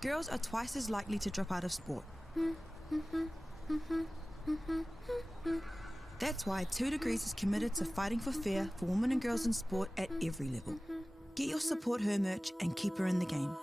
girls are twice as likely to drop out of sport. That's why 2 Degrees is committed to fighting for fair for women and girls in sport at every level. Get your Support Her merch and keep her in the game.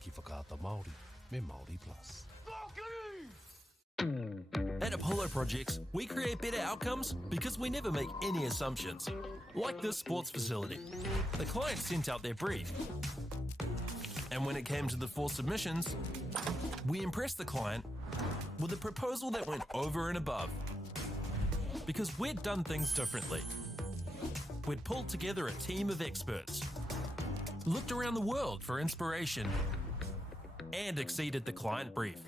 Ki whakaata Māori, me Māori Plus. At Apollo Projects, we create better outcomes because we never make any assumptions. Like this sports facility. The client sent out their brief. And when it came to the 4 submissions, we impressed the client with a proposal that went over and above. Because we'd done things differently. We'd pulled together a team of experts, looked around the world for inspiration, and exceeded the client brief.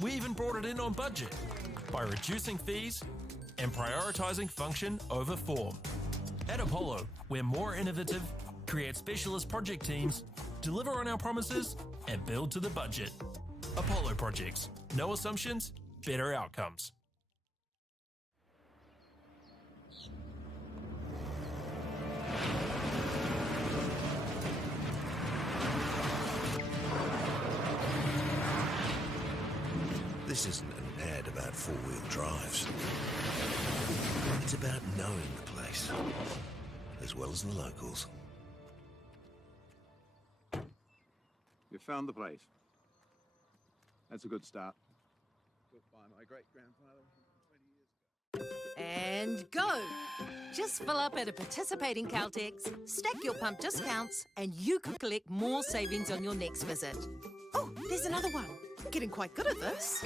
We even brought it in on budget by reducing fees and prioritising function over form. At Apollo, we're more innovative, create specialist project teams, deliver on our promises, and build to the budget. Apollo Projects. No assumptions, better outcomes. This isn't an ad about four-wheel drives. It's about knowing the place, as well as the locals. You found the place. That's a good start. Built by my great-grandfather 20 years ago. And go! Just fill up at a participating Caltex, stack your pump discounts, and you could collect more savings on your next visit. Oh, there's another one. Getting quite good at this.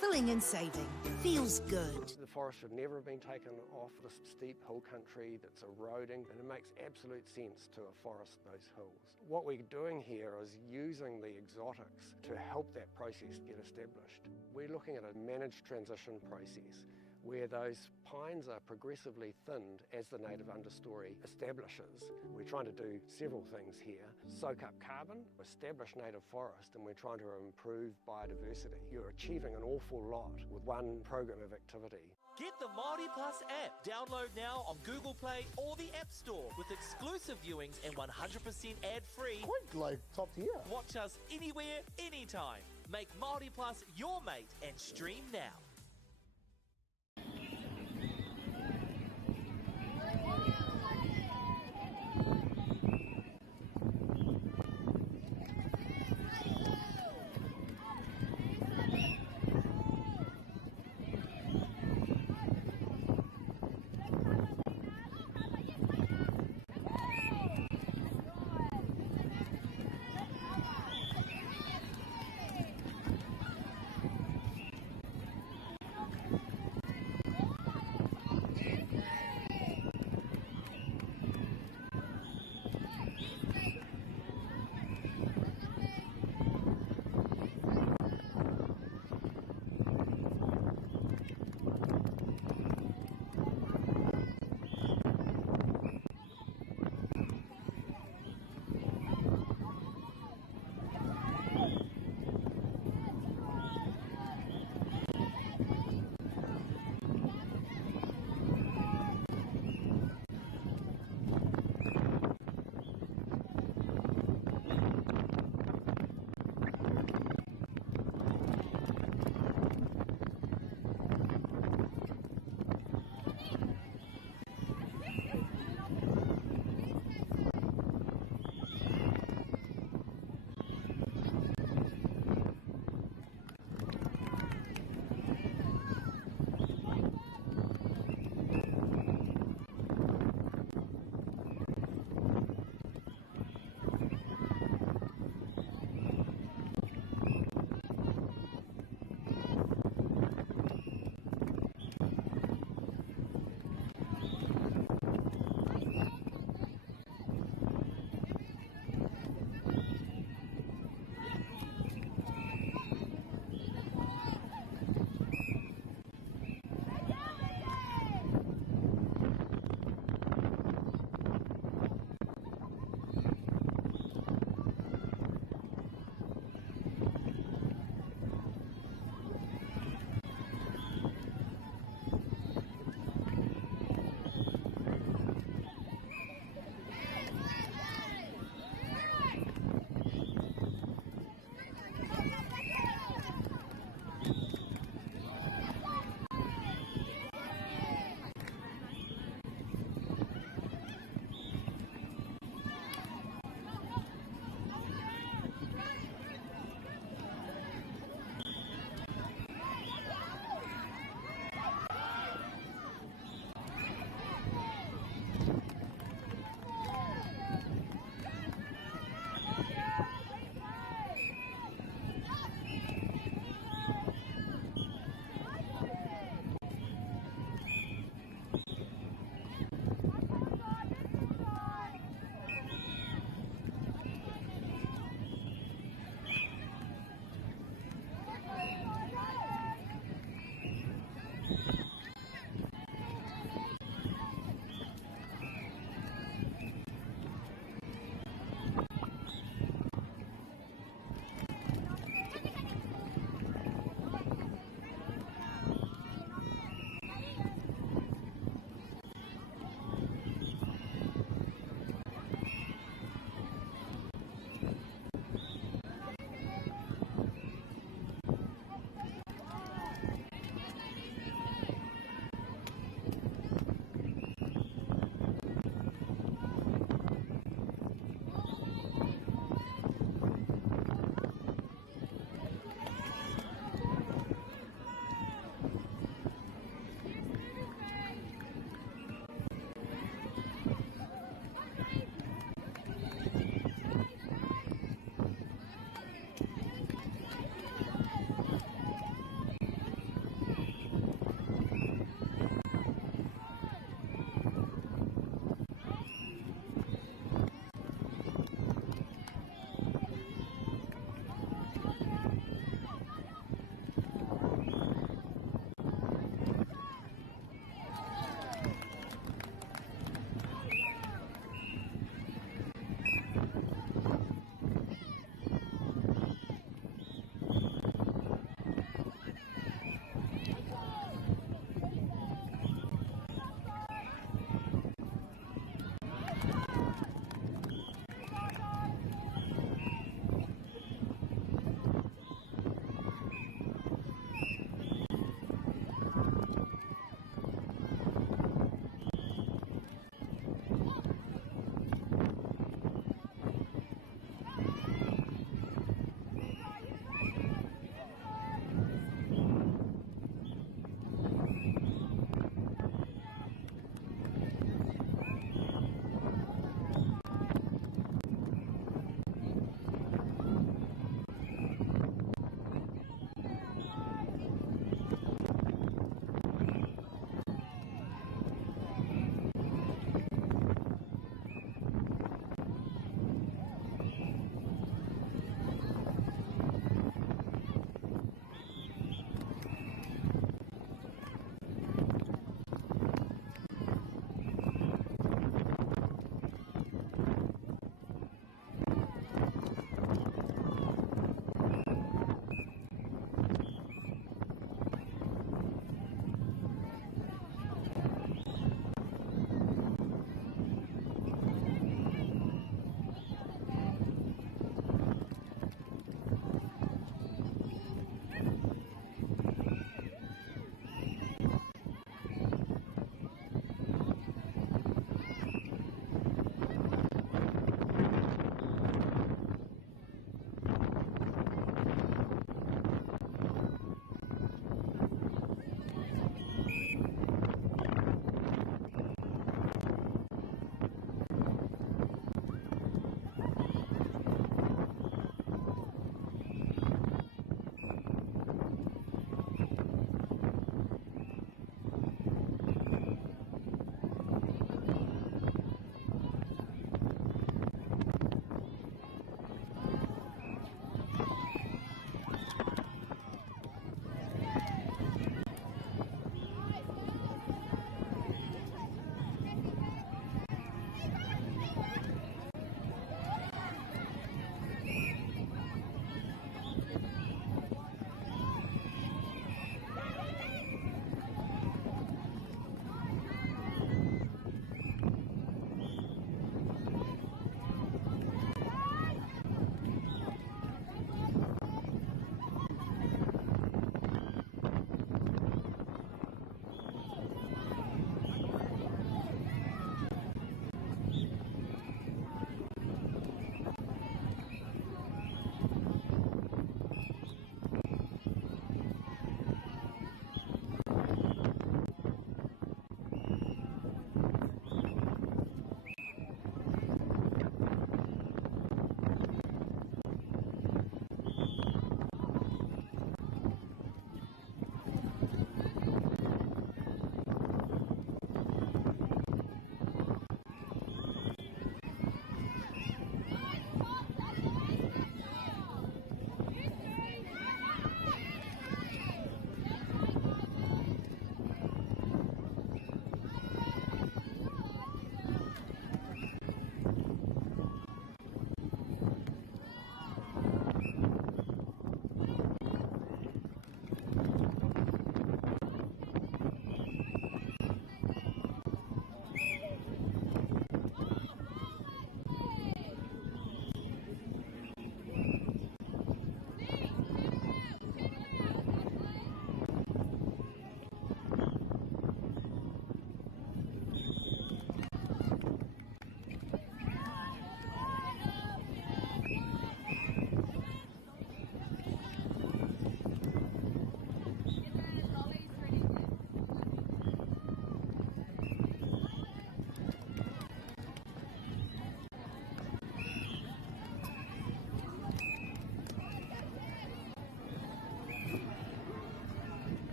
Filling and saving. Feels good. The forest should never have been taken off this steep hill country that's eroding, and it makes absolute sense to afforest those hills. What we're doing here is using the exotics to help that process get established. We're looking at a managed transition process where those pines are progressively thinned as the native understory establishes. We're trying to do several things here. Soak up carbon, establish native forest, and we're trying to improve biodiversity. You're achieving an awful lot with one program of activity. Get the Māori Plus app. Download now on Google Play or the App Store with exclusive viewings and 100% ad-free. Quite like top tier. Watch us anywhere, anytime. Make Māori Plus your mate and stream now.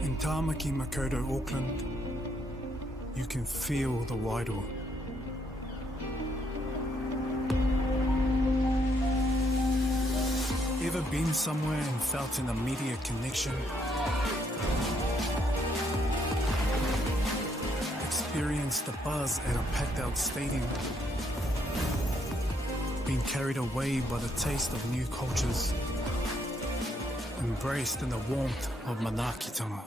In Tāmaki Makaurau, Auckland, you can feel the Wairoa. Ever been somewhere and felt an immediate connection? Experienced the buzz at a packed-out stadium? Been carried away by the taste of new cultures? Embraced in the warmth of manaakitanga?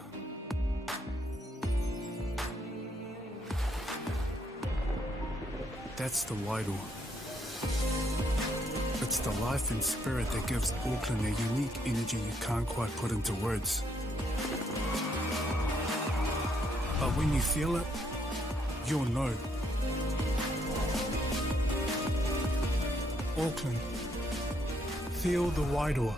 That's the Wairoa. It's the life and spirit that gives Auckland a unique energy you can't quite put into words. But when you feel it, you'll know. Auckland, feel the Wairoa.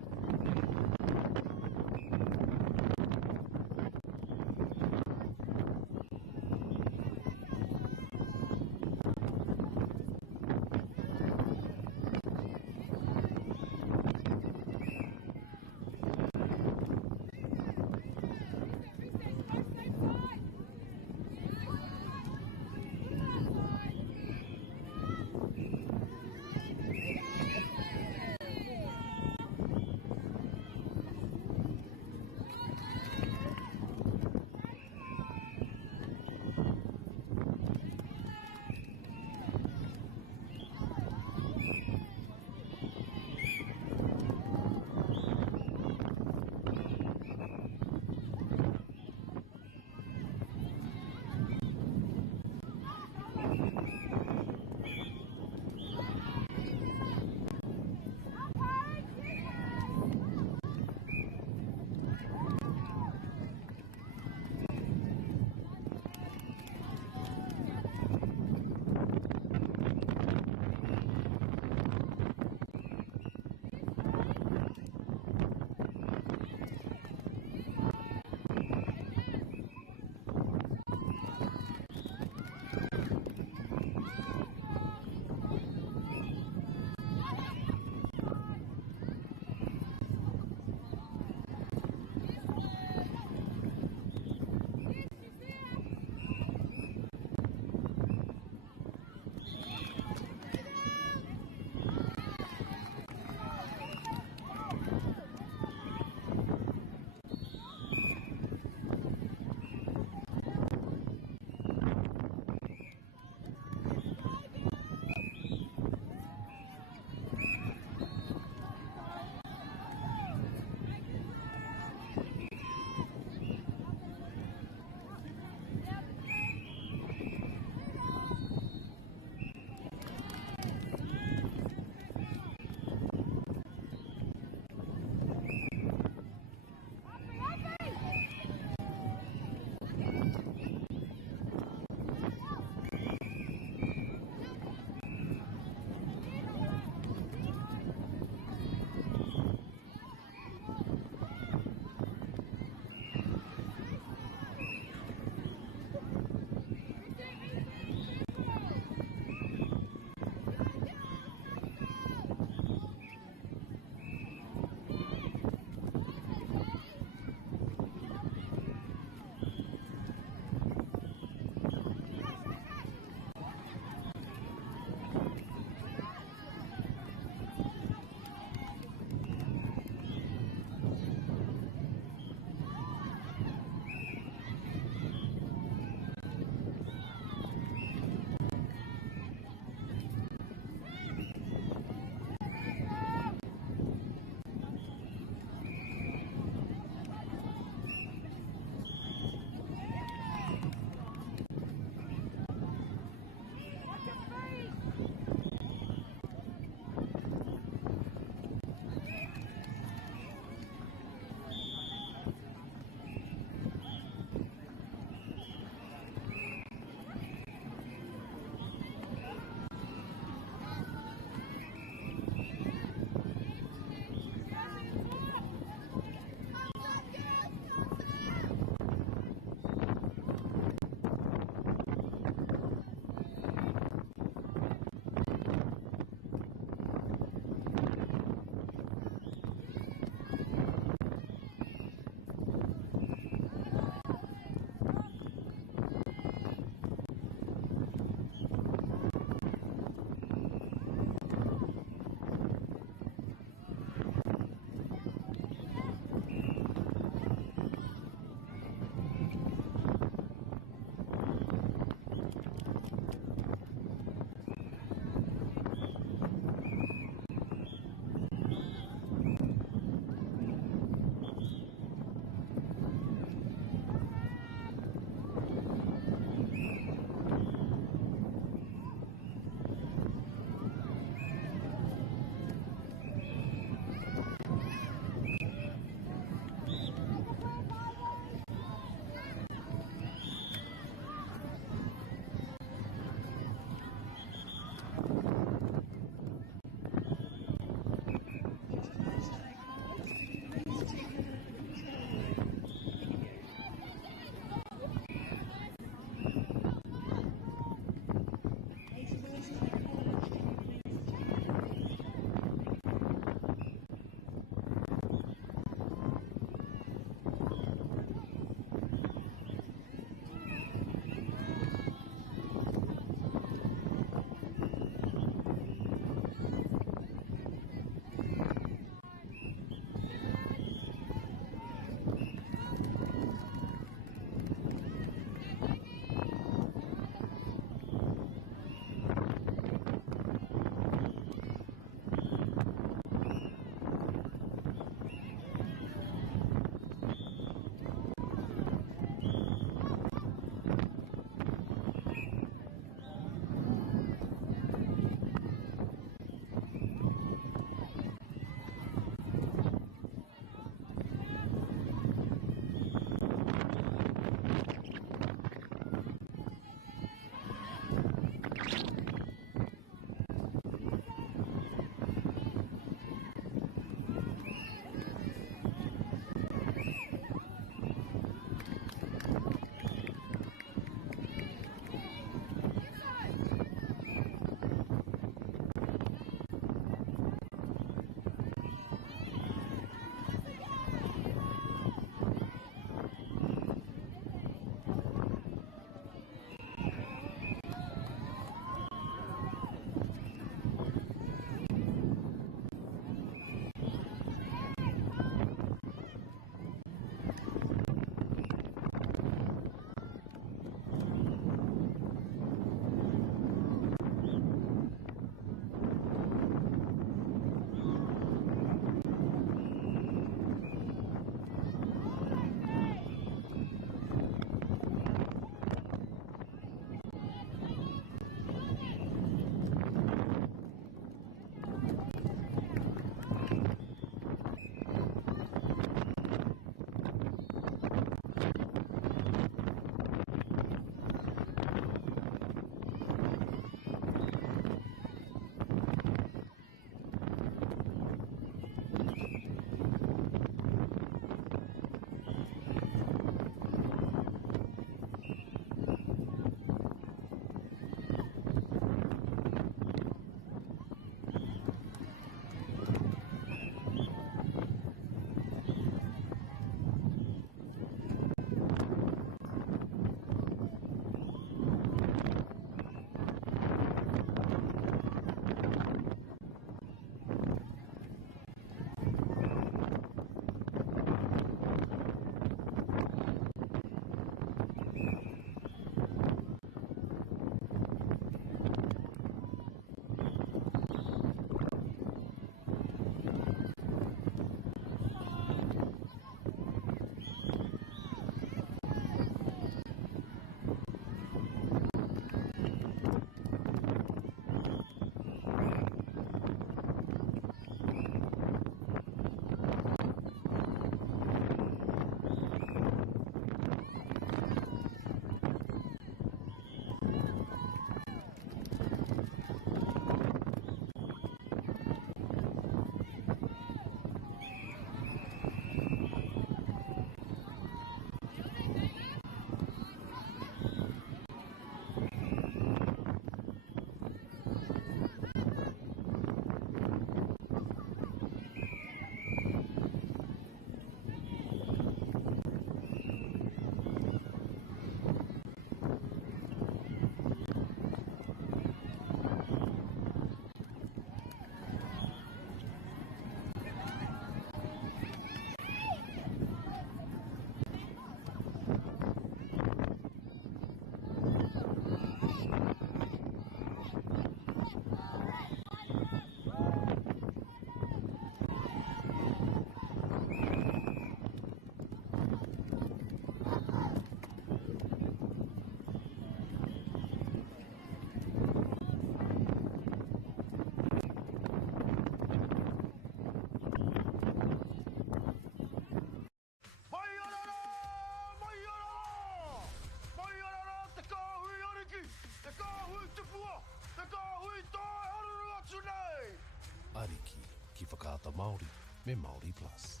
Ki whakaata Māori me Māori Plus.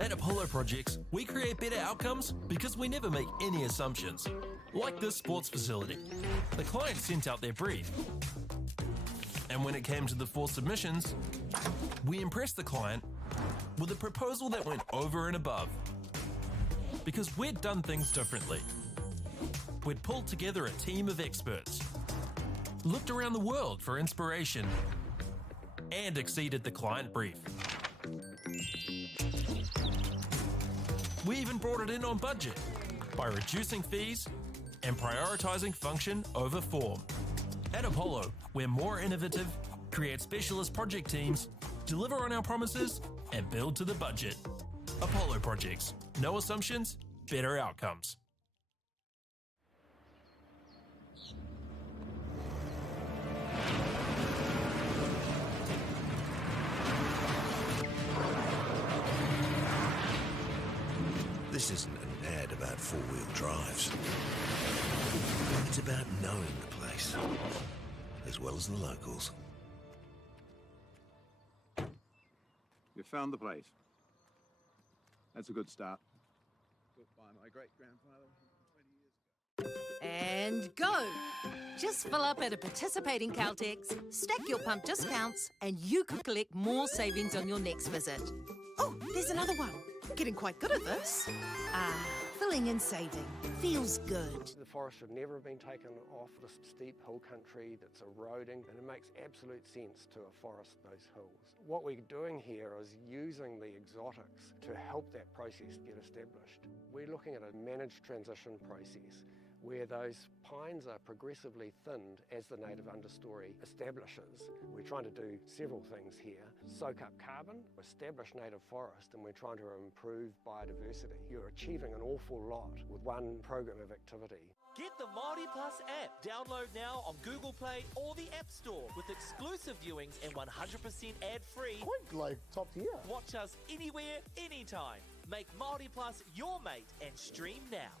At Apollo Projects, we create better outcomes because we never make any assumptions. Like this sports facility. The client sent out their brief. And when it came to the 4 submissions, we impressed the client with a proposal that went over and above. Because we'd done things differently. We'd pulled together a team of experts, looked around the world for inspiration, and exceeded the client brief. We even brought it in on budget by reducing fees and prioritising function over form. At Apollo, we're more innovative, create specialist project teams, deliver on our promises, and build to the budget. Apollo Projects. No assumptions, better outcomes. This isn't an ad about four-wheel drives. It's about knowing the place, as well as the locals. You found the place. That's a good start. Built by my great-grandfather 20 years ago. And go! Just fill up at a participating Caltex, stack your pump discounts, and you could collect more savings on your next visit. Oh, there's another one. Getting quite good at this. Filling and saving. Feels good. The forest should never have been taken off this steep hill country that's eroding, and it makes absolute sense to afforest those hills. What we're doing here is using the exotics to help that process get established. We're looking at a managed transition process where those pines are progressively thinned as the native understory establishes. We're trying to do several things here. Soak up carbon, establish native forest, and we're trying to improve biodiversity. You're achieving an awful lot with one program of activity. Get the Māori Plus app. Download now on Google Play or the App Store with exclusive viewings and 100% ad-free. Quite like top tier. Watch us anywhere, anytime. Make Māori Plus your mate and stream now.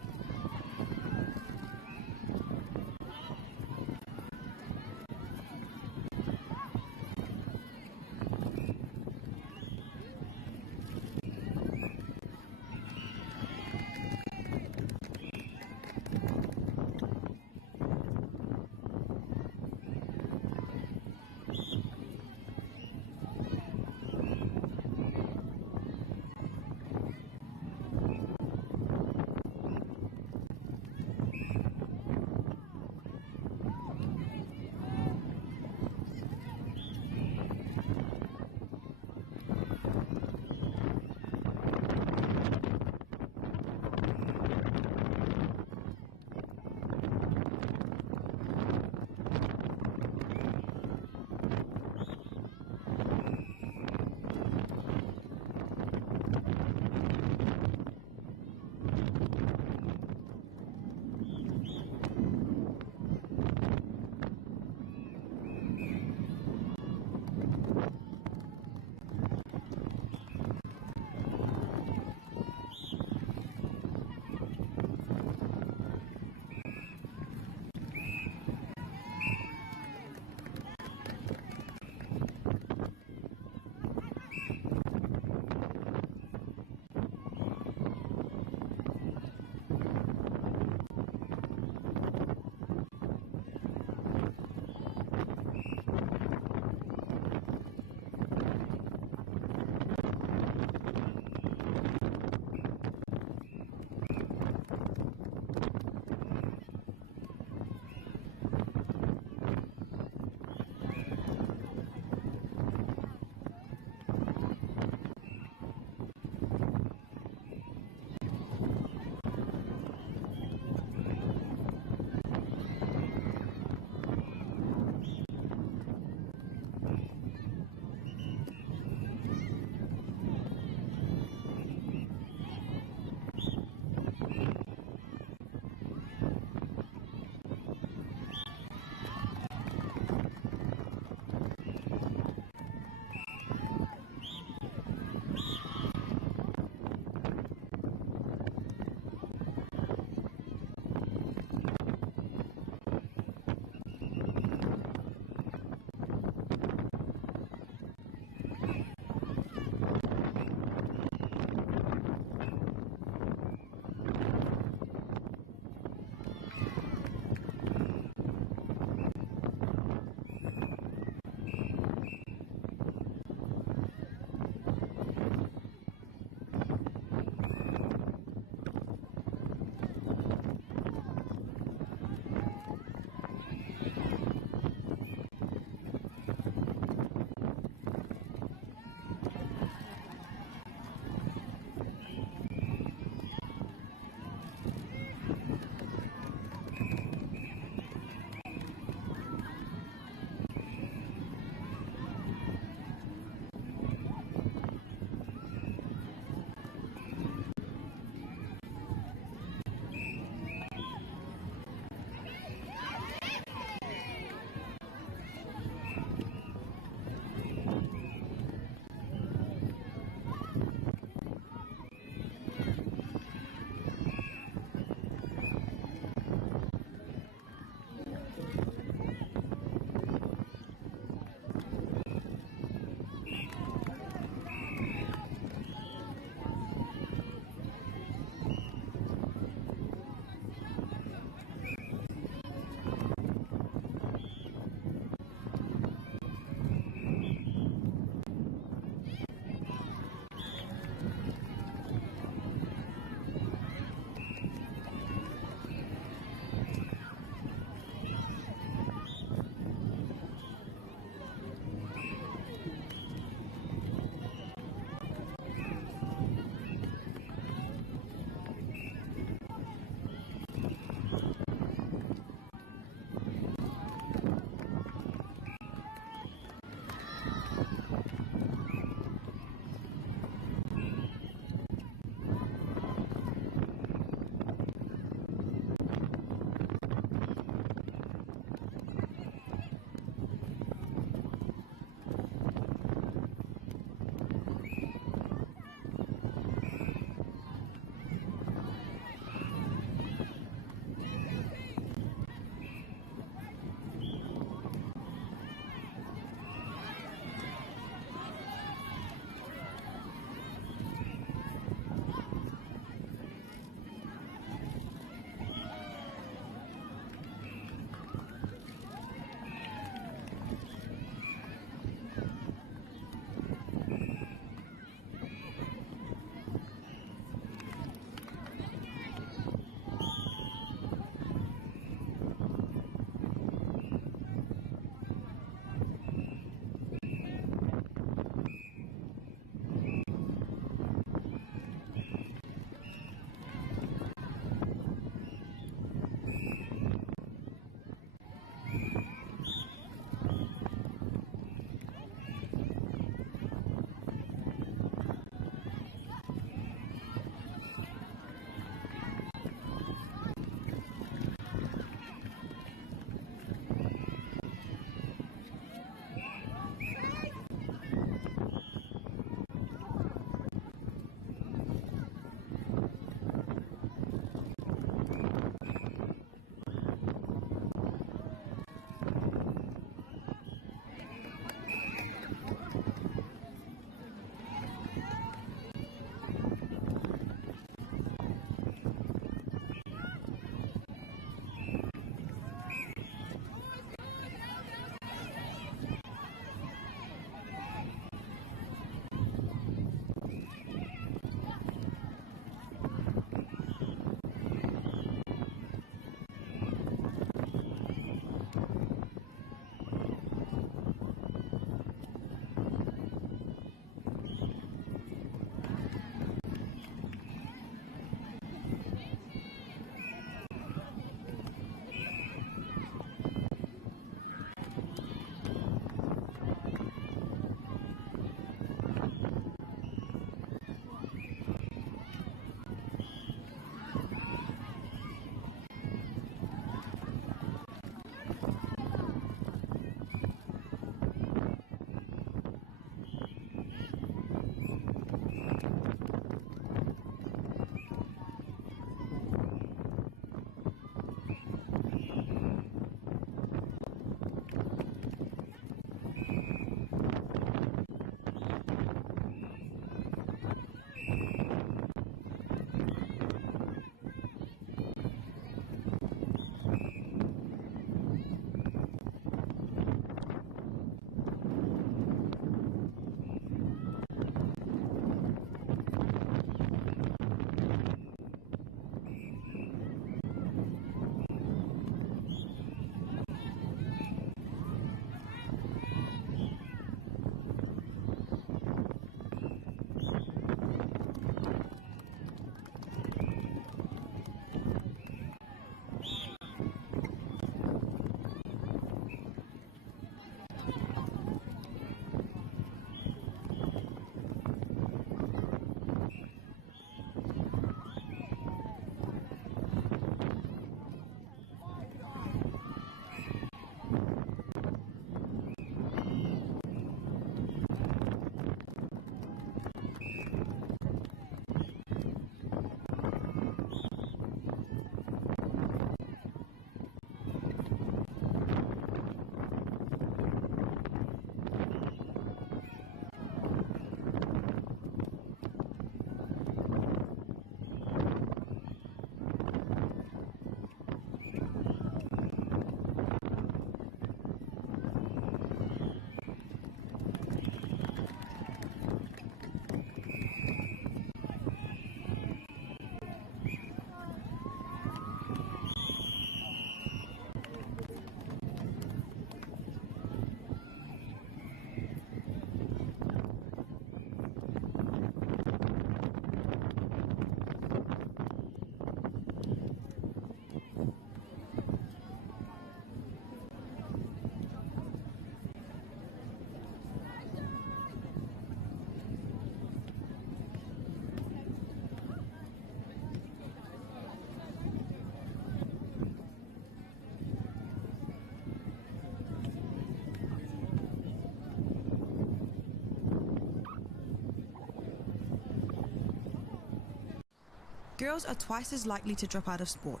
girls are twice as likely to drop out of sport.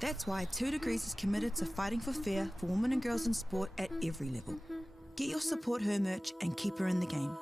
That's why 2 Degrees is committed to fighting for fair for women and girls in sport at every level. Get your Support Her merch and keep her in the game.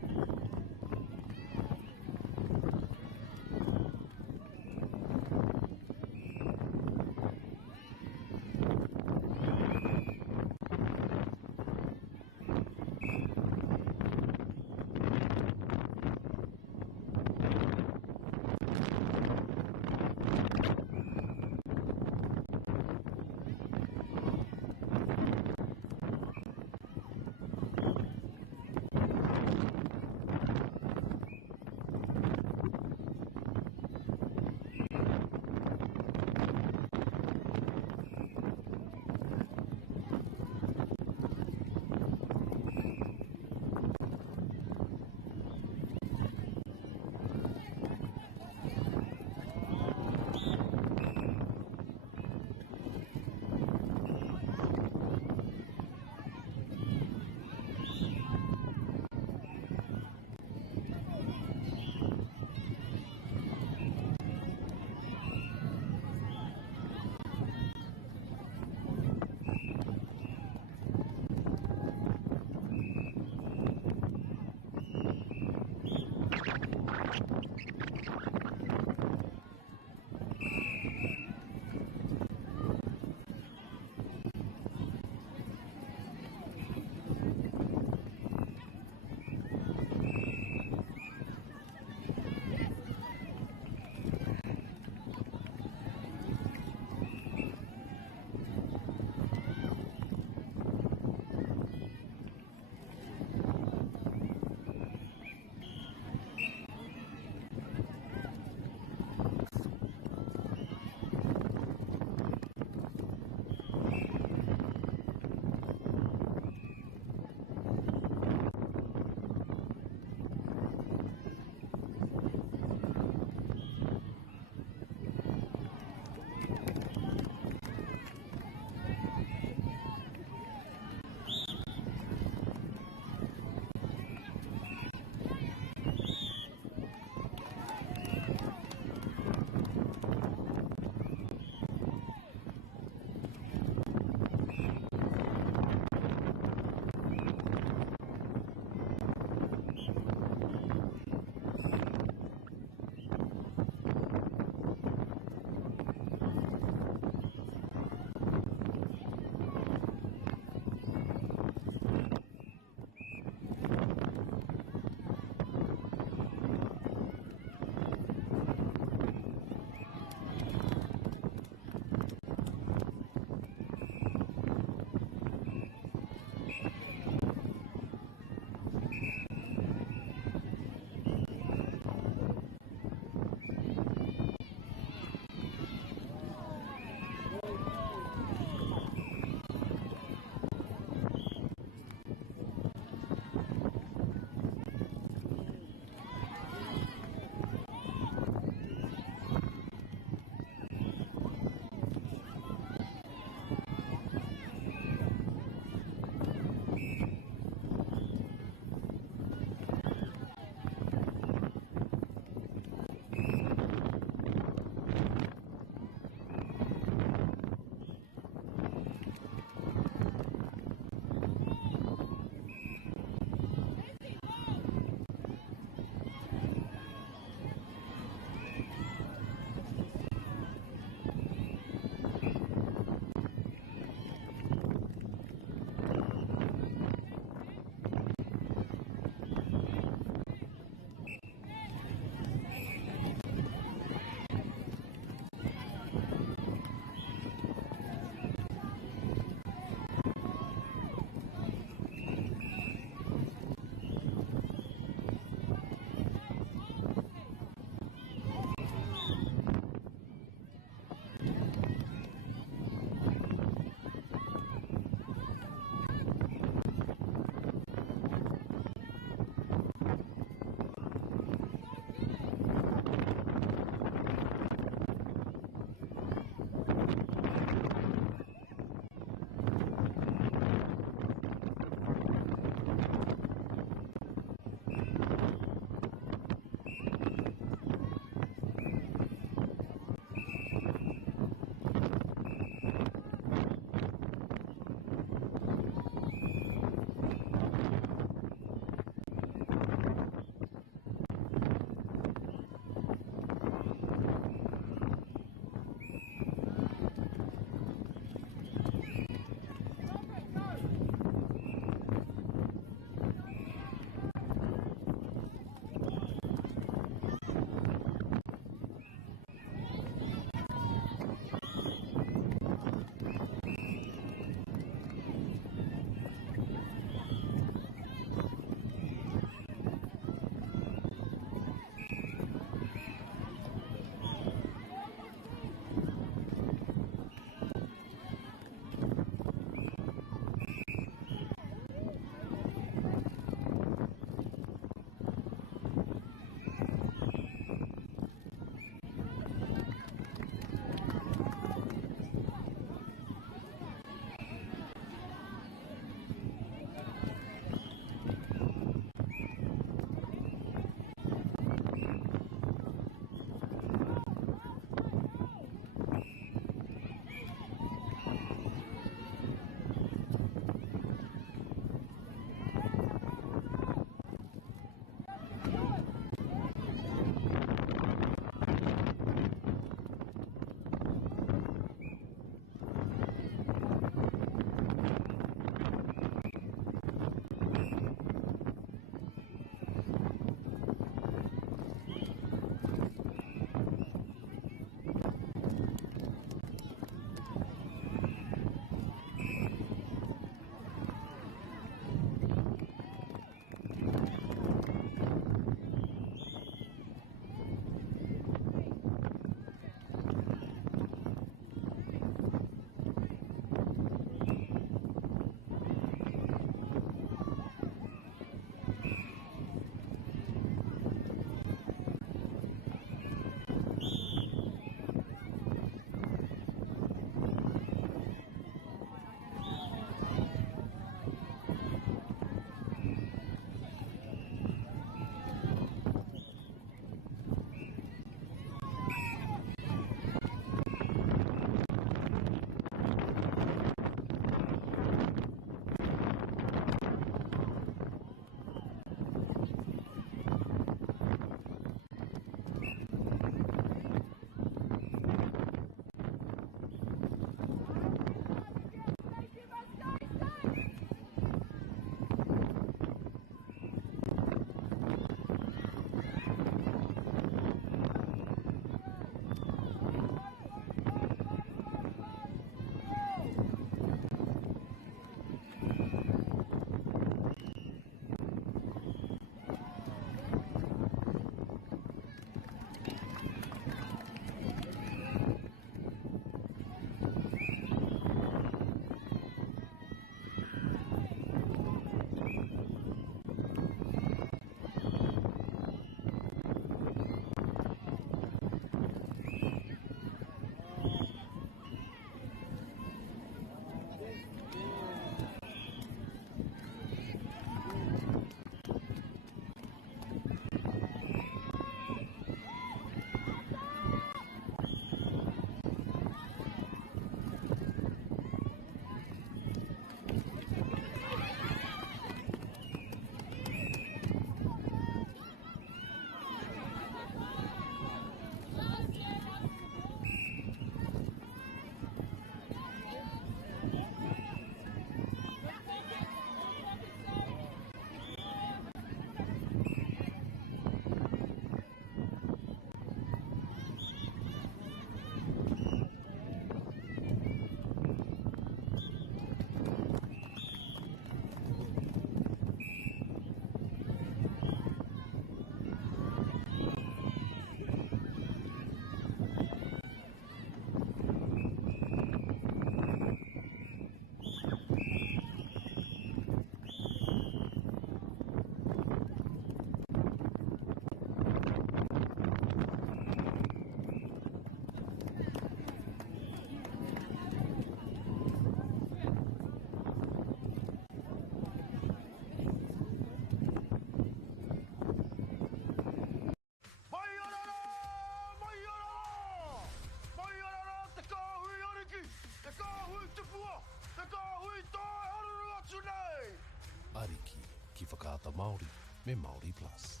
Māori me Māori Plus.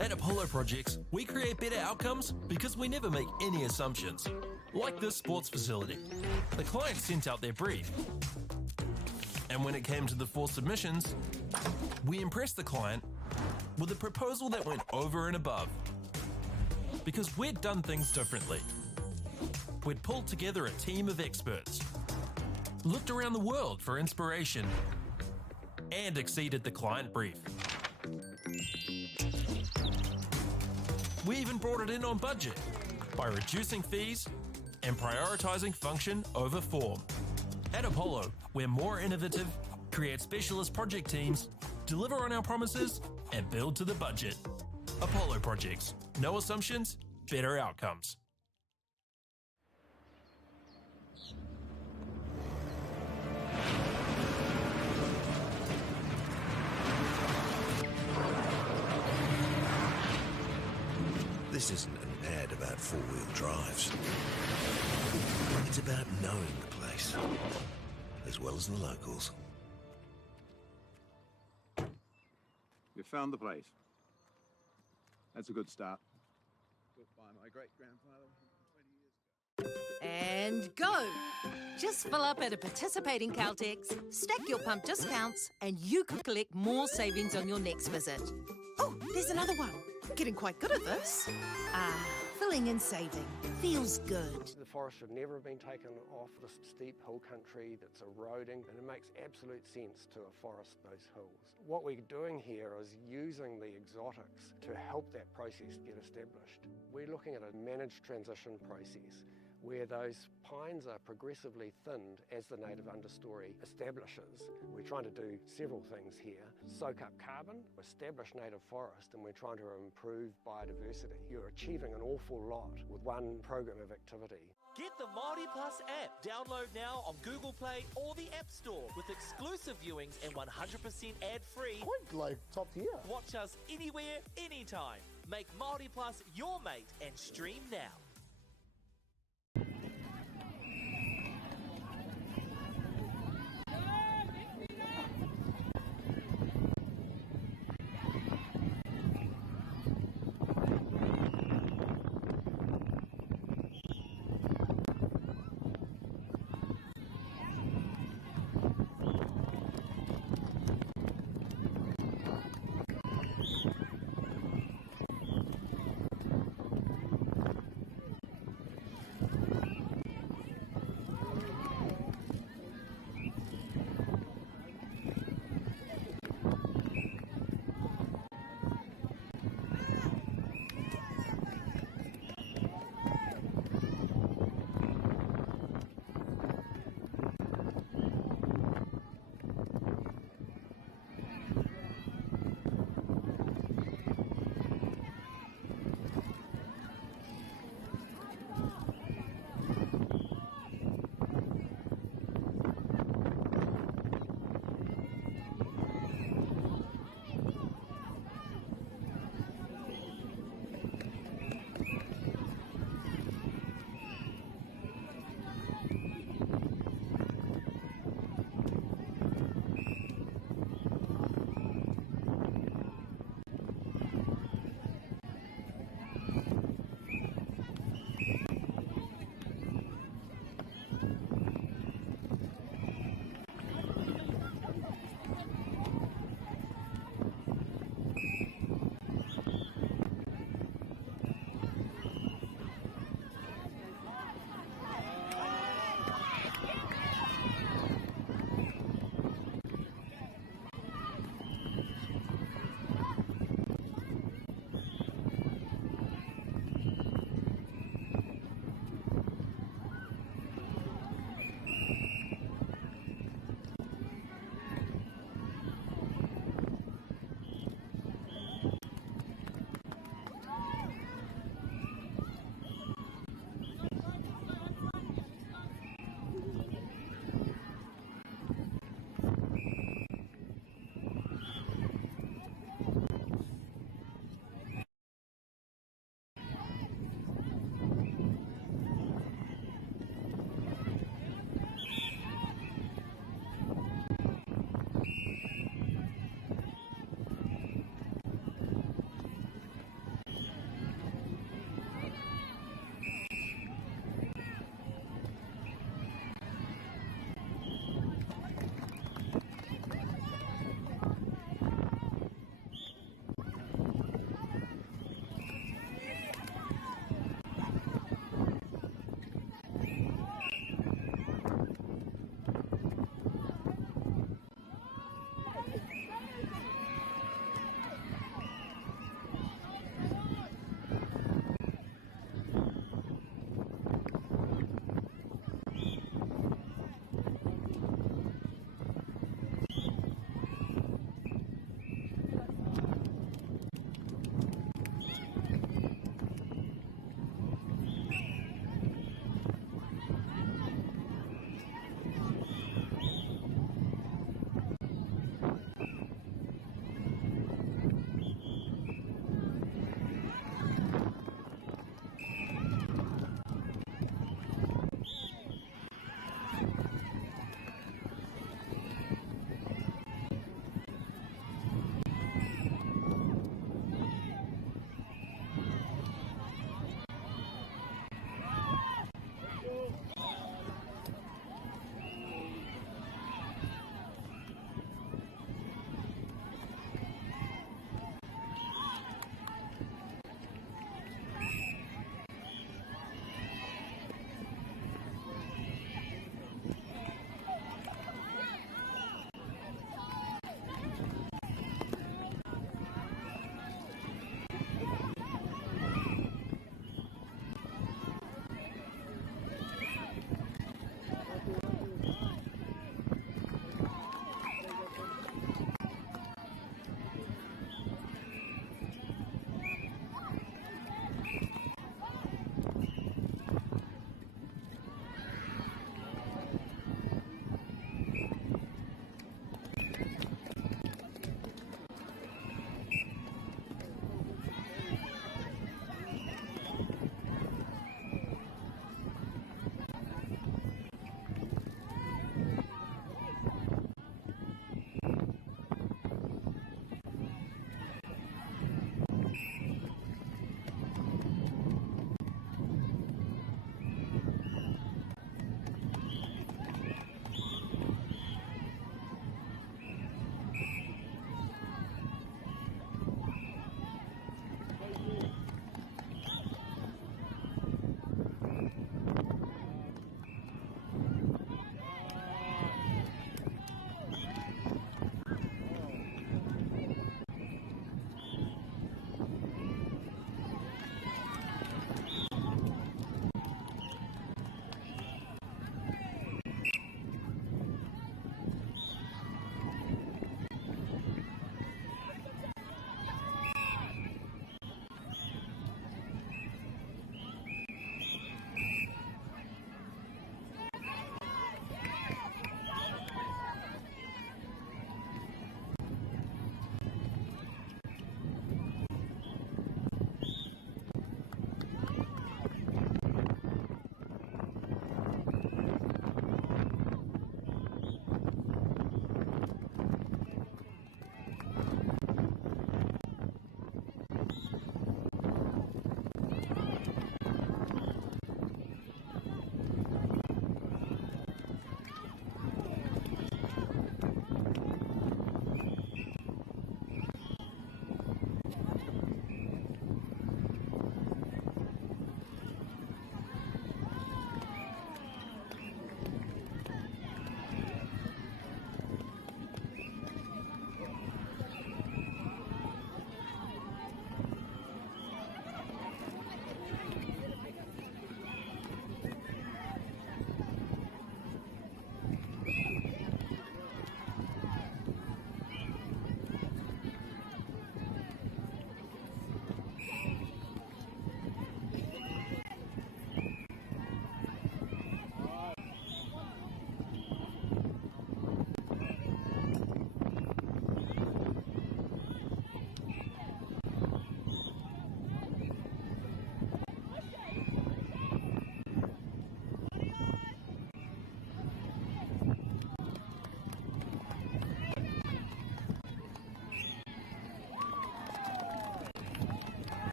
At Apollo Projects, we create better outcomes because we never make any assumptions. Like this sports facility. The client sent out their brief. And when it came to the 4 submissions, we impressed the client with a proposal that went over and above. Because we'd done things differently. We'd pulled together a team of experts, looked around the world for inspiration, and exceeded the client brief. We even brought it in on budget by reducing fees and prioritising function over form. At Apollo, we're more innovative, create specialist project teams, deliver on our promises, and build to the budget. Apollo Projects. No assumptions, better outcomes. This isn't an ad about four-wheel drives. It's about knowing the place, as well as the locals. You found the place. That's a good start. Built by my great-grandfather 20 years ago. And go! Just fill up at a participating Caltex, stack your pump discounts, and you could collect more savings on your next visit. Oh, there's another one. Getting quite good at this. Filling and saving. Feels good. The forest should never have been taken off this steep hill country that's eroding, and it makes absolute sense to afforest those hills. What we're doing here is using the exotics to help that process get established. We're looking at a managed transition process where those pines are progressively thinned as the native understory establishes. We're trying to do several things here. Soak up carbon, establish native forest, and we're trying to improve biodiversity. You're achieving an awful lot with one program of activity. Get the Māori Plus app. Download now on Google Play or the App Store with exclusive viewings and 100% ad-free. Quite like top tier. Watch us anywhere, anytime. Make Māori Plus your mate and stream now.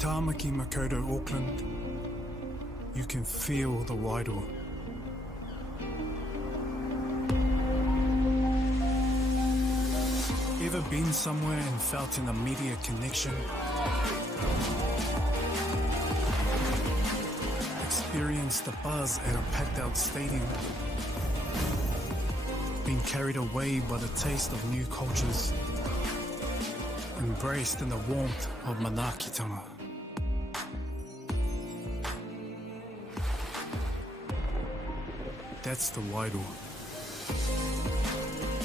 Tamaki Makaurau, Auckland, you can feel the Wairoa. Ever been somewhere and felt an immediate connection? Experienced the buzz at a packed out stadium? Been carried away by the taste of new cultures? Embraced in the warmth of Manakitanga? That's the Wairoa.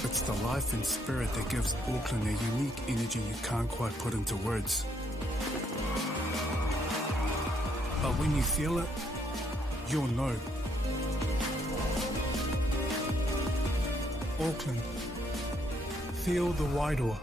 It's the life and spirit that gives Auckland a unique energy you can't quite put into words. But when you feel it, you'll know. Auckland, feel the Wairoa.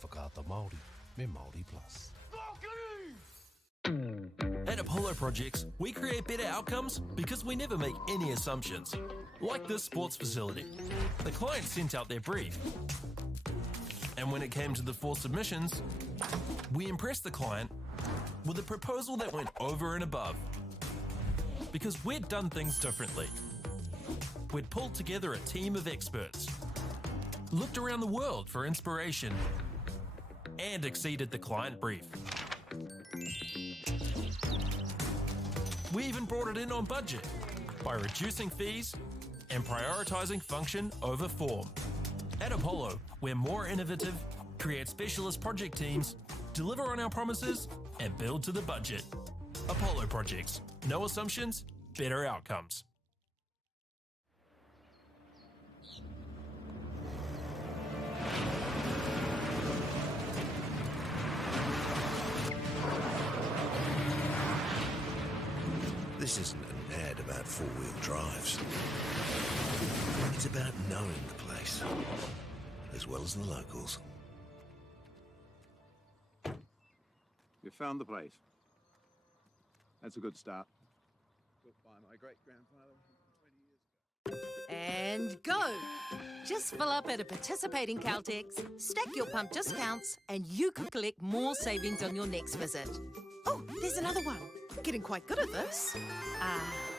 whakaata Māori me Māori Plus. At Apollo Projects, we create better outcomes because we never make any assumptions. Like this sports facility. The client sent out their brief. And when it came to the 4 submissions, we impressed the client with a proposal that went over and above. Because we'd done things differently. We'd pulled together a team of experts, looked around the world for inspiration, and exceeded the client brief. We even brought it in on budget by reducing fees and prioritising function over form. At Apollo, we're more innovative, create specialist project teams, deliver on our promises, and build to the budget. Apollo Projects. No assumptions, better outcomes. This isn't an ad about four-wheel drives. It's about knowing the place, as well as the locals. You found the place. That's a good start. Built by my great-grandfather 20 years ago. And go! Just fill up at a participating Caltex, stack your pump discounts, and you could collect more savings on your next visit. Oh, there's another one. Getting quite good at this.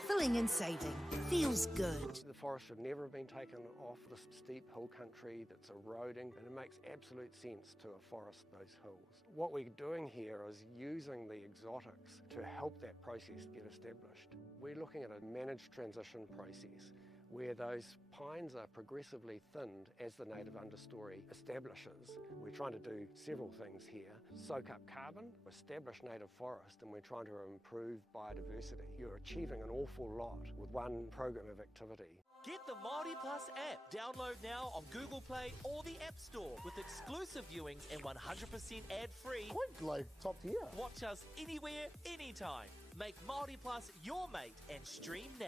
Filling and saving. Feels good. The forest should never have been taken off the steep hill country that's eroding, and it makes absolute sense to afforest those hills. What we're doing here is using the exotics to help that process get established. We're looking at a managed transition process where those pines are progressively thinned as the native understory establishes. We're trying to do several things here. Soak up carbon, establish native forest, and we're trying to improve biodiversity. You're achieving an awful lot with one program of activity. Get the Māori Plus app. Download now on Google Play or the App Store with exclusive viewings and 100% ad-free. Quite like top tier. Watch us anywhere, anytime. Make Māori Plus your mate and stream now.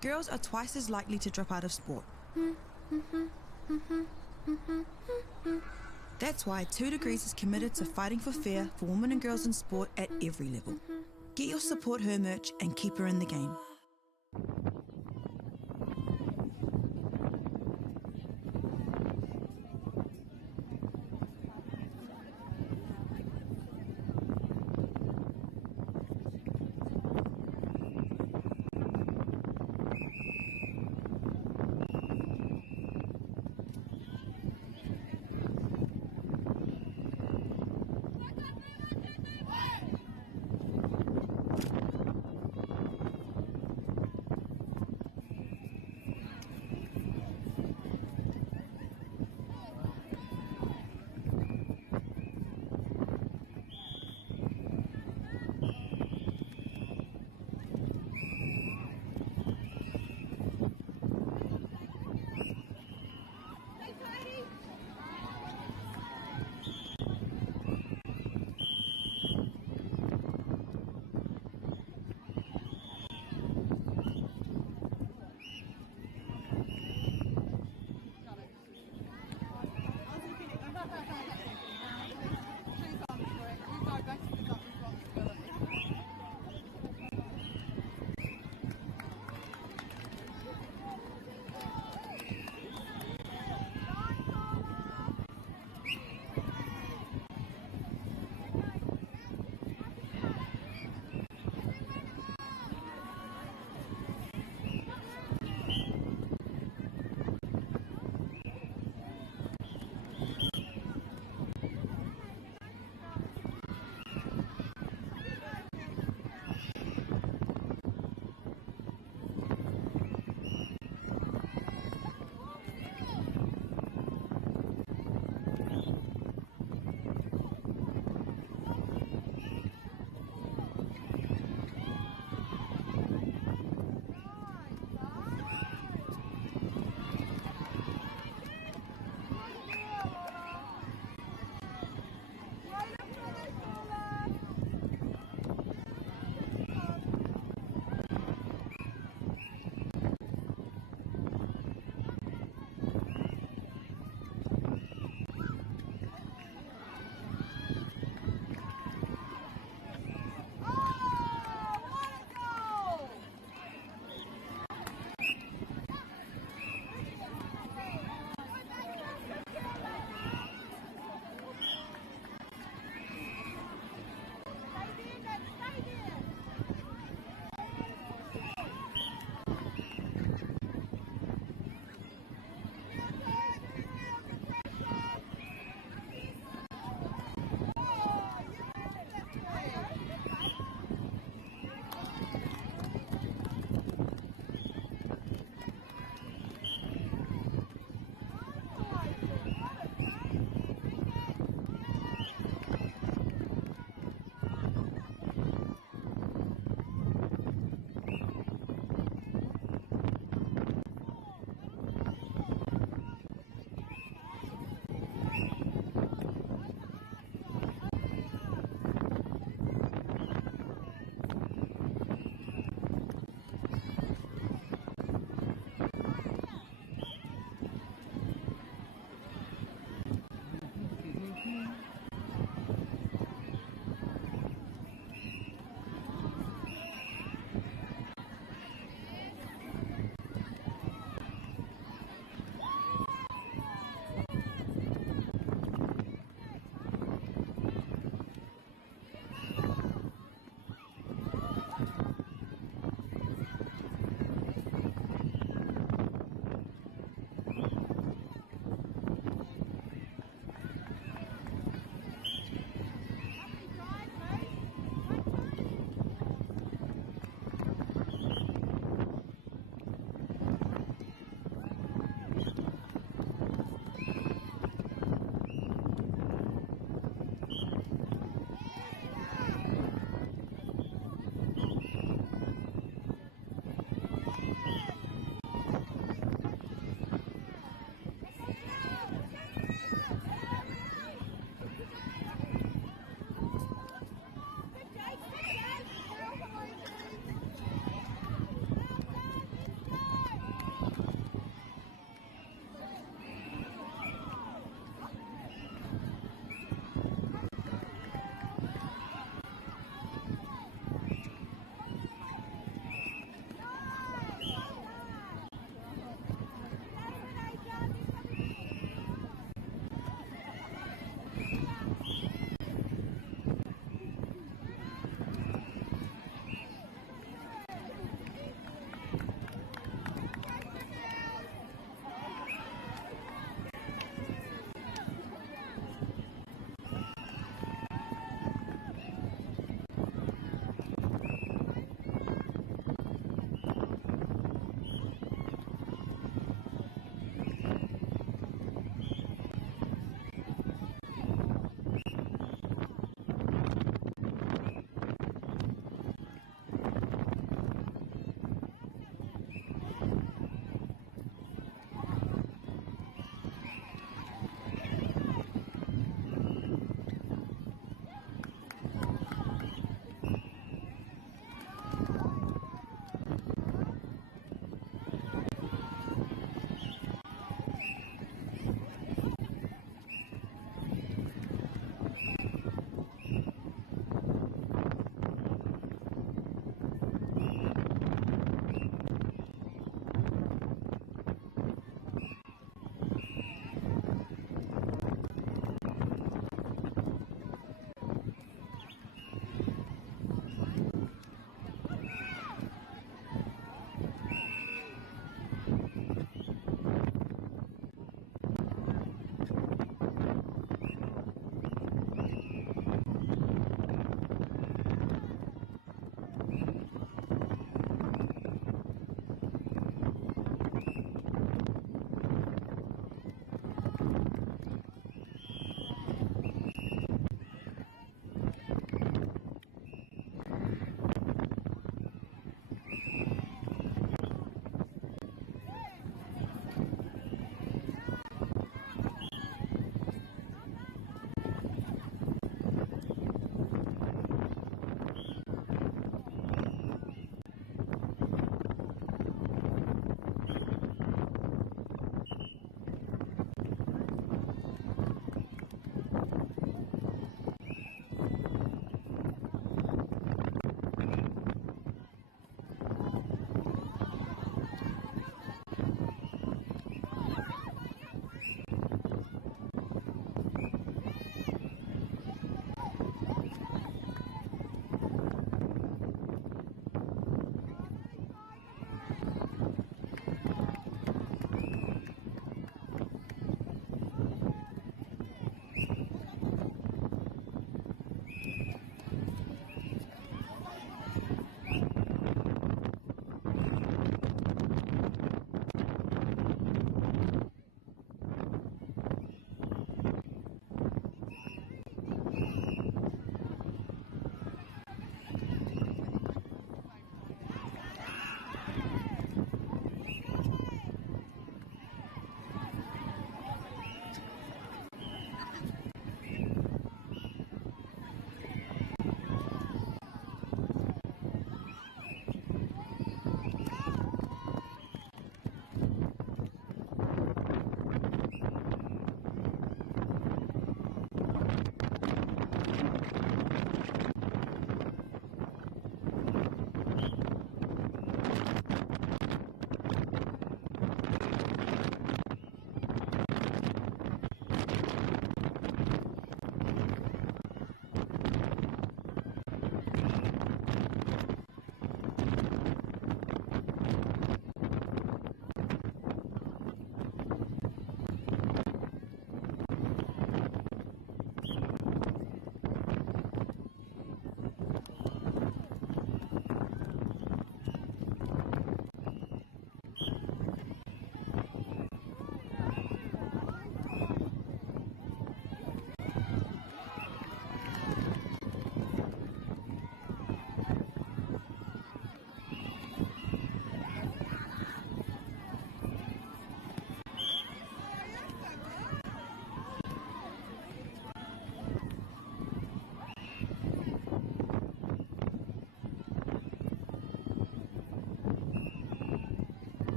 girls are twice as likely to drop out of sport. That's why 2 Degrees is committed to fighting for fair for women and girls in sport at every level. Get your Support Her merch and keep her in the game.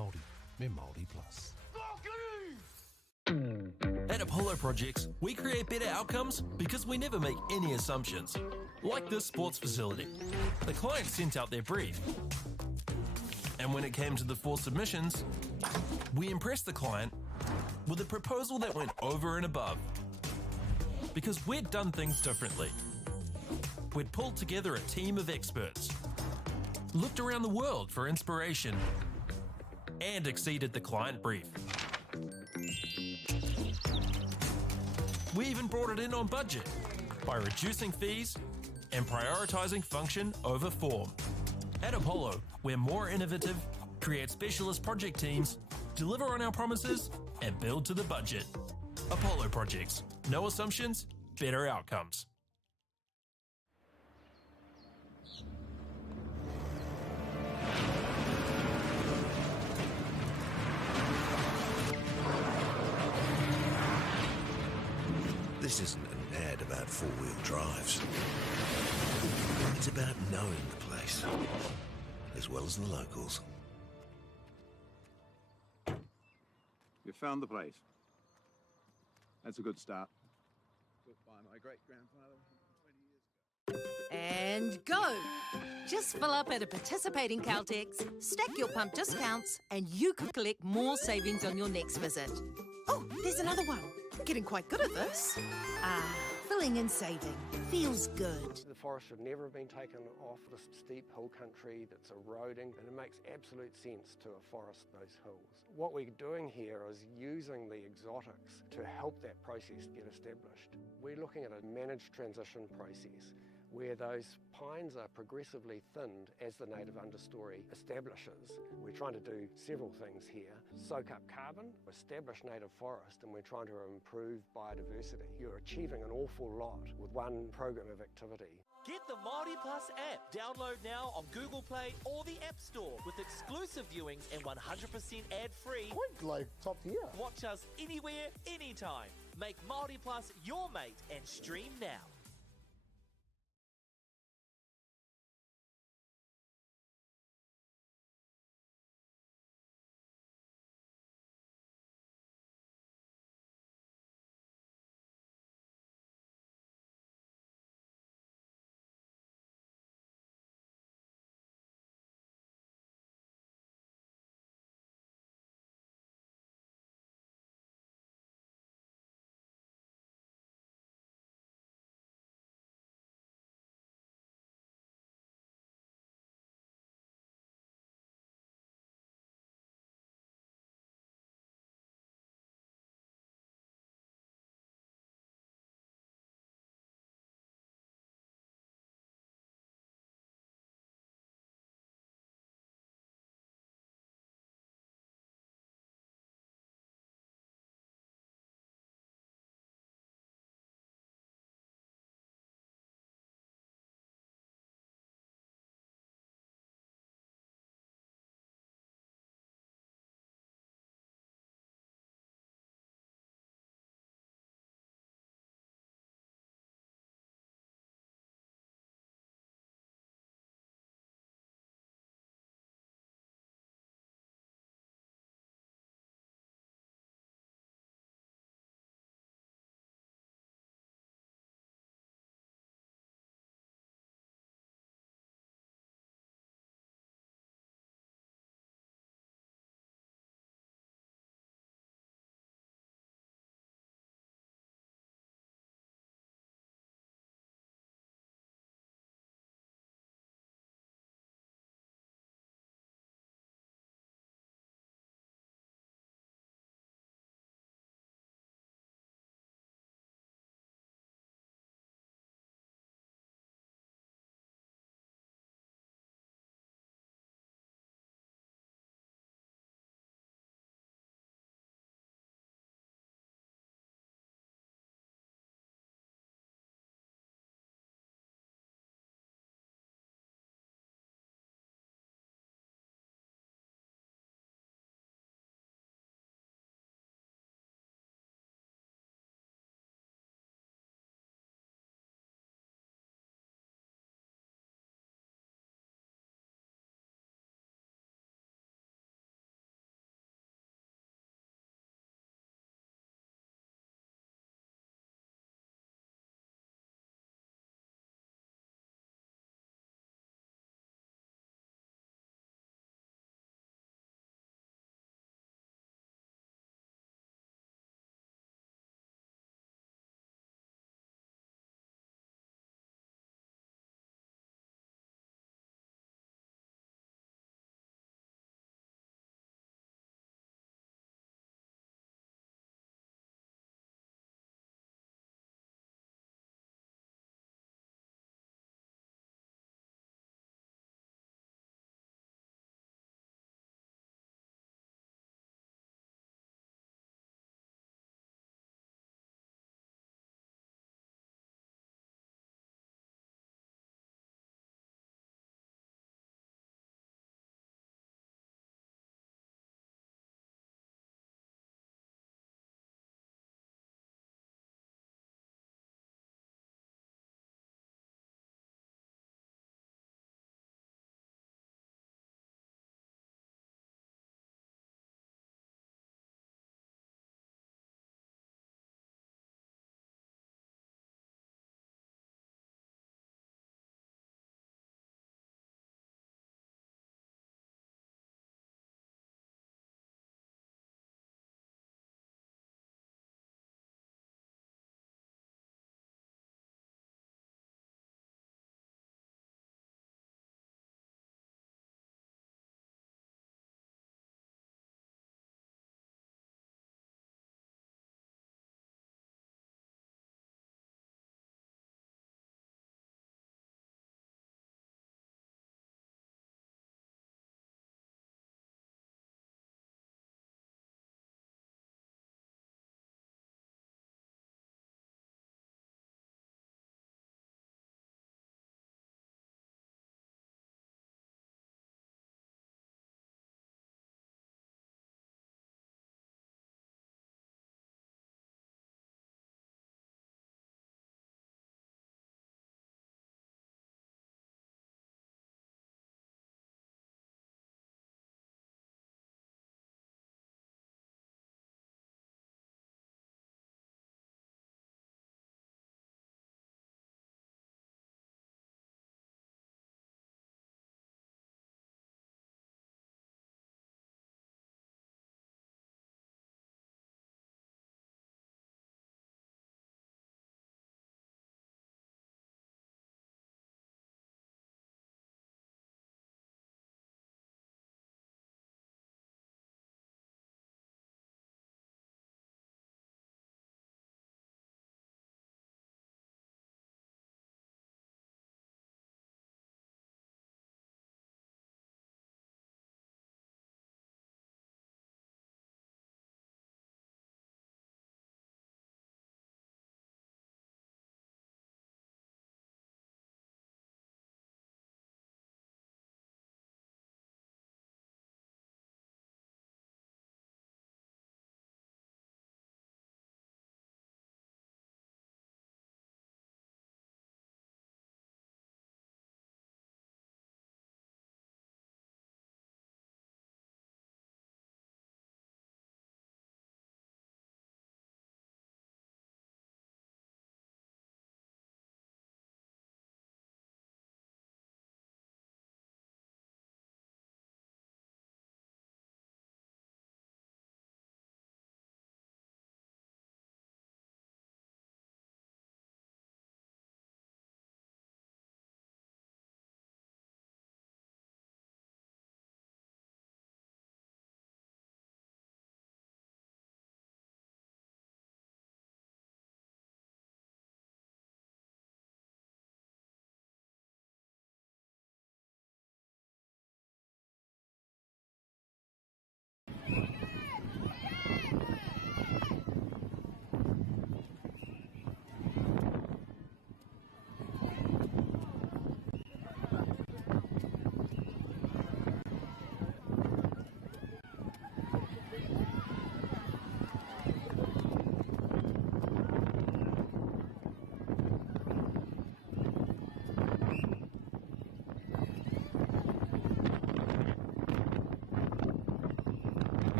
Māori, me Māori Plus. At Apollo Projects, we create better outcomes because we never make any assumptions. Like this sports facility. The client sent out their brief. And when it came to the 4 submissions, we impressed the client with a proposal that went over and above. Because we'd done things differently. We'd pulled together a team of experts, looked around the world for inspiration, and exceeded the client brief. We even brought it in on budget by reducing fees and prioritising function over form. At Apollo, we're more innovative, create specialist project teams, deliver on our promises, and build to the budget. Apollo Projects. No assumptions, better outcomes. This isn't an ad about four-wheel drives. It's about knowing the place, as well as the locals. You found the place. That's a good start. Built by my great-grandfather 20 years ago. And go! Just fill up at a participating Caltex, stack your pump discounts, and you could collect more savings on your next visit. Oh, there's another one. Getting quite good at this. Filling and saving. Feels good. The forest should never have been taken off the steep hill country that's eroding, and it makes absolute sense to afforest those hills. What we're doing here is using the exotics to help that process get established. We're looking at a managed transition process where those pines are progressively thinned as the native understory establishes. We're trying to do several things here. Soak up carbon, establish native forest, and we're trying to improve biodiversity. You're achieving an awful lot with one program of activity. Get the Māori Plus app. Download now on Google Play or the App Store with exclusive viewings and 100% ad-free. Point like top tier. Watch us anywhere, anytime. Make Māori Plus your mate and stream now.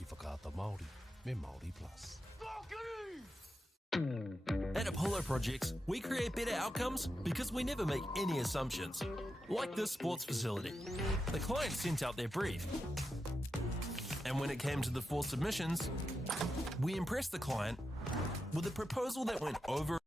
Ki whakaata Māori, me Māori Plus. At Apollo Projects, we create better outcomes because we never make any assumptions. Like this sports facility. The client sent out their brief. And when it came to the 4 submissions, we impressed the client with a proposal that went over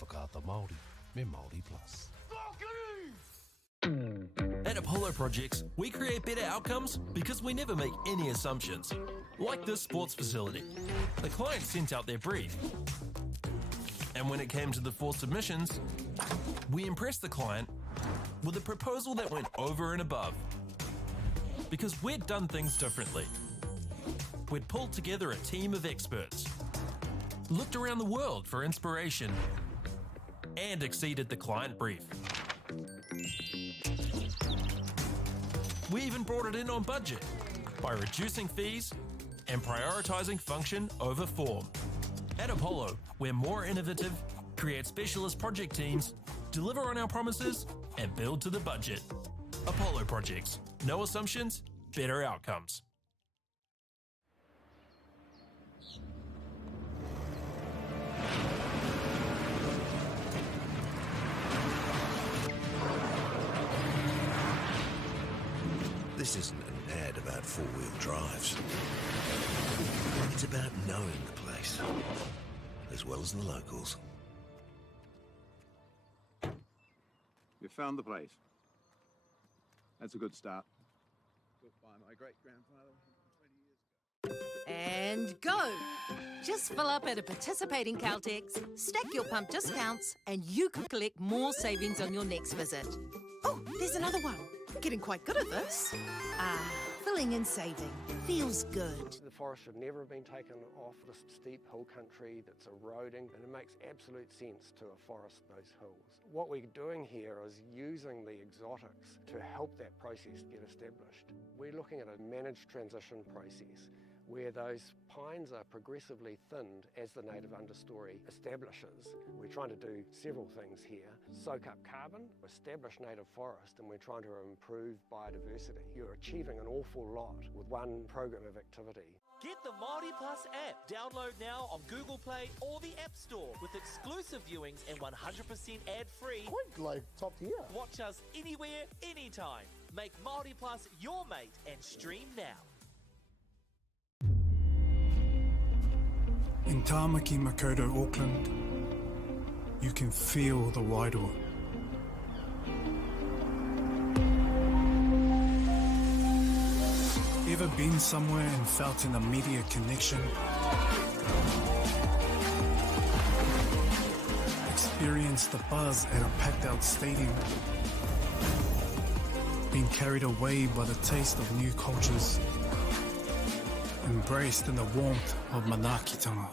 whakaata Māori me Māori Plus. At Apollo Projects, we create better outcomes because we never make any assumptions. Like this sports facility. The client sent out their brief. And when it came to the 4 submissions, we impressed the client with a proposal that went over and above. Because we'd done things differently. We'd pulled together a team of experts, looked around the world for inspiration, and exceeded the client brief. We even brought it in on budget by reducing fees and prioritizing function over form. At Apollo, we're more innovative, create specialist project teams, deliver on our promises, and build to the budget. Apollo Projects. No assumptions, better outcomes. This isn't an ad about four-wheel drives. It's about knowing the place, as well as the locals. You found the place. That's a good start. Built by my great-grandfather 20 years ago. And go! Just fill up at a participating Caltex, stack your pump discounts, and you could collect more savings on your next visit. Oh, there's another one. Getting quite good at this. Filling and saving. Feels good. The forest should never have been taken off the steep hill country that's eroding, and it makes absolute sense to afforest those hills. What we're doing here is using the exotics to help that process get established. We're looking at a managed transition process where those pines are progressively thinned as the native understory establishes. We're trying to do several things here. Soak up carbon, establish native forest, and we're trying to improve biodiversity. You're achieving an awful lot with one program of activity. Get the Māori Plus app. Download now on Google Play or the App Store with exclusive viewings and 100% ad-free. Quite like top tier. Watch us anywhere, anytime. Make Māori Plus your mate and stream now. In Tāmaki Makaurau, Auckland, you can feel the Wairoa. Ever been somewhere and felt an immediate connection? Experienced the buzz at a packed-out stadium? Been carried away by the taste of new cultures? Embraced in the warmth of Manaakitanga?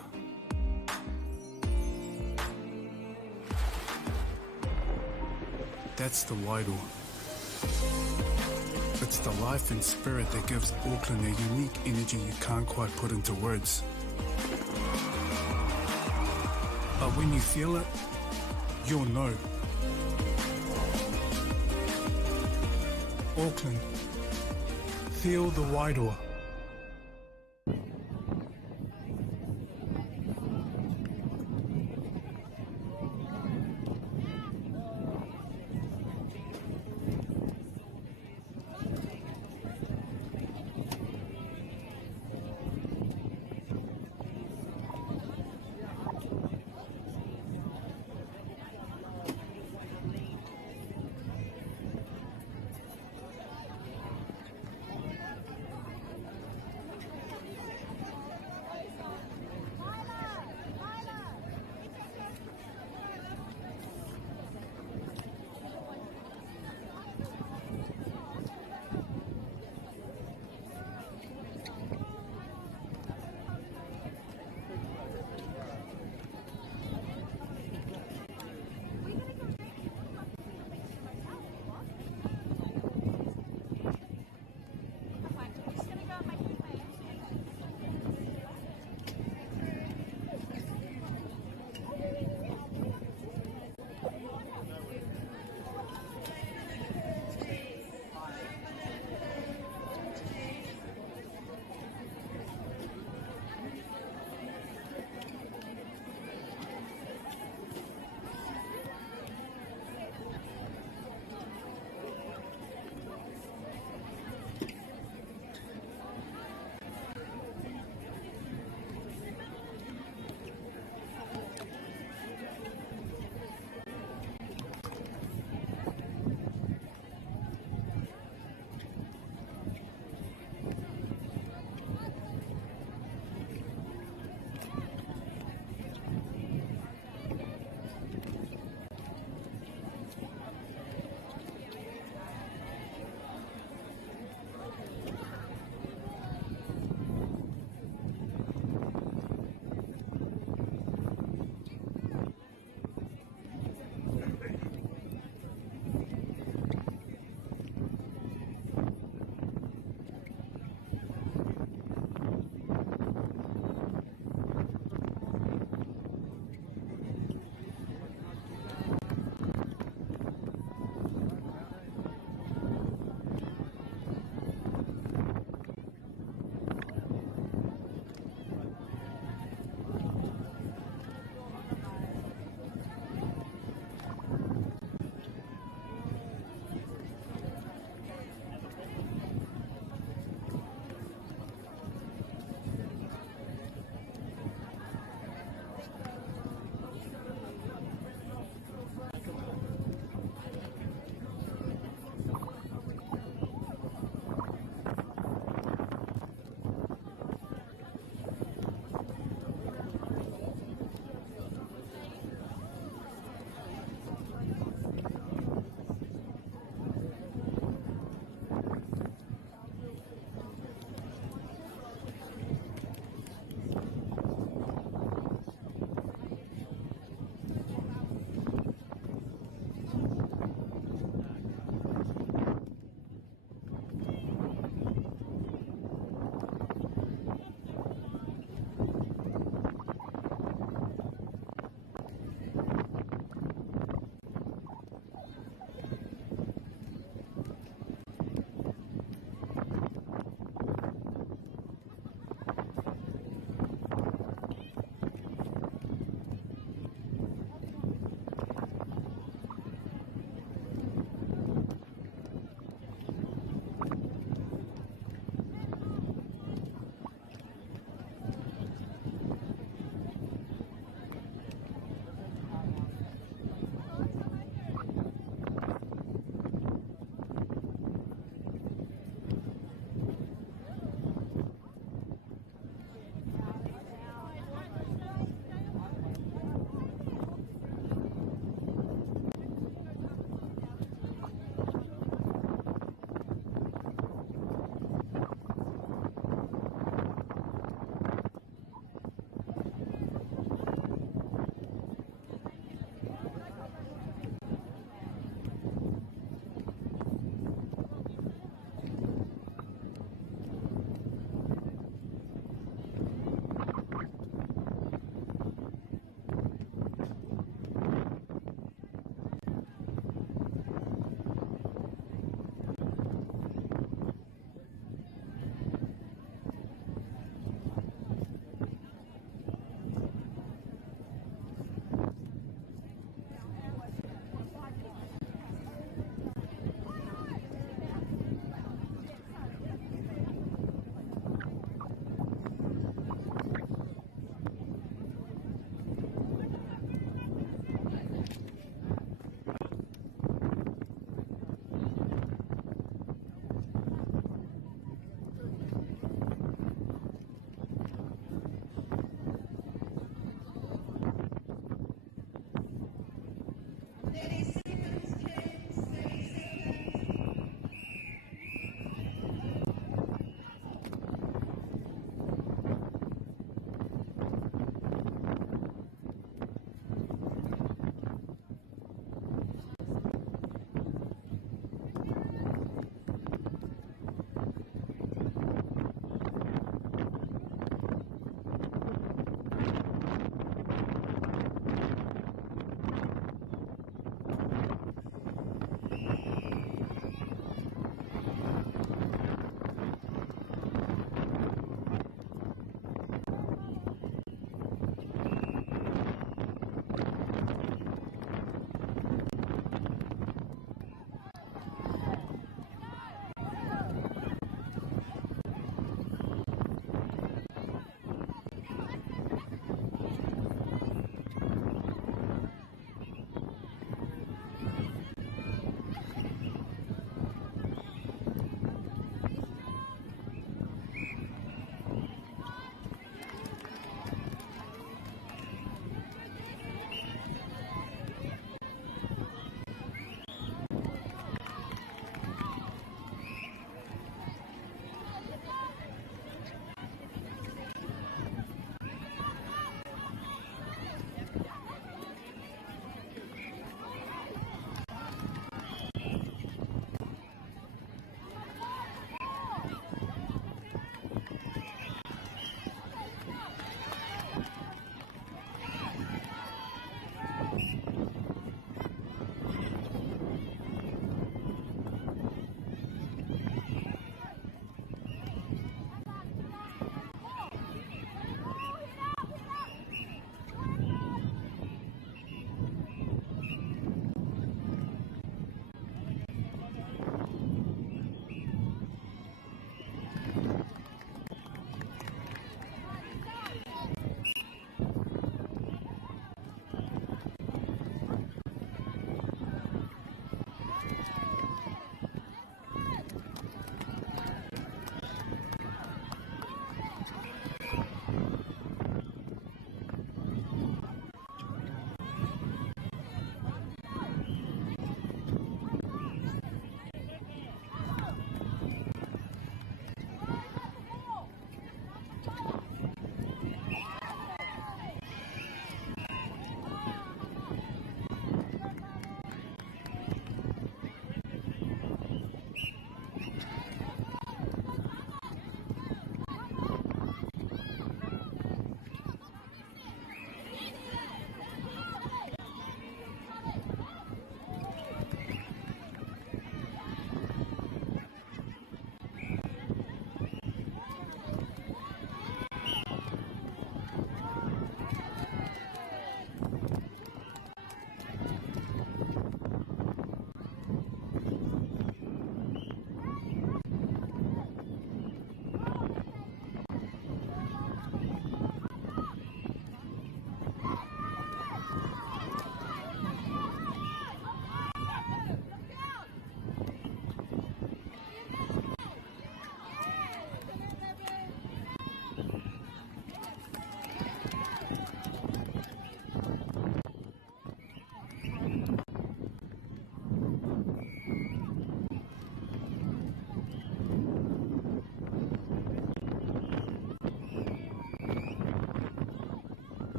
That's the Wairoa. It's the life and spirit that gives Auckland a unique energy you can't quite put into words. But when you feel it, you'll know. Auckland, feel the Wairoa.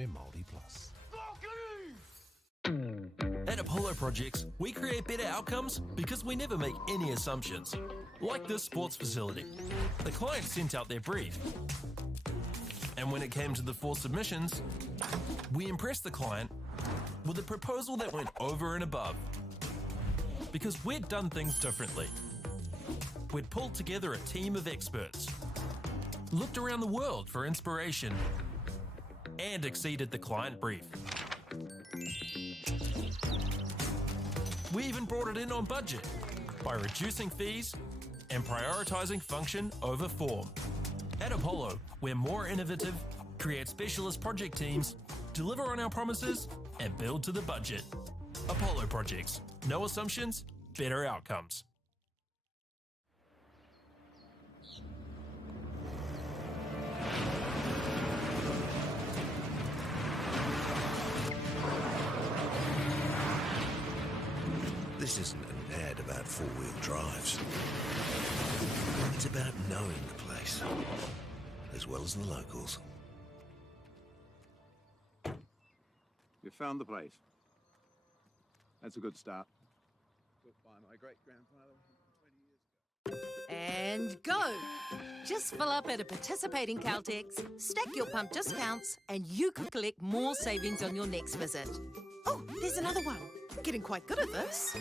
me Māori Plus. At Apollo Projects, we create better outcomes because we never make any assumptions. Like this sports facility. The client sent out their brief. And when it came to the 4 submissions, we impressed the client with a proposal that went over and above. Because we'd done things differently. We'd pulled together a team of experts, looked around the world for inspiration, and exceeded the client brief. We even brought it in on budget by reducing fees and prioritising function over form. At Apollo, we're more innovative, create specialist project teams, deliver on our promises, and build to the budget. Apollo Projects. No assumptions, better outcomes. This isn't an ad about four-wheel drives. It's about knowing the place, as well as the locals. You found the place. That's a good start. Built by my great-grandfather 120 years ago. And go! Just fill up at a participating Caltex, stack your pump discounts, and you could collect more savings on your next visit. Oh, there's another one. Getting quite good at this.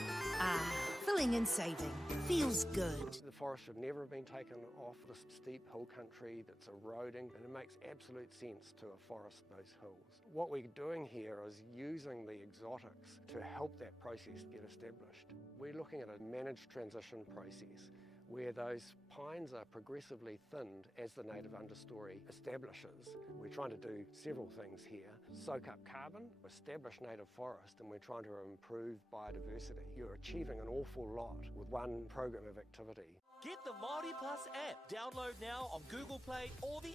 Filling and saving. Feels good. The forest should never have been taken off the steep hill country that's eroding, and it makes absolute sense to afforest those hills. What we're doing here is using the exotics to help that process get established. We're looking at a managed transition process where those pines are progressively thinned as the native understory establishes. We're trying to do several things here. Soak up carbon, establish native forest, and we're trying to improve biodiversity. You're achieving an awful lot with one program of activity. Get the Māori Plus app. Download now on Google Play or the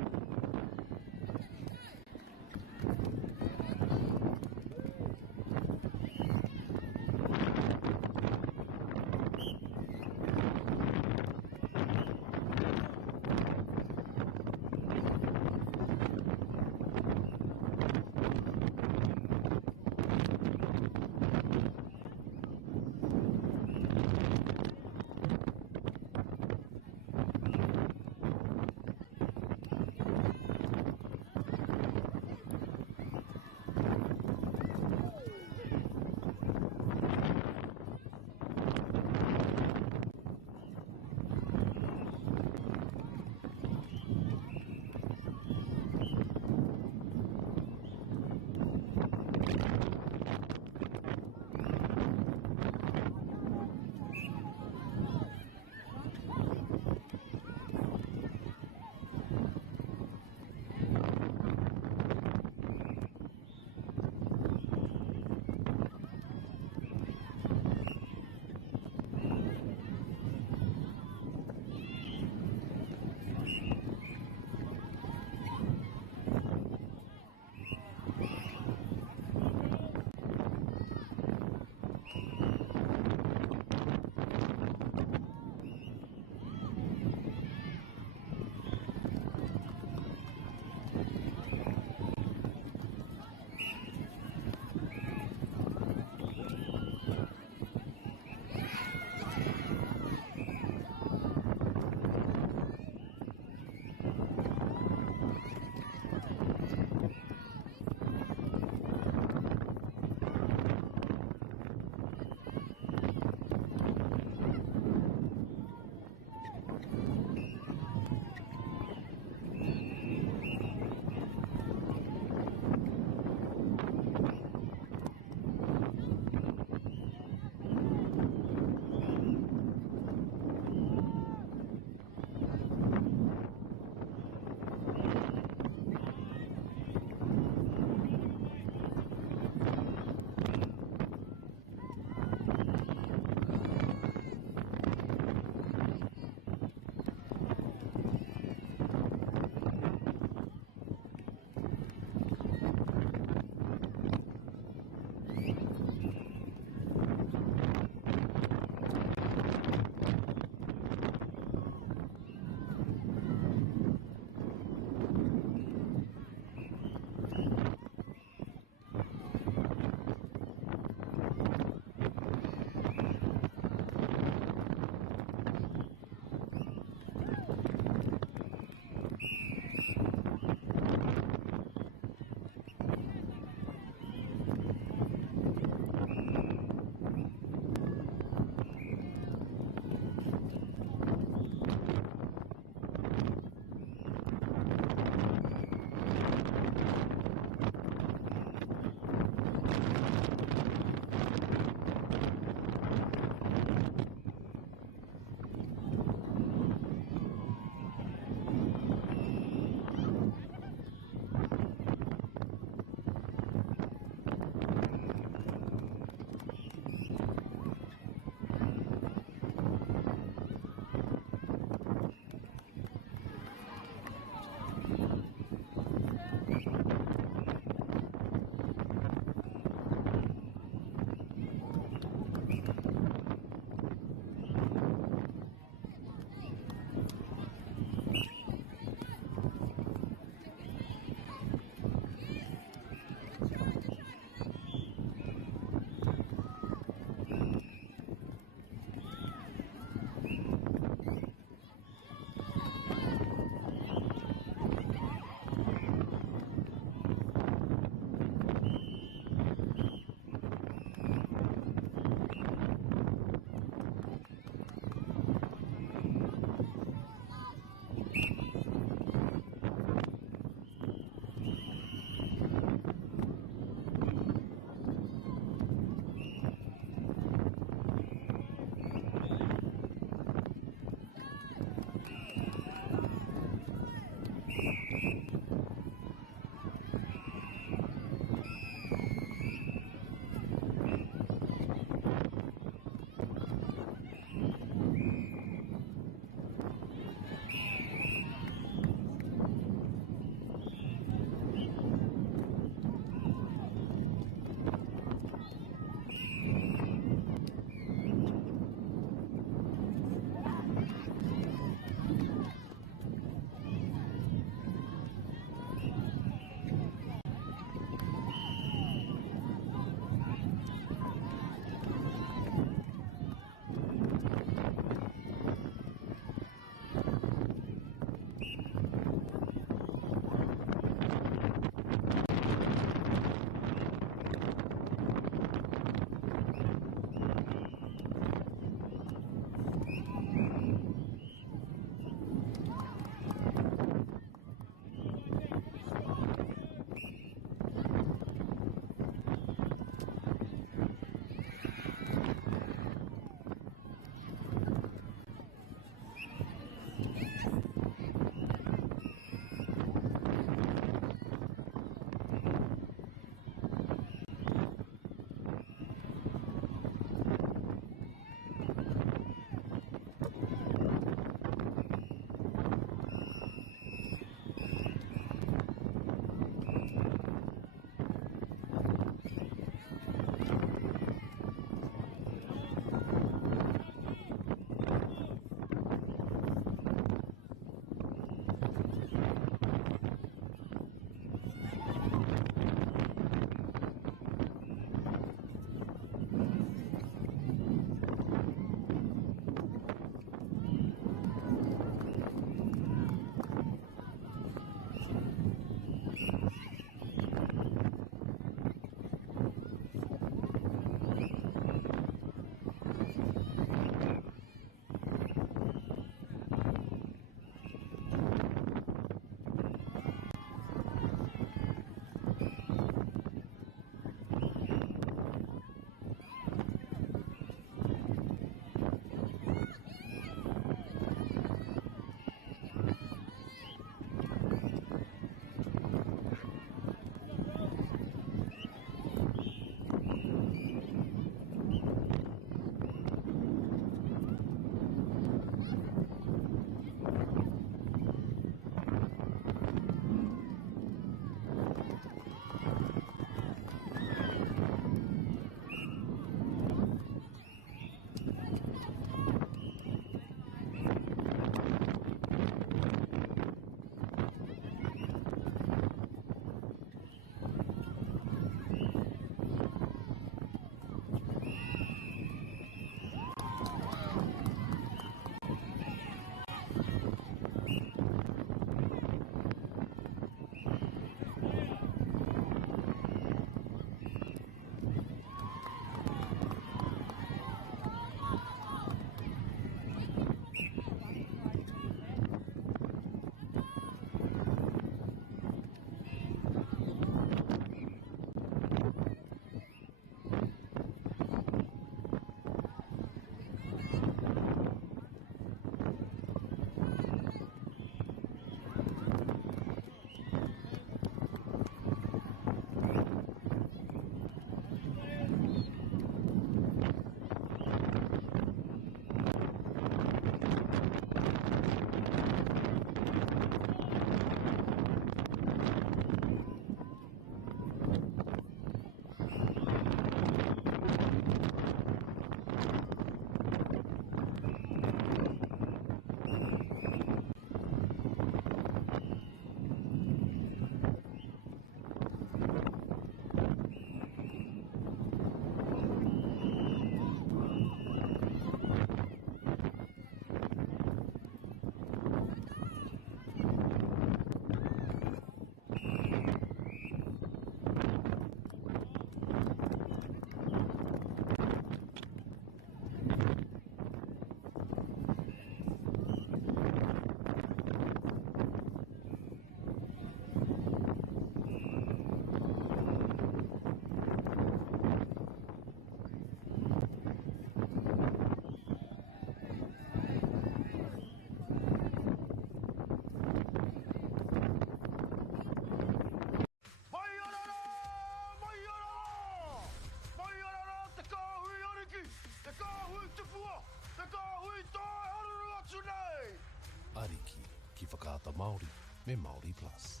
whakaata Māori me Māori Plus.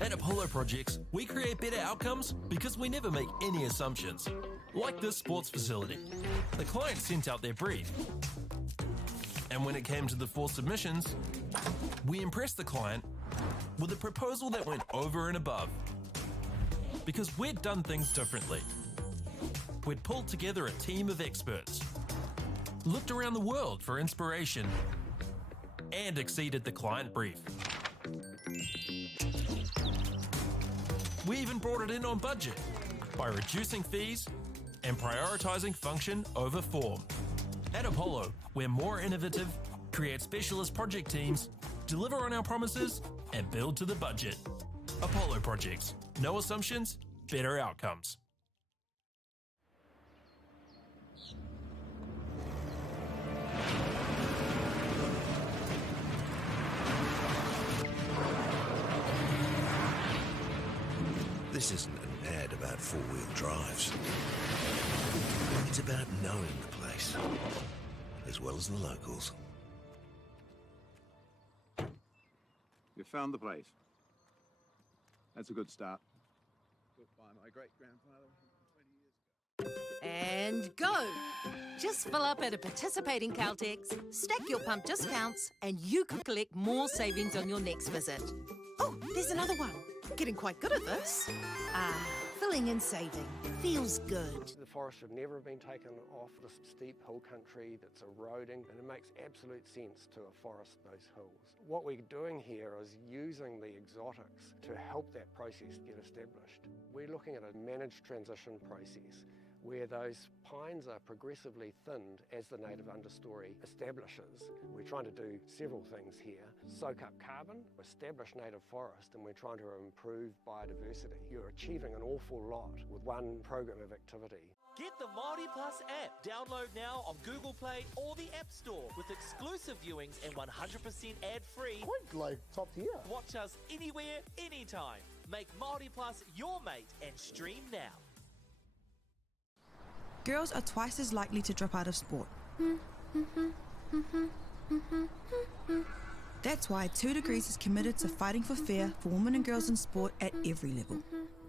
At Apollo Projects, we create better outcomes because we never make any assumptions. Like this sports facility. The client sent out their brief. And when it came to the 4 submissions, we impressed the client with a proposal that went over and above. Because we'd done things differently. We'd pulled together a team of experts, looked around the world for inspiration, and exceeded the client brief. We even brought it in on budget by reducing fees and prioritising function over form. At Apollo, we're more innovative, create specialist project teams, deliver on our promises, and build to the budget. Apollo Projects. No assumptions, better outcomes. This isn't an ad about four-wheel drives. It's about knowing the place, as well as the locals. You found the place. That's a good start. Built by my great-grandfather 120 years ago. And go! Just fill up at a participating Caltex, stack your pump discounts, and you could collect more savings on your next visit. Oh, there's another one. Getting quite good at this. Filling and saving. Feels good. The forests have never been taken off the steep hill country that's eroding, and it makes absolute sense to afforest those hills. What we're doing here is using the exotics to help that process get established. We're looking at a managed transition process where those pines are progressively thinned as the native understory establishes. We're trying to do several things here. Soak up carbon, establish native forest, and we're trying to improve biodiversity. You're achieving an awful lot with one program of activity. Get the Māori Plus app. Download now on Google Play or the App Store with exclusive viewings and 100% ad-free. Quite like top tier. Watch us anywhere, anytime. Make Māori Plus your mate and stream now. Girls are twice as likely to drop out of sport. That's why 2 Degrees is committed to fighting for fair for women and girls in sport at every level.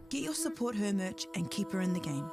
Get your Support Her merch and keep her in the game.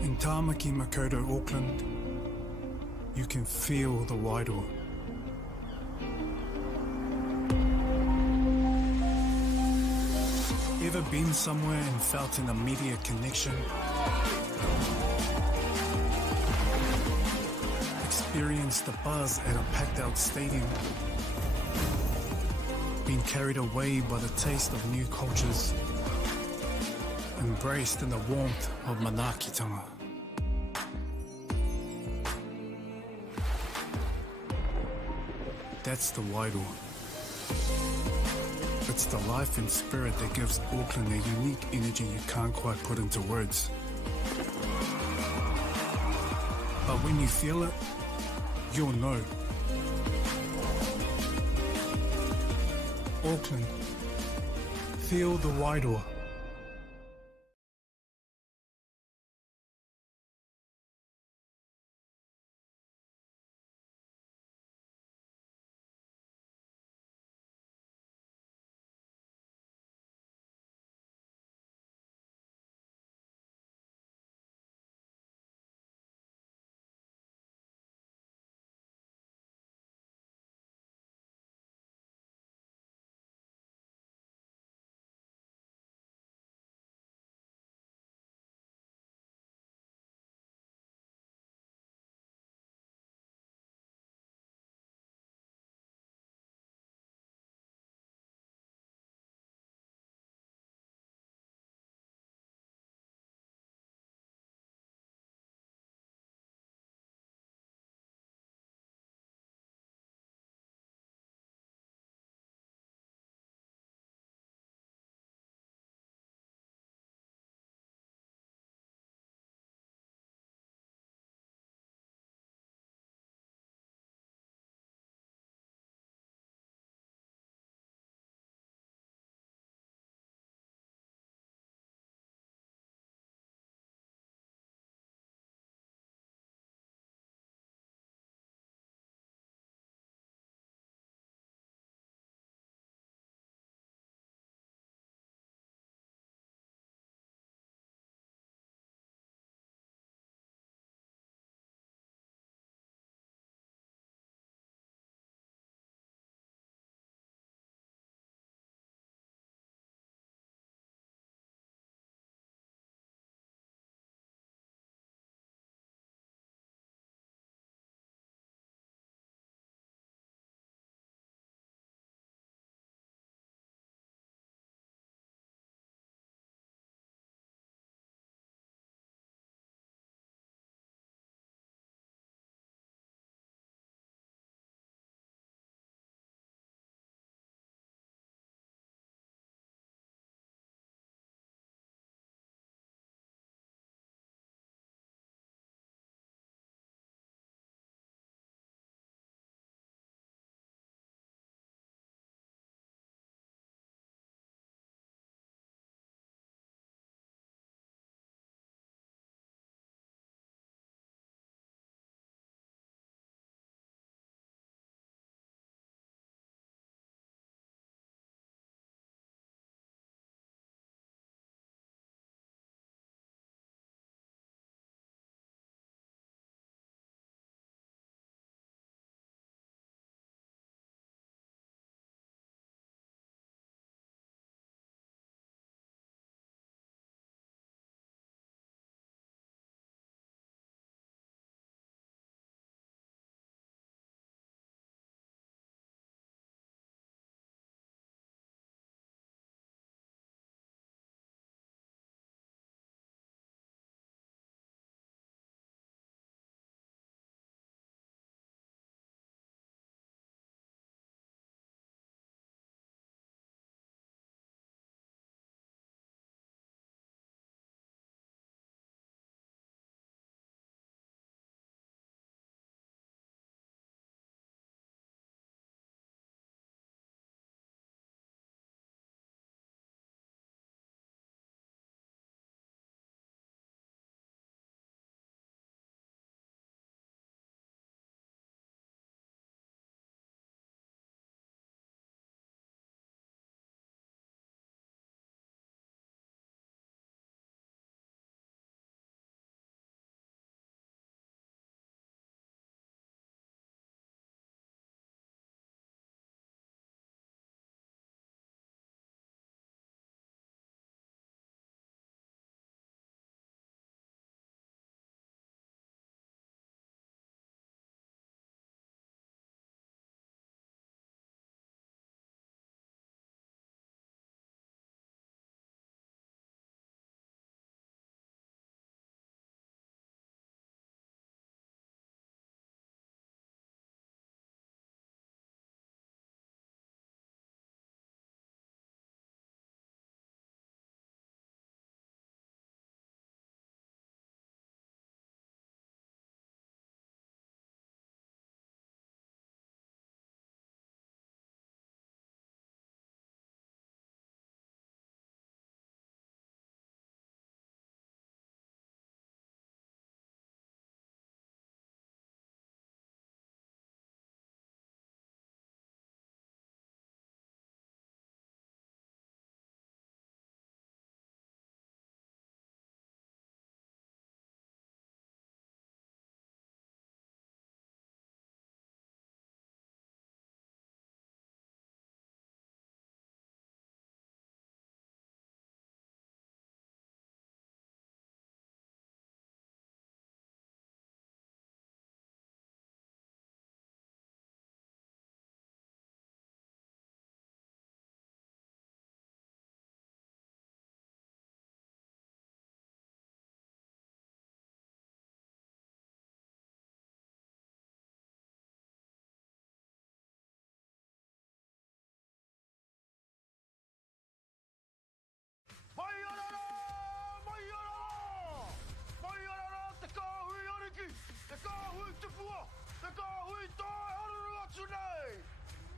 In Tāmaki Makaurau, Auckland, you can feel the Wairoa. Ever been somewhere and felt an immediate connection? Experienced the buzz at a packed out stadium? Been carried away by the taste of new cultures? Embraced in the warmth of manaakitanga? That's the Wairoa. It's the life and spirit that gives Auckland a unique energy you can't quite put into words. But when you feel it, you'll know. Auckland, feel the Wairoa.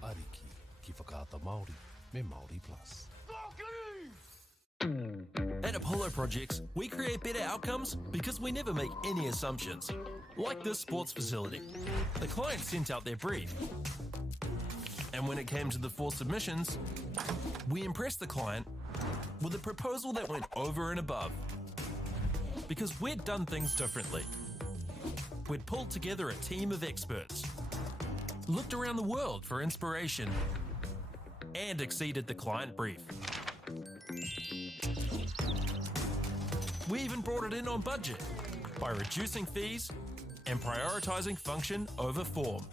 Ariki ki whakaata Māori me Māori Plus. At Apollo Projects, we create better outcomes because we never make any assumptions. Like this sports facility. The client sent out their brief. And when it came to the 4 submissions, we impressed the client with a proposal that went over and above. Because we'd done things differently. We'd pulled together a team of experts, looked around the world for inspiration, and exceeded the client brief. We even brought it in on budget by reducing fees and prioritising function over form.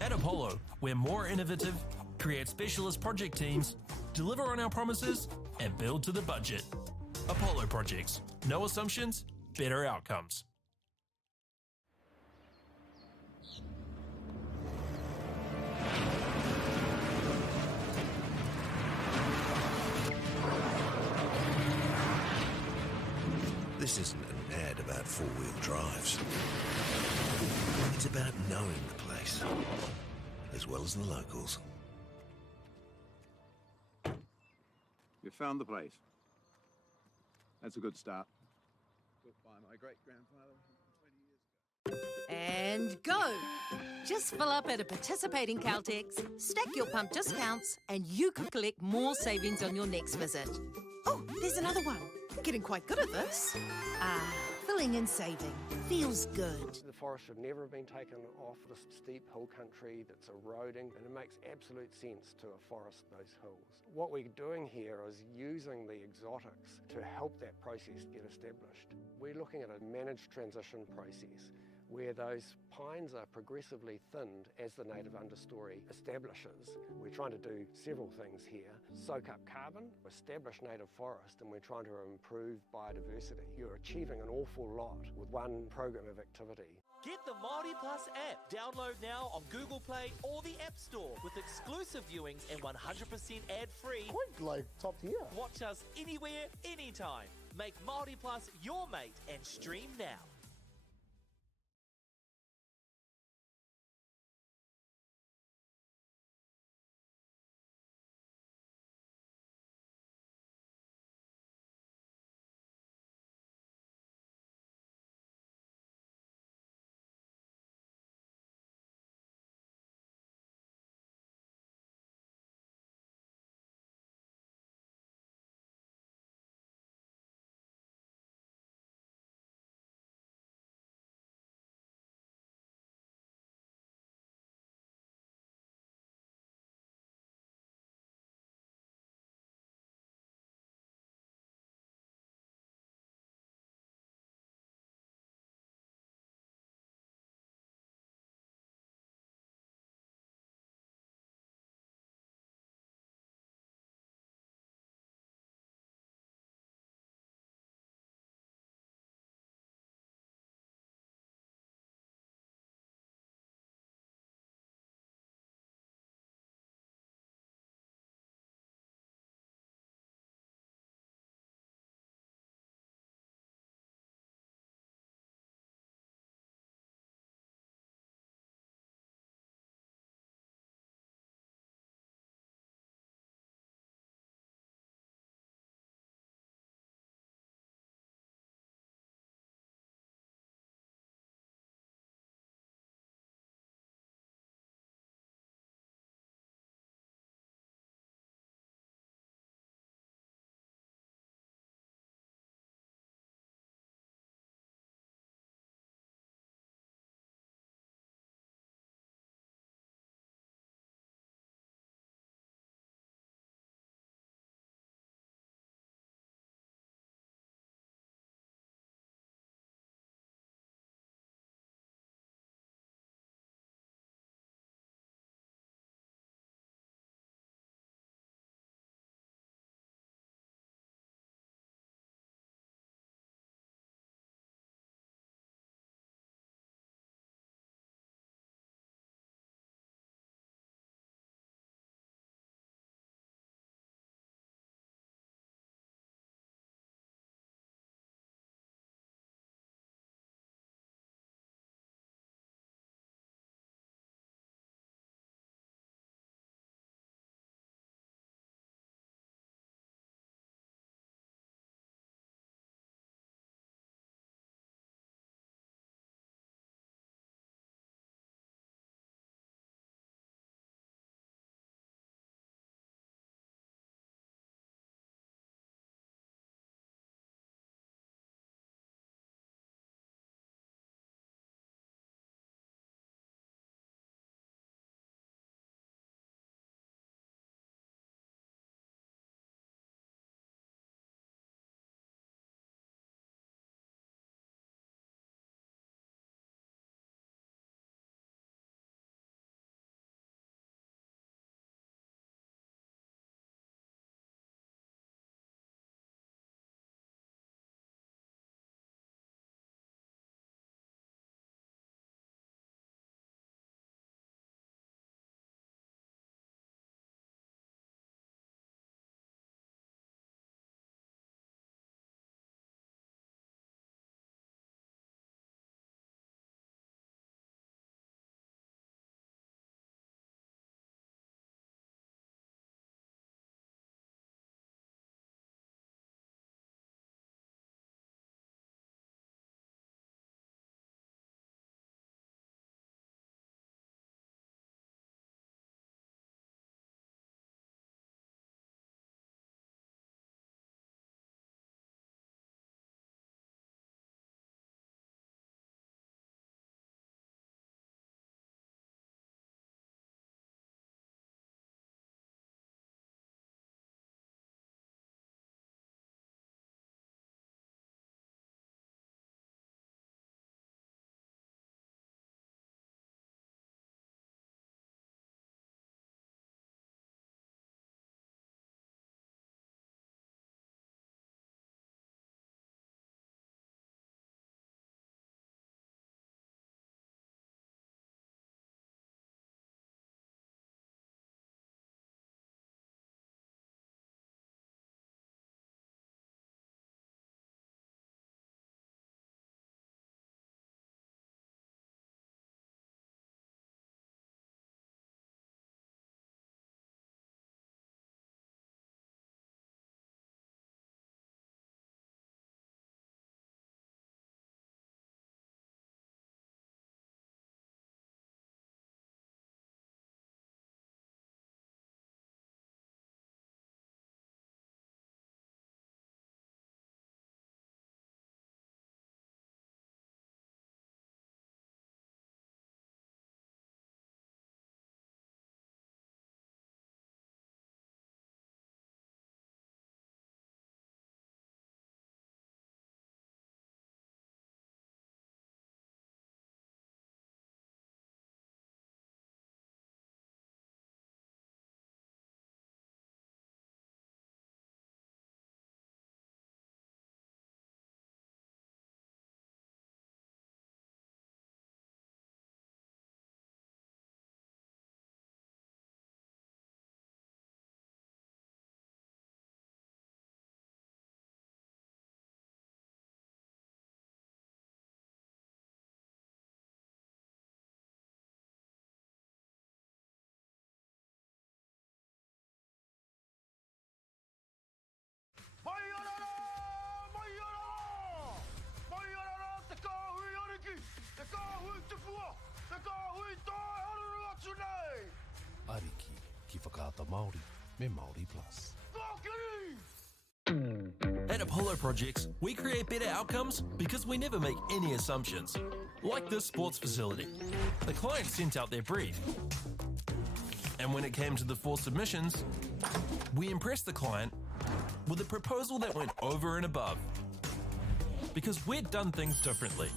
At Apollo, we're more innovative, create specialist project teams, deliver on our promises, and build to the budget. Apollo Projects. No assumptions, better outcomes. This isn't an ad about four-wheel drives. It's about knowing the place, as well as the locals. You found the place. That's a good start. Built by my great-grandfather 20 years ago. And go! Just fill up at a participating Caltex, stack your pump discounts, and you could collect more savings on your next visit. Oh, there's another one. Getting quite good at this. Filling and saving. Feels good. The forest should never have been taken off the steep hill country that's eroding, and it makes absolute sense to afforest those hills. What we're doing here is using the exotics to help that process get established. We're looking at a managed transition process where those pines are progressively thinned as the native understory establishes. We're trying to do several things here. Soak up carbon, establish native forest, and we're trying to improve biodiversity. You're achieving an awful lot with one program of activity. Get the Māori Plus app. Download now on Google Play or the App Store with exclusive viewings and 100% ad-free. Quite like top tier. Watch us anywhere, anytime. Make Māori Plus your mate and stream now. Ariki, ki whakaata Māori, me Māori Plus. At Apollo Projects, we create better outcomes because we never make any assumptions. Like this sports facility. The client sent out their brief. And when it came to the 4 submissions, we impressed the client with a proposal that went over and above. Because we'd done things differently.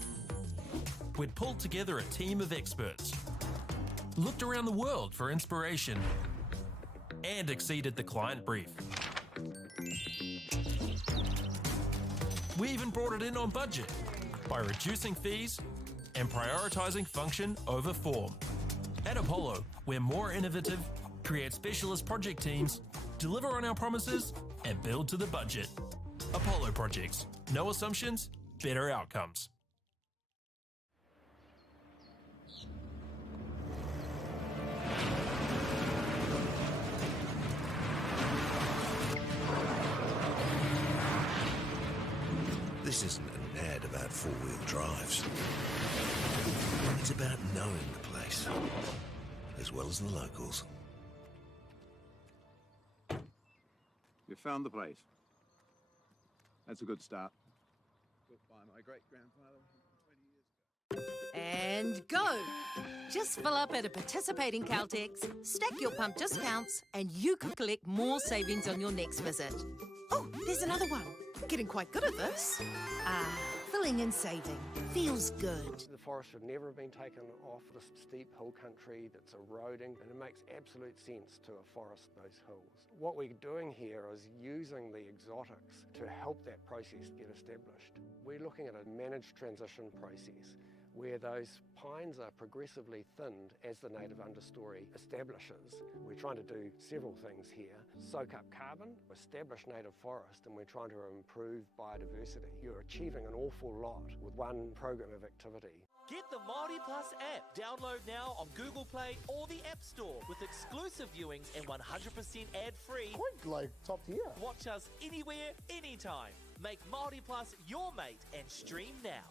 We'd pulled together a team of experts, looked around the world for inspiration, and exceeded the client brief. We even brought it in on budget by reducing fees and prioritising function over form. At Apollo, we're more innovative, create specialist project teams, deliver on our promises, and build to the budget. Apollo Projects. No assumptions, better outcomes. This isn't an ad about four-wheel drives. It's about knowing the place, as well as the locals. You found the place. That's a good start. Built by my great-grandfather 120 years ago. And go! Just fill up at a participating Caltex, stack your pump discounts, and you could collect more savings on your next visit. Oh, there's another one. Getting quite good at this. Filling and saving. Feels good. The forest should never have been taken off the steep hill country that's eroding, and it makes absolute sense to afforest those hills. What we're doing here is using the exotics to help that process get established. We're looking at a managed transition process where those pines are progressively thinned as the native understory establishes. We're trying to do several things here. Soak up carbon, establish native forest, and we're trying to improve biodiversity. You're achieving an awful lot with one program of activity. Get the Māori Plus app. Download now on Google Play or the App Store with exclusive viewings and 100% ad-free. Quite like top tier. Watch us anywhere, anytime. Make Māori Plus your mate and stream now.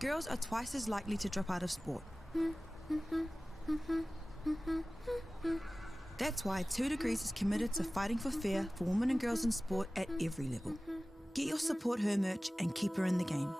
girls are twice as likely to drop out of sport. That's why 2 Degrees is committed to fighting for fair for women and girls in sport at every level. Get your Support Her merch and keep her in the game.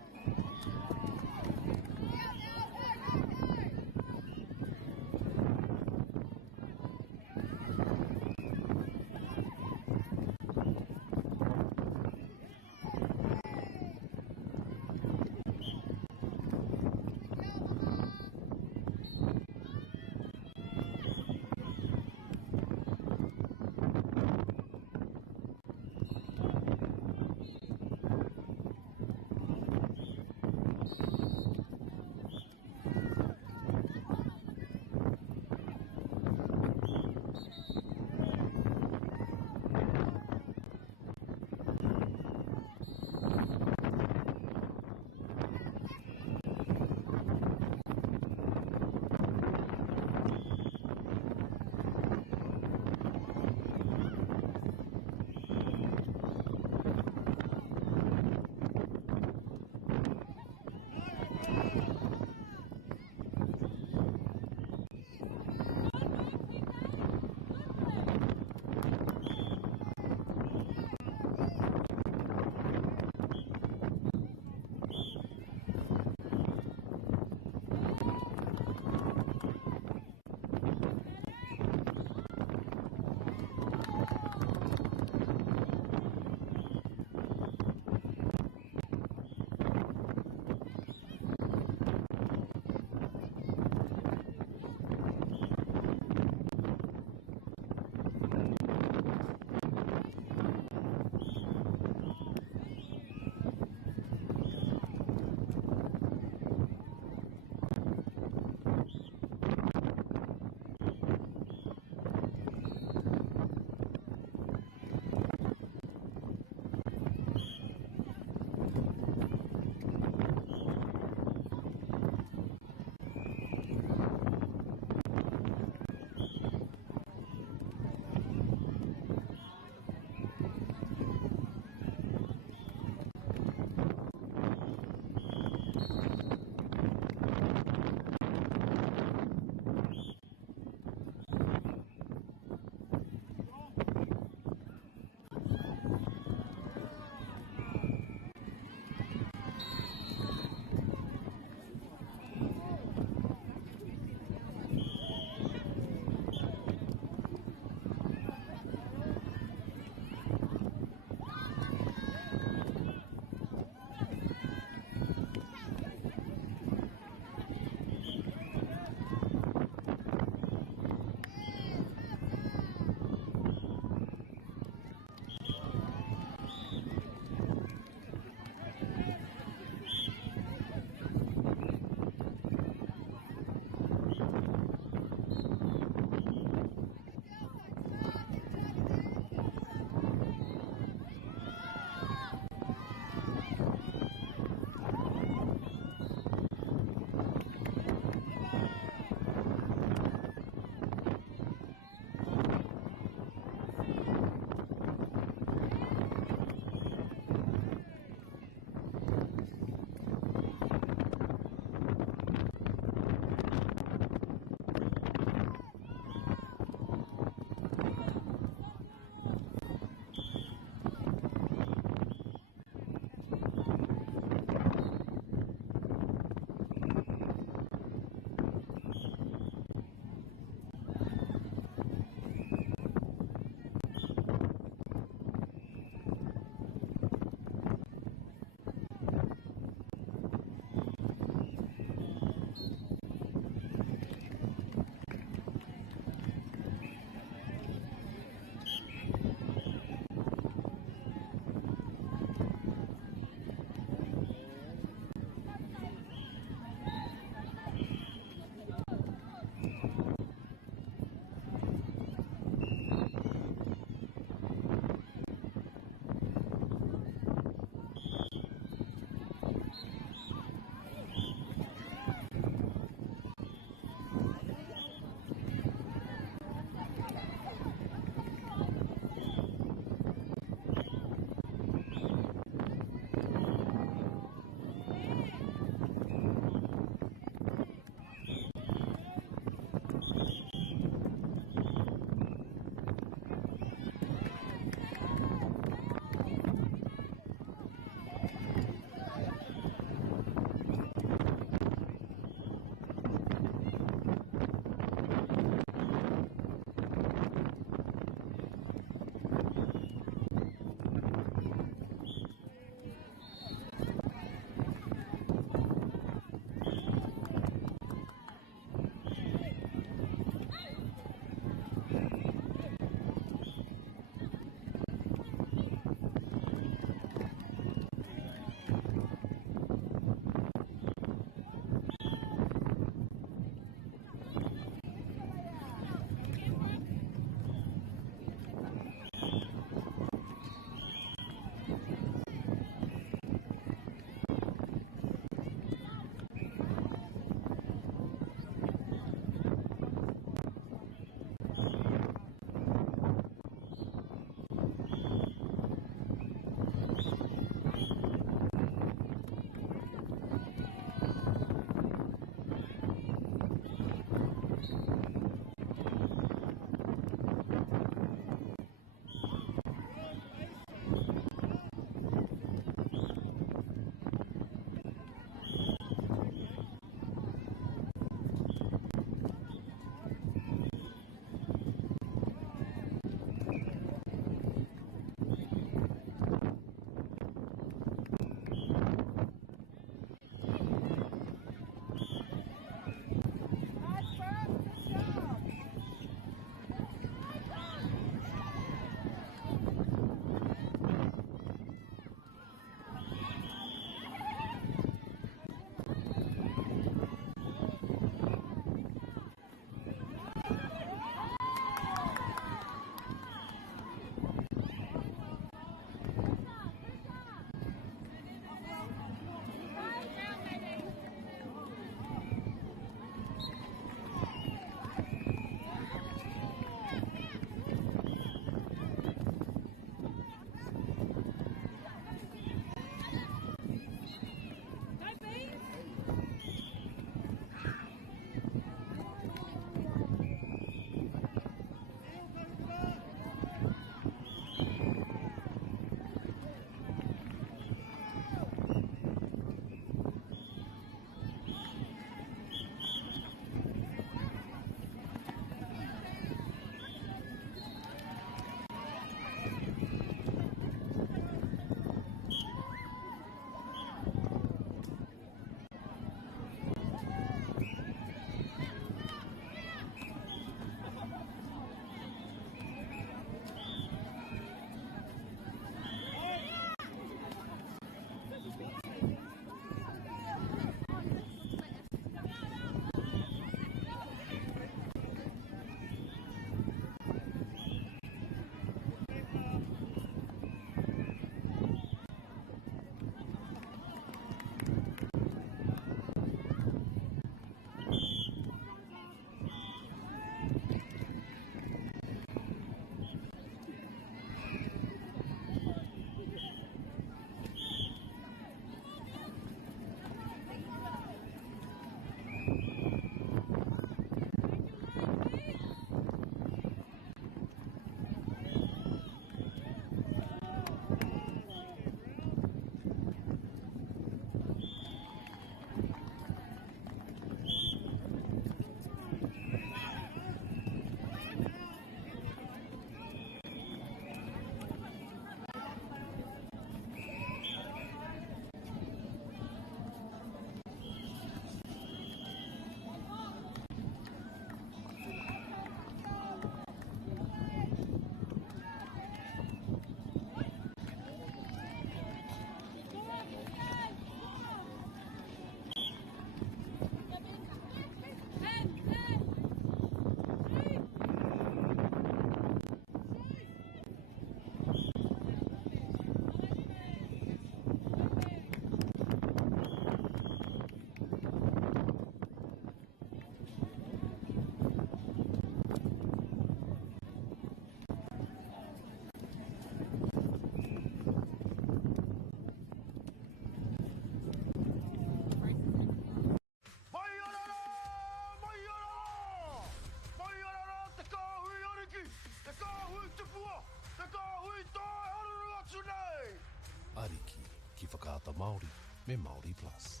Ariki, ki whakaata Māori, me Māori Plus.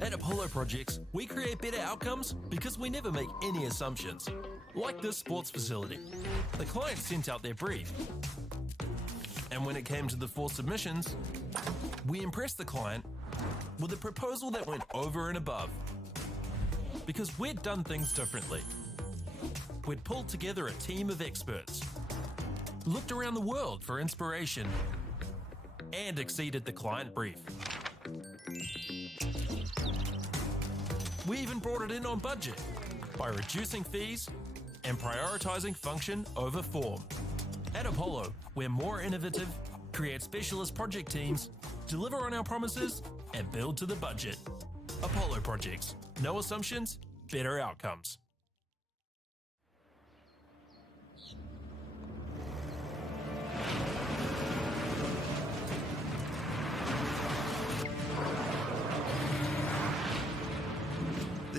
At Apollo Projects, we create better outcomes because we never make any assumptions. Like this sports facility. The client sent out their brief. And when it came to the 4 submissions, we impressed the client with a proposal that went over and above. Because we'd done things differently. We'd pulled together a team of experts, looked around the world for inspiration, and exceeded the client brief. We even brought it in on budget by reducing fees and prioritizing function over form. At Apollo, we're more innovative, create specialist project teams, deliver on our promises, and build to the budget. Apollo Projects. No assumptions, better outcomes.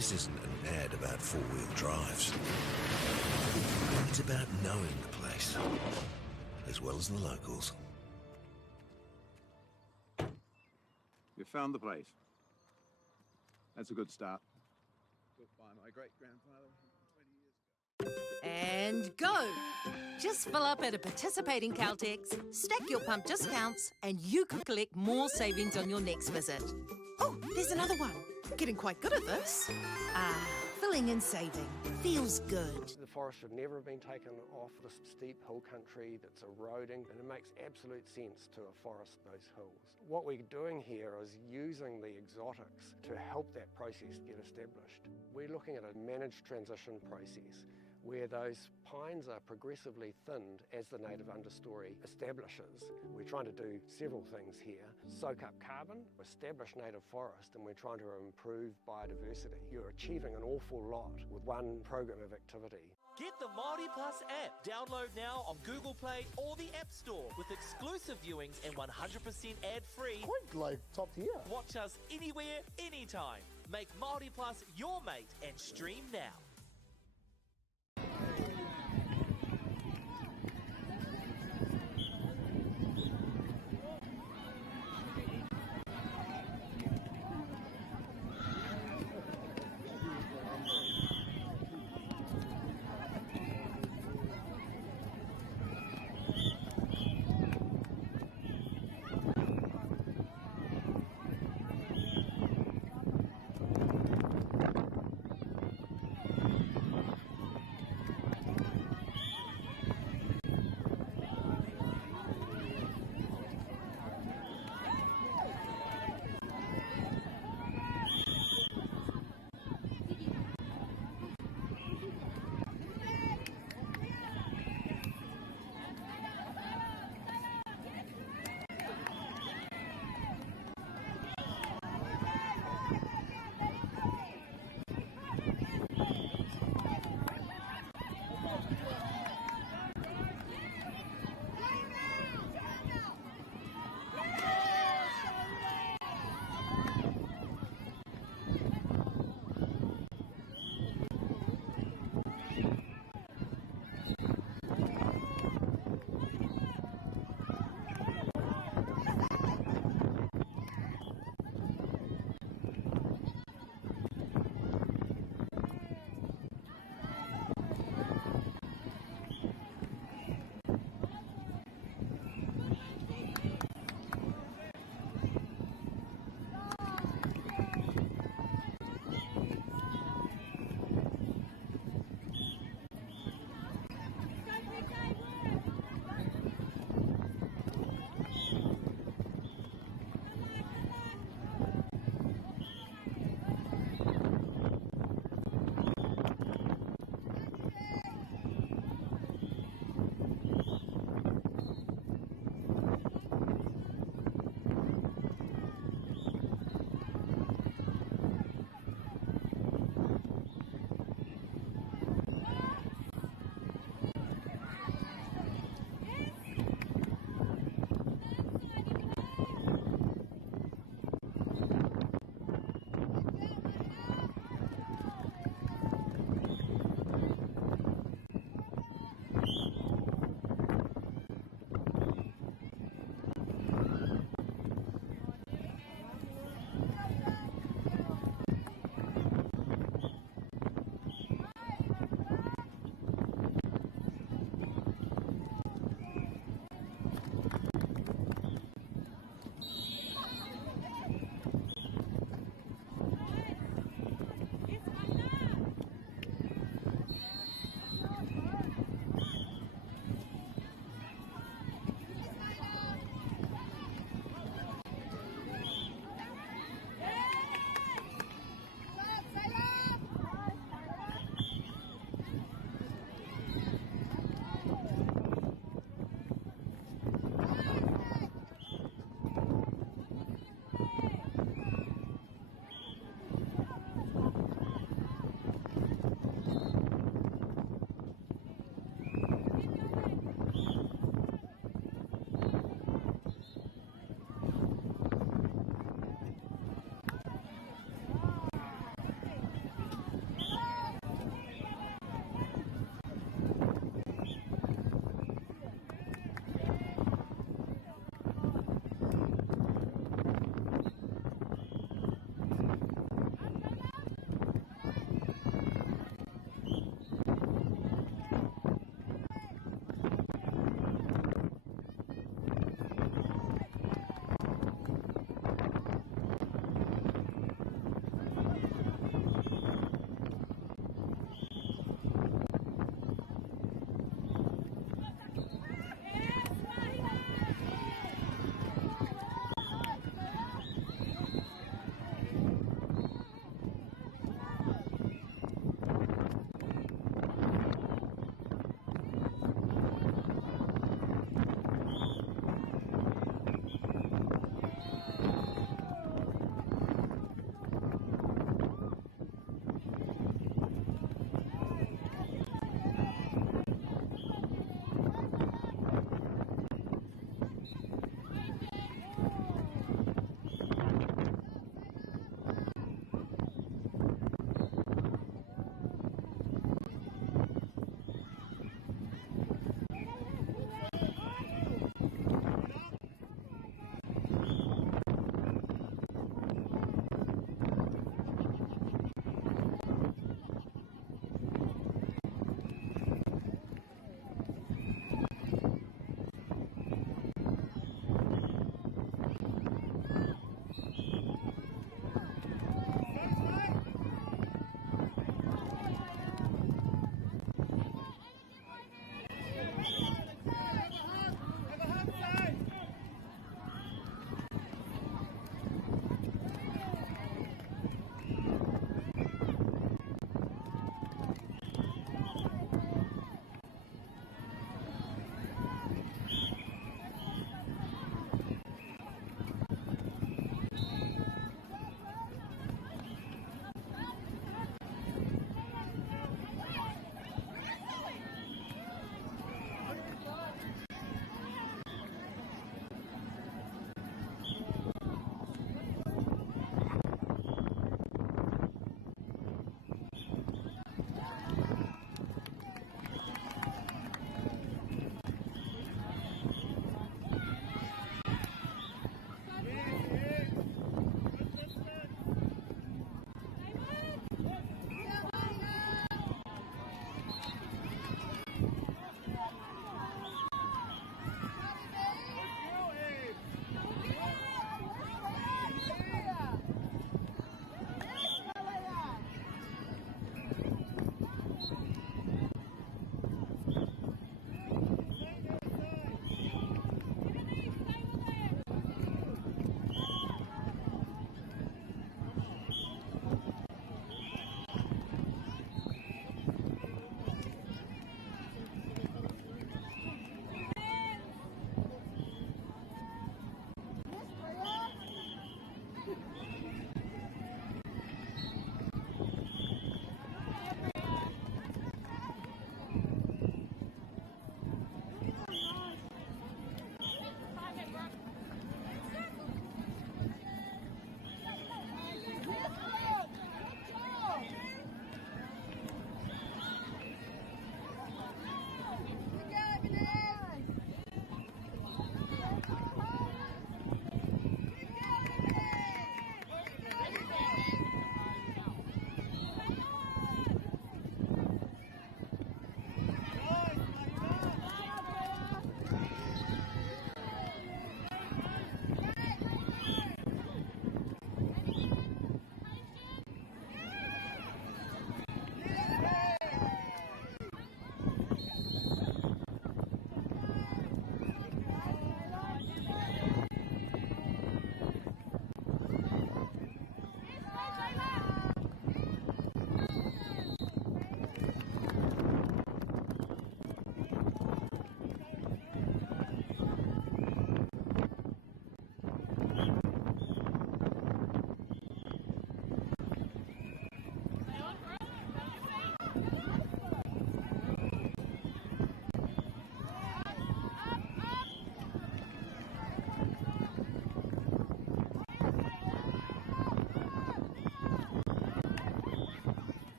This isn't an ad about four-wheel drives. It's about knowing the place, as well as the locals. You found the place. That's a good start. Built by my great-grandfather 20 years ago. And go! Just fill up at a participating Caltex, stack your pump discounts, and you could collect more savings on your next visit. Oh, there's another one. Getting quite good at this. Filling and saving. Feels good. The forest should never have been taken off this steep hill country that's eroding, and it makes absolute sense to afforest those hills. What we're doing here is using the exotics to help that process get established. We're looking at a managed transition process where those pines are progressively thinned as the native understory establishes. We're trying to do several things here. Soak up carbon, establish native forest, and we're trying to improve biodiversity. You're achieving an awful lot with one program of activity. Get the Māori Plus app. Download now on Google Play or the App Store with exclusive viewings and 100% ad-free. Quite like top tier. Watch us anywhere, anytime. Make Māori Plus your mate and stream now.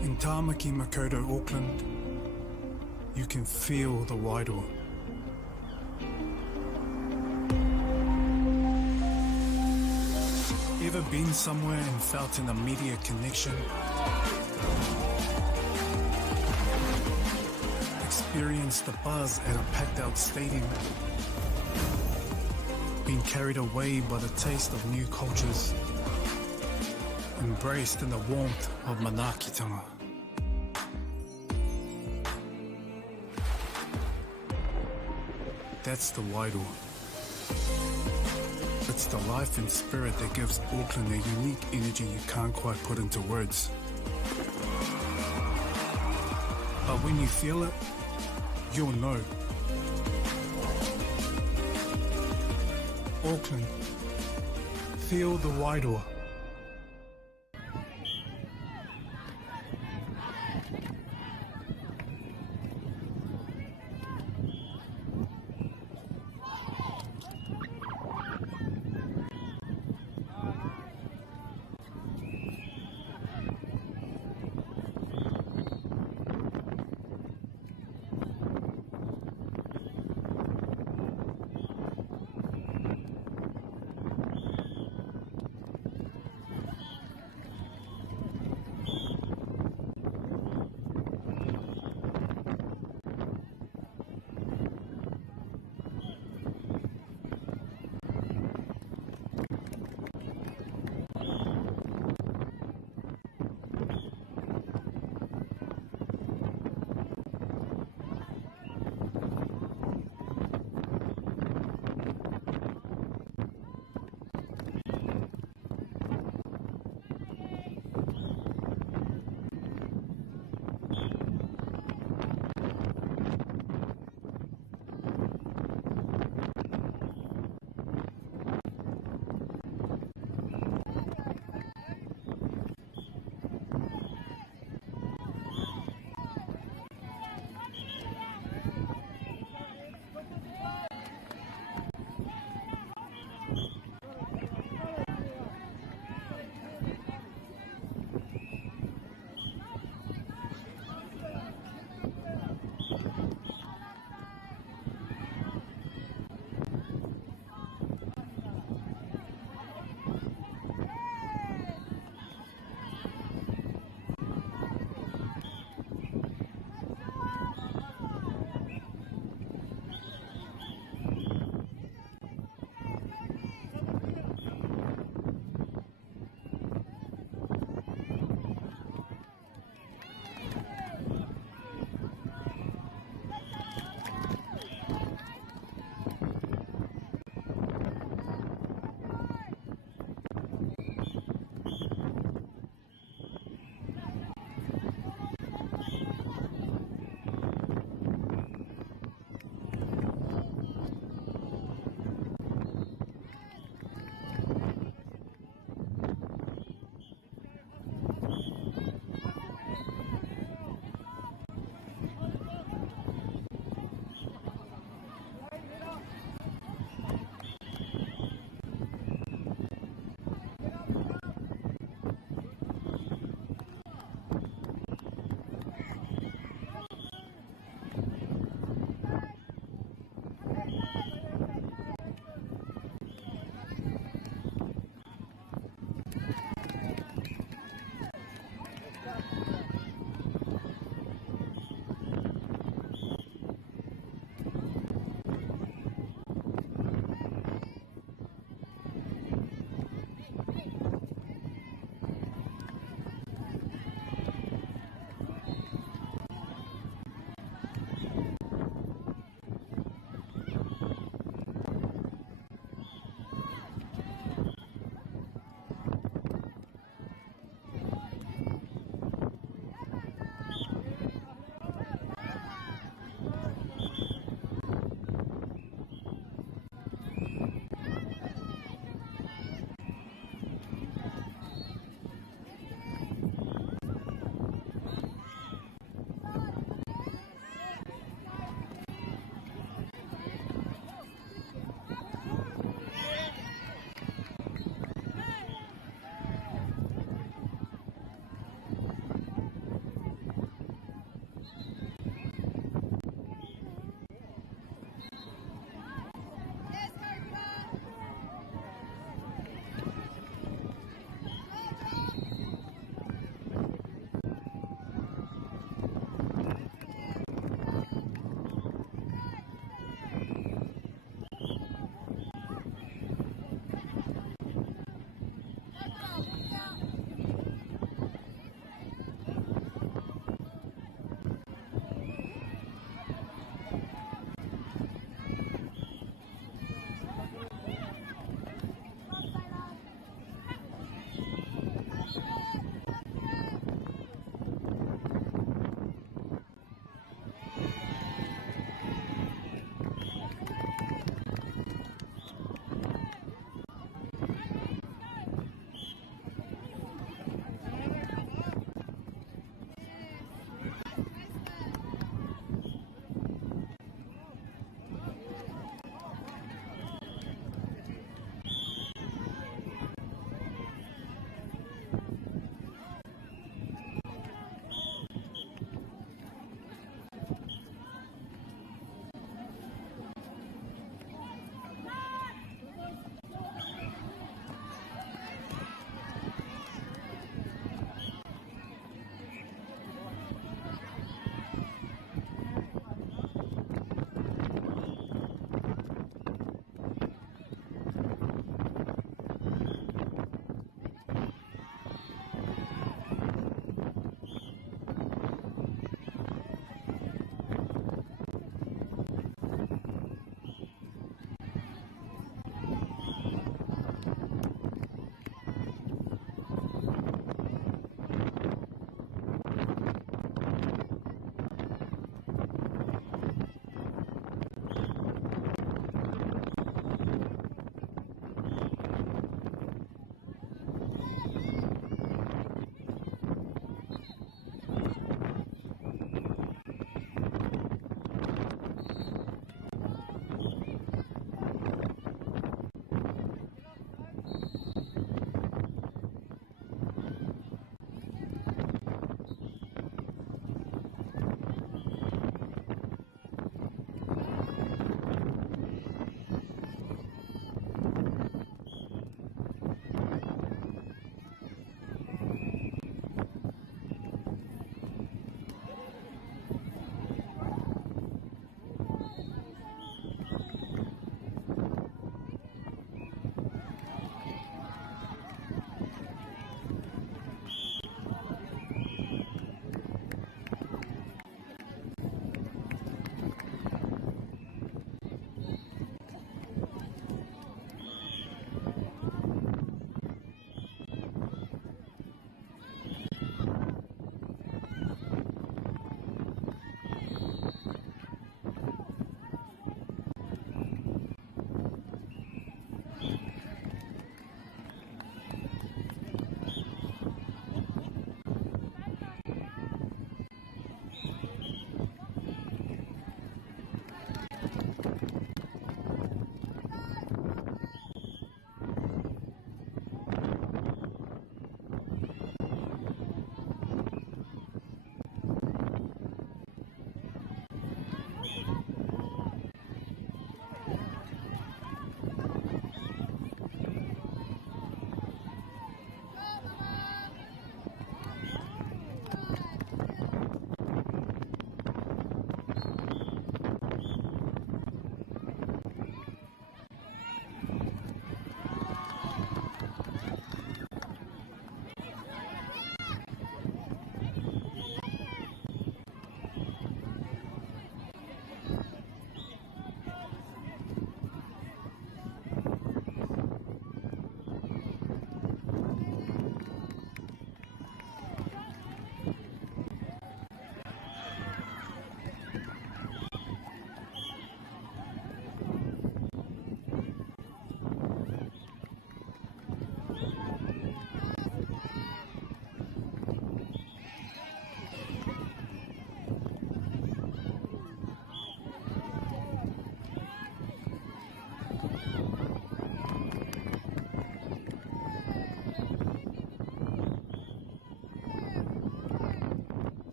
In Tāmaki Makaurau, Auckland, you can feel the Wairoa. Ever been somewhere and felt an immediate connection? Experienced the buzz at a packed out stadium? Been carried away by the taste of new cultures? Embraced in the warmth of manaakitanga? That's the Wairoa. It's the life and spirit that gives Auckland a unique energy you can't quite put into words. But when you feel it, you'll know. Auckland, feel the Wairoa.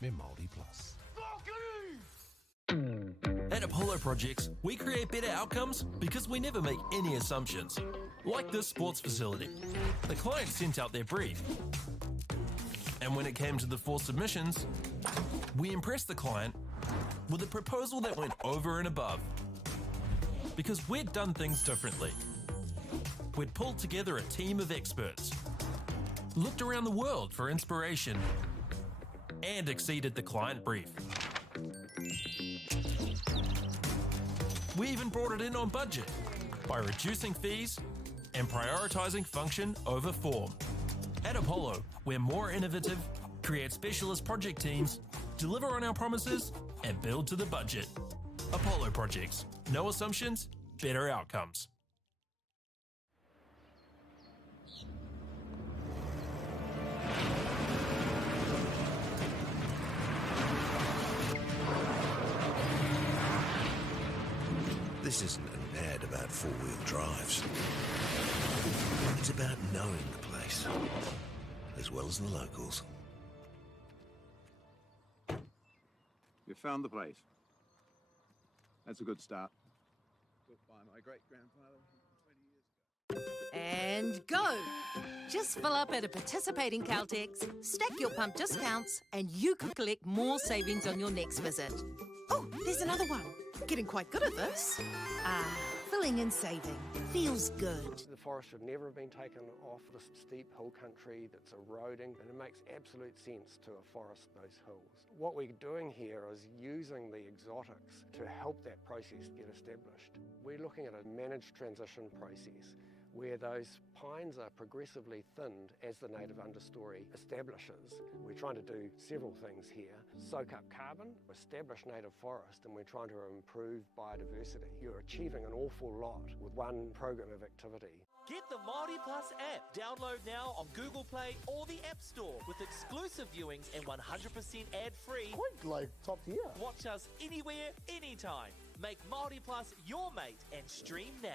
me Māori Plus. At Apollo Projects, we create better outcomes because we never make any assumptions. Like this sports facility. The client sent out their brief. And when it came to the 4 submissions, we impressed the client with a proposal that went over and above. Because we'd done things differently. We'd pulled together a team of experts, looked around the world for inspiration, and exceeded the client brief. We even brought it in on budget by reducing fees and prioritising function over form. At Apollo, we're more innovative, create specialist project teams, deliver on our promises, and build to the budget. Apollo Projects. No assumptions, better outcomes. This isn't an ad about four-wheel drives. It's about knowing the place, as well as the locals. You found the place. That's a good start. Built by my great-grandfather 20 years ago. And go! Just fill up at a participating Caltex, stack your pump discounts, and you could collect more savings on your next visit. Oh, there's another one. Getting quite good at this. Filling and saving. Feels good. The forest should never have been taken off this steep hill country that's eroding, and it makes absolute sense to afforest those hills. What we're doing here is using the exotics to help that process get established. We're looking at a managed transition process where those pines are progressively thinned as the native understory establishes. We're trying to do several things here. Soak up carbon, establish native forest, and we're trying to improve biodiversity. You're achieving an awful lot with one program of activity. Get the Māori Plus app. Download now on Google Play or the App Store with exclusive viewings and 100% ad-free. Quite like top tier. Watch us anywhere, anytime. Make Māori Plus your mate and stream now.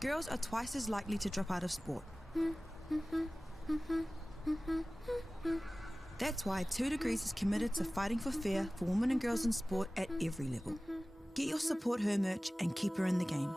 girls are twice as likely to drop out of sport. That's why 2 Degrees is committed to fighting for fair for women and girls in sport at every level. Get your Support Her merch and keep her in the game.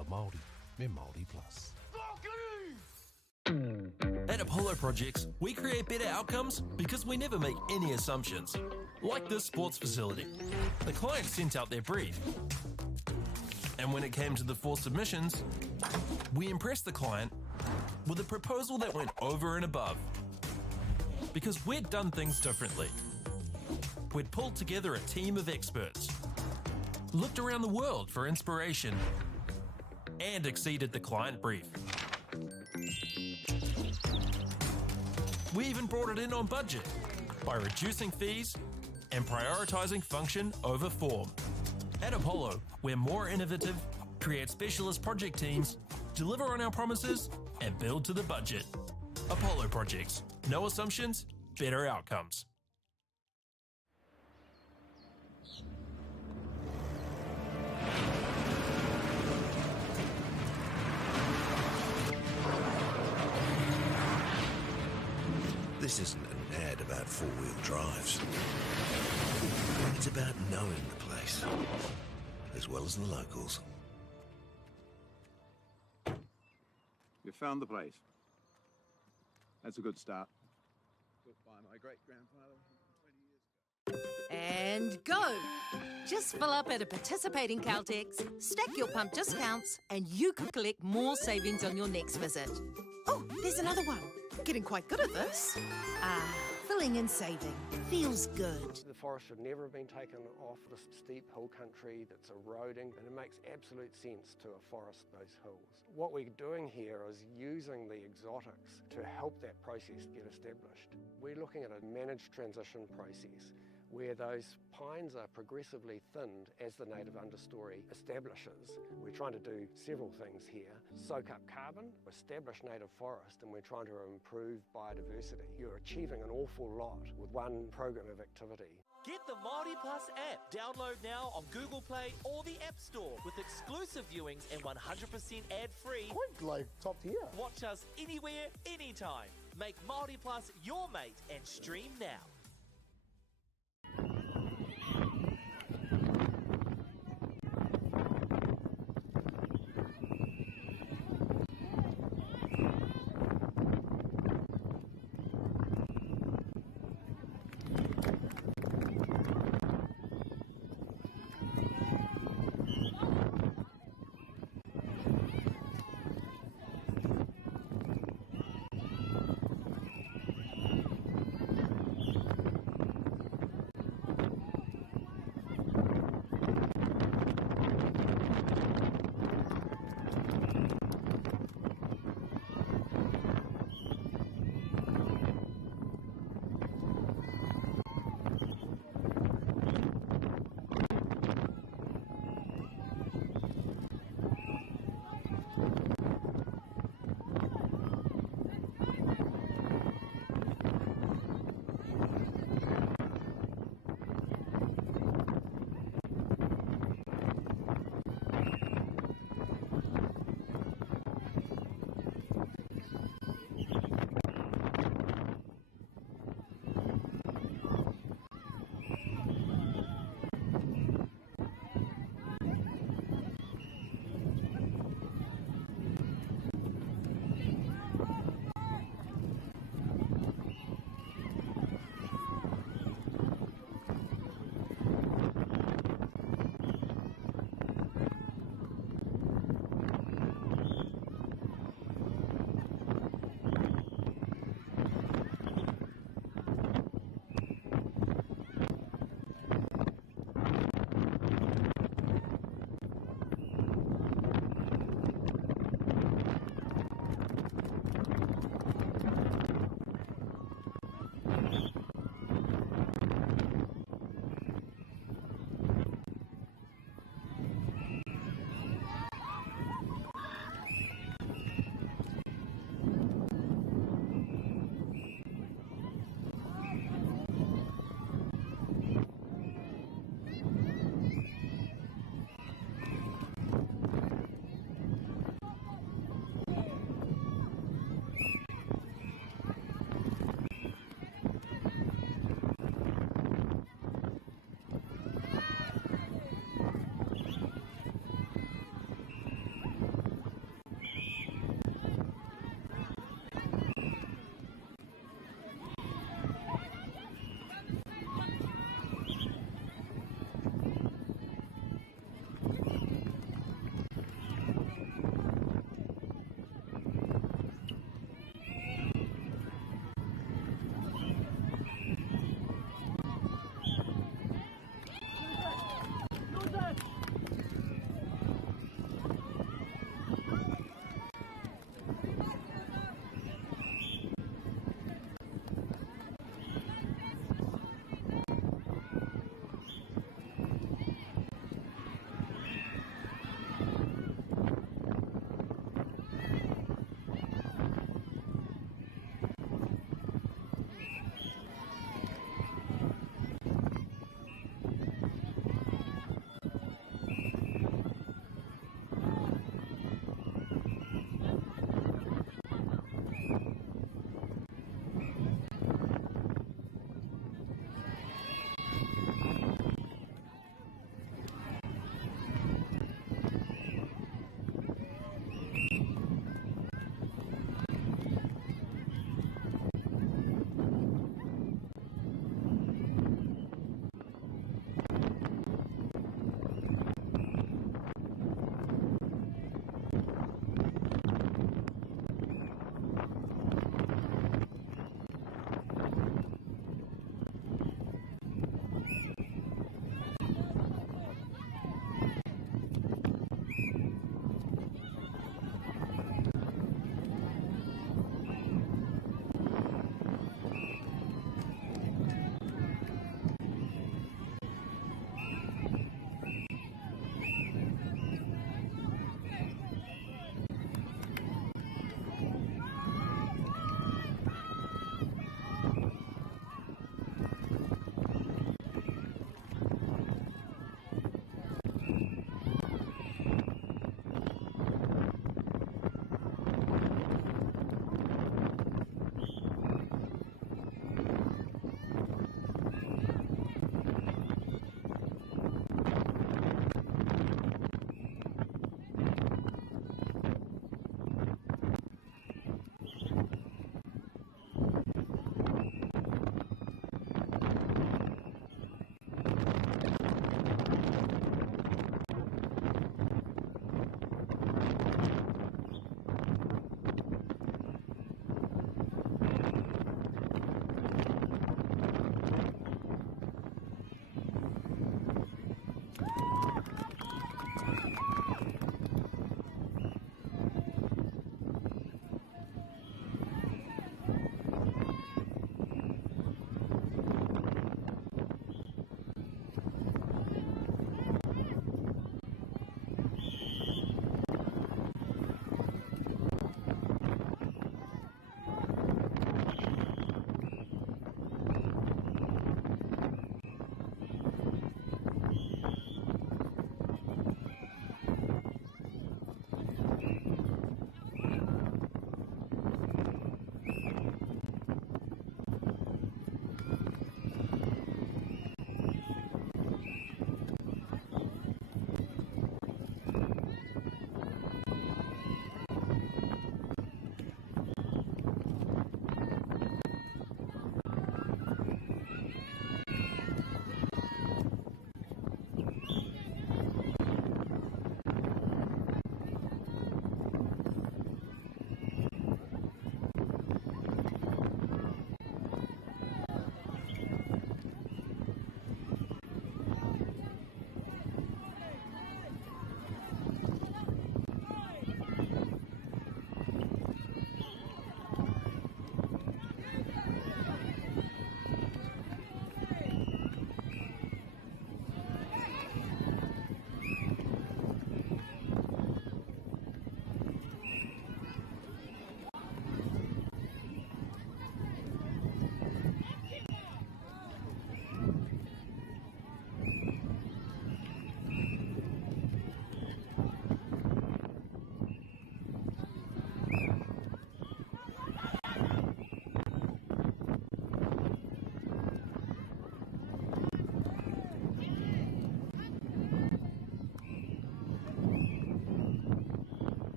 whakaata Māori me Māori Plus. At Apollo Projects, we create better outcomes because we never make any assumptions. Like this sports facility. The client sent out their brief. And when it came to the 4 submissions, we impressed the client with a proposal that went over and above. Because we'd done things differently. We'd pulled together a team of experts, looked around the world for inspiration, and exceeded the client brief. We even brought it in on budget by reducing fees and prioritising function over form. At Apollo, we're more innovative, create specialist project teams, deliver on our promises, and build to the budget. Apollo Projects. No assumptions, better outcomes. This isn't an ad about four-wheel drives. It's about knowing the place, as well as the locals. You found the place. That's a good start. Built by my great-grandfather 20 years ago. And go! Just fill up at a participating Caltex, stack your pump discounts, and you could collect more savings on your next visit. Oh, there's another one. Getting quite good at this. Filling and saving. Feels good. The forest should never have been taken off the steep hill country that's eroding, and it makes absolute sense to afforest those hills. What we're doing here is using the exotics to help that process get established. We're looking at a managed transition process where those pines are progressively thinned as the native understory establishes. We're trying to do several things here. Soak up carbon, establish native forest, and we're trying to improve biodiversity. You're achieving an awful lot with one program of activity. Get the Māori Plus app. Download now on Google Play or the App Store with exclusive viewings and 100% ad-free. Quite like top tier. Watch us anywhere, anytime. Make Māori Plus your mate and stream now.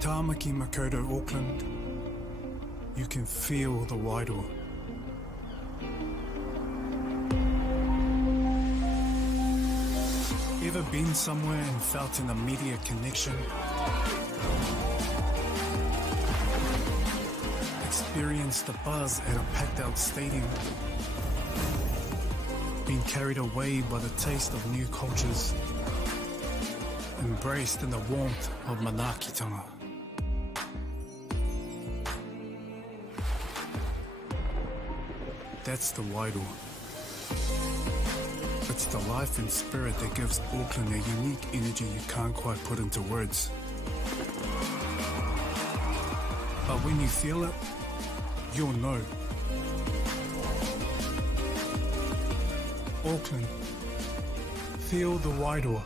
From Tāmaki Makaurau, Auckland, you can feel the Wairoa. Ever been somewhere and felt an immediate connection? Experienced the buzz at a packed out stadium? Been carried away by the taste of new cultures? Embraced in the warmth of manaakitanga? That's the Wairoa. It's the life and spirit that gives Auckland a unique energy you can't quite put into words. But when you feel it, you'll know. Auckland, feel the Wairoa.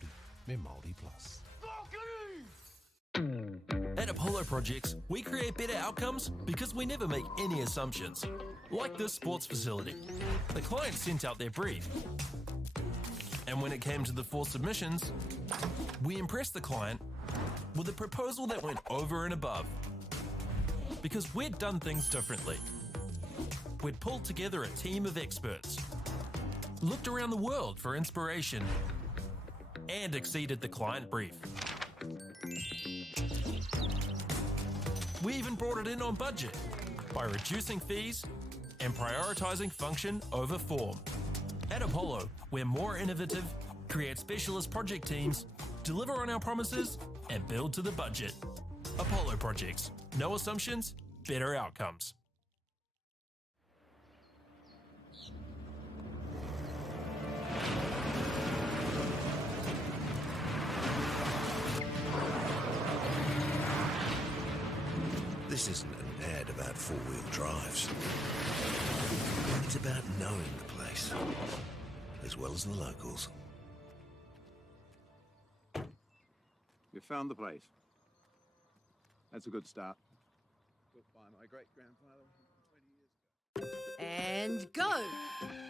Māori me Māori Plus. At Apollo Projects, we create better outcomes because we never make any assumptions. Like this sports facility. The client sent out their brief. And when it came to the 4 submissions, we impressed the client with a proposal that went over and above. Because we'd done things differently. We'd pulled together a team of experts, looked around the world for inspiration, and exceeded the client brief. We even brought it in on budget by reducing fees and prioritising function over form. At Apollo, we're more innovative, create specialist project teams, deliver on our promises, and build to the budget. Apollo Projects. No assumptions, better outcomes. This isn't an ad about four-wheel drives. It's about knowing the place, as well as the locals. You found the place. That's a good start. Built by my great-grandfather 20 years ago. And go!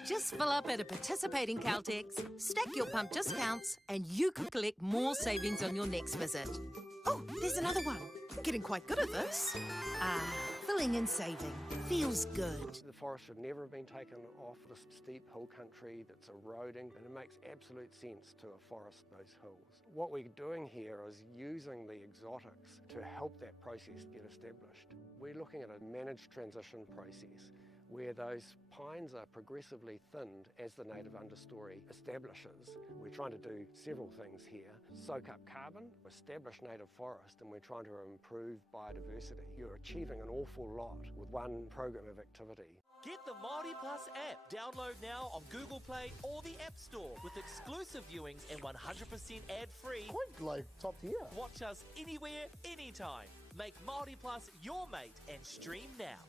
Just fill up at a participating Caltex, stack your pump discounts, and you could collect more savings on your next visit. Oh, there's another one. Getting quite good at this. Filling and saving. Feels good. The forest should never have been taken off the steep hill country that's eroding, and it makes absolute sense to afforest those hills. What we're doing here is using the exotics to help that process get established. We're looking at a managed transition process where those pines are progressively thinned as the native understory establishes. We're trying to do several things here. Soak up carbon, establish native forest, and we're trying to improve biodiversity. You're achieving an awful lot with one program of activity. Get the Māori Plus app. Download now on Google Play or the App Store with exclusive viewings and 100% ad-free. Quite like top tier. Watch us anywhere, anytime. Make Māori Plus your mate and stream now.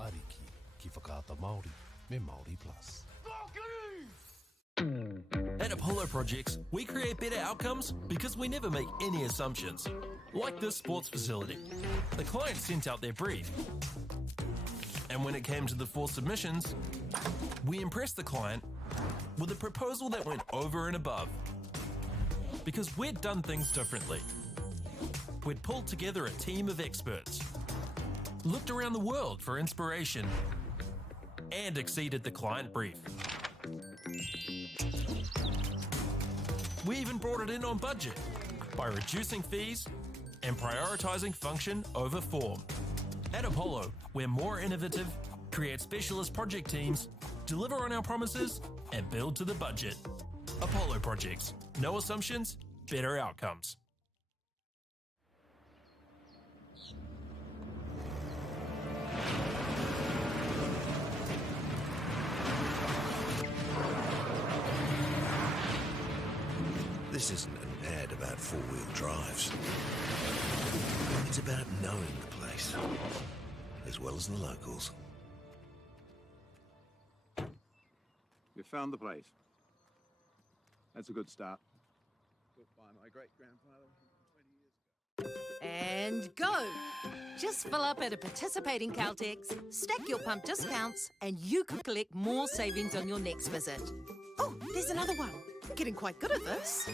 Ariki ki whakaata Māori me Māori Plus. At Apollo Projects, we create better outcomes because we never make any assumptions. Like this sports facility. The client sent out their brief. And when it came to the 4 submissions, we impressed the client with a proposal that went over and above. Because we'd done things differently. We'd pulled together a team of experts, looked around the world for inspiration, and exceeded the client brief. We even brought it in on budget by reducing fees and prioritizing function over form. At Apollo, we're more innovative, create specialist project teams, deliver on our promises, and build to the budget. Apollo Projects. No assumptions, better outcomes. This isn't an ad about four-wheel drives. It's about knowing the place, as well as the locals. You found the place. That's a good start. Built by my great-grandfather 20 years ago. And go! Just fill up at a participating Caltex, stack your pump discounts, and you could collect more savings on your next visit. Oh, there's another one. Getting quite good at this.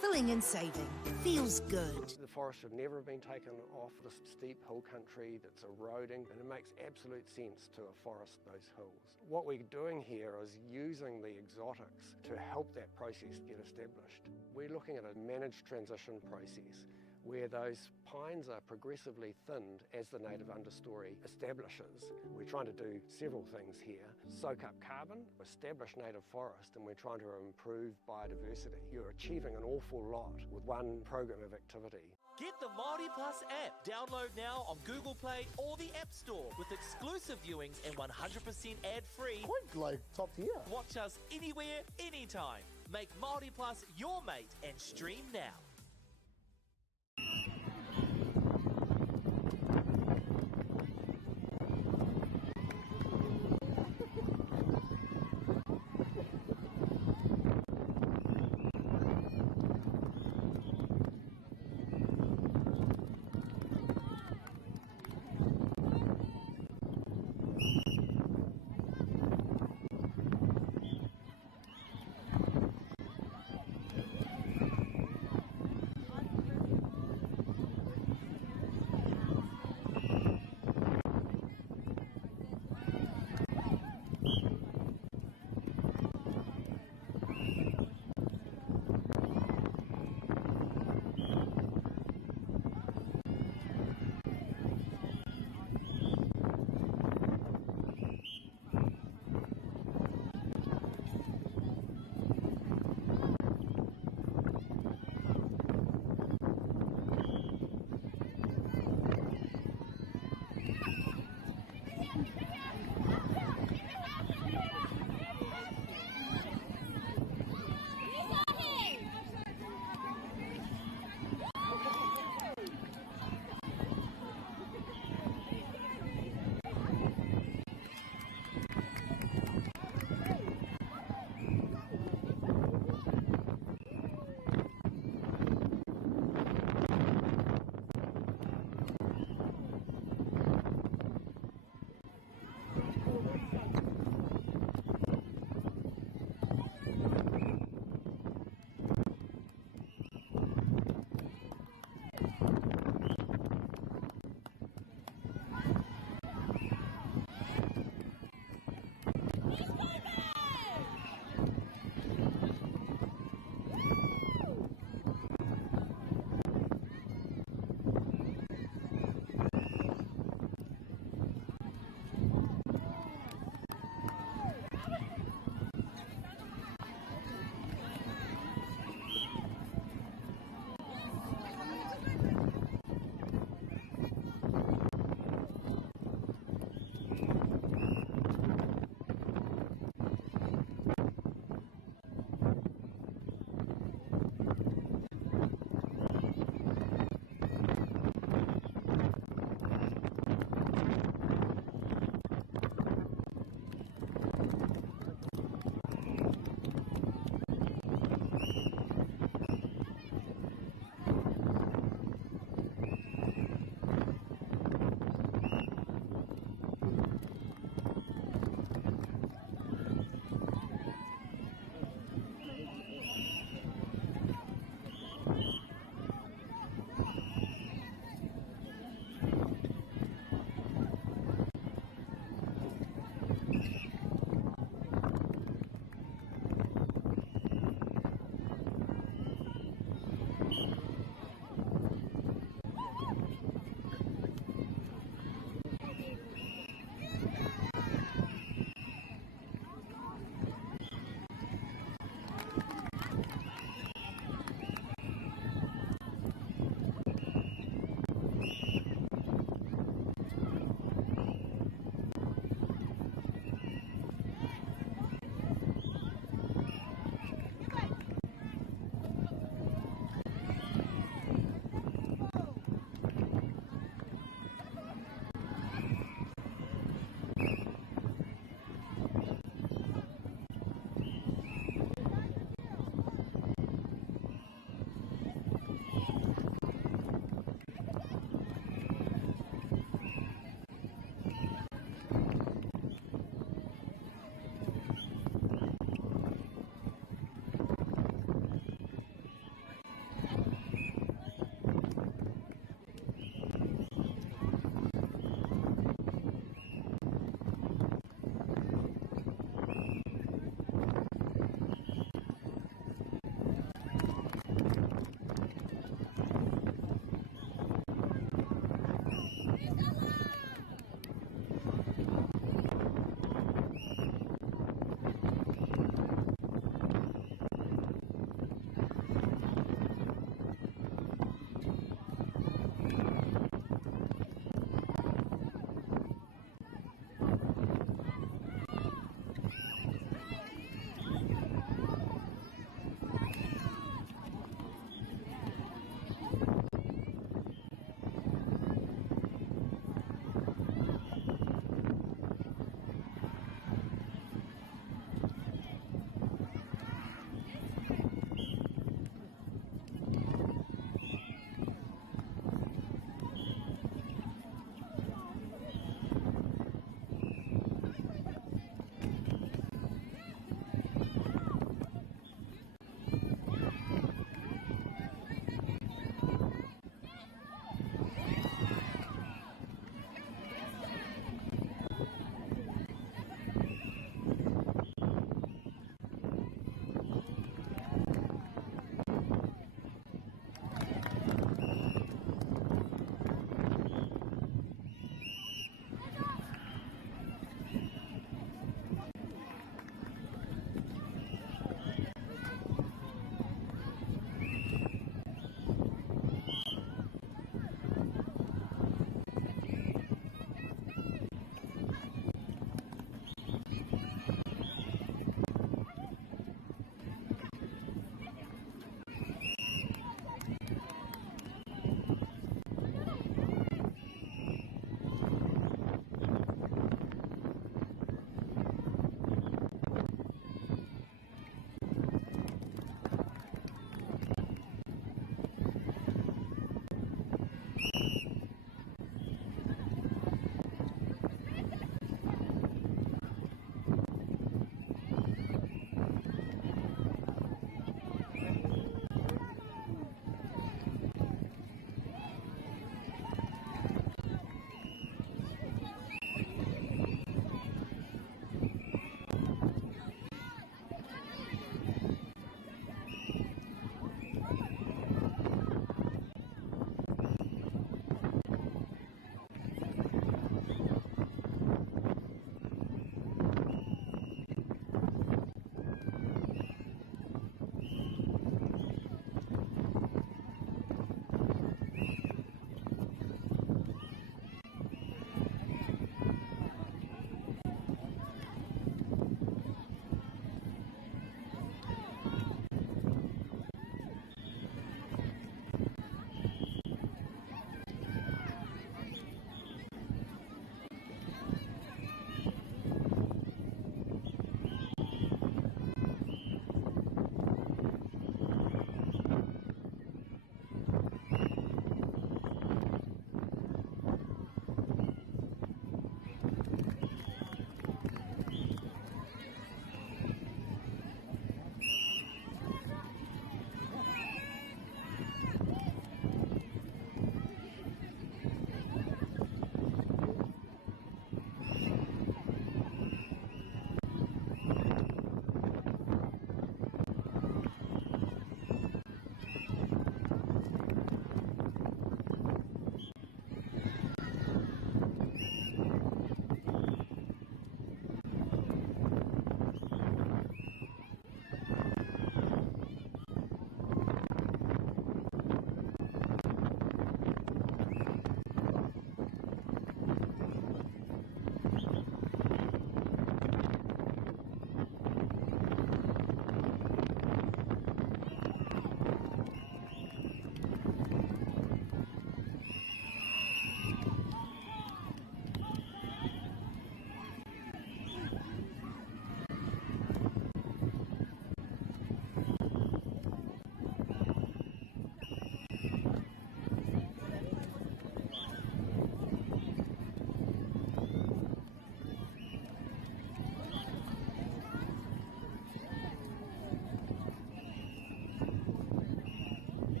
Filling and saving. Feels good. The forest should never have been taken off the steep hill country that's eroding, and it makes absolute sense to afforest those hills. What we're doing here is using the exotics to help that process get established. We're looking at a managed transition process where those pines are progressively thinned as the native understory establishes. We're trying to do several things here. Soak up carbon, establish native forest, and we're trying to improve biodiversity. You're achieving an awful lot with one program of activity. Get the Māori Plus app. Download now on Google Play or the App Store with exclusive viewings and 100% ad-free. Quite like top tier. Watch us anywhere, anytime. Make Māori Plus your mate and stream now.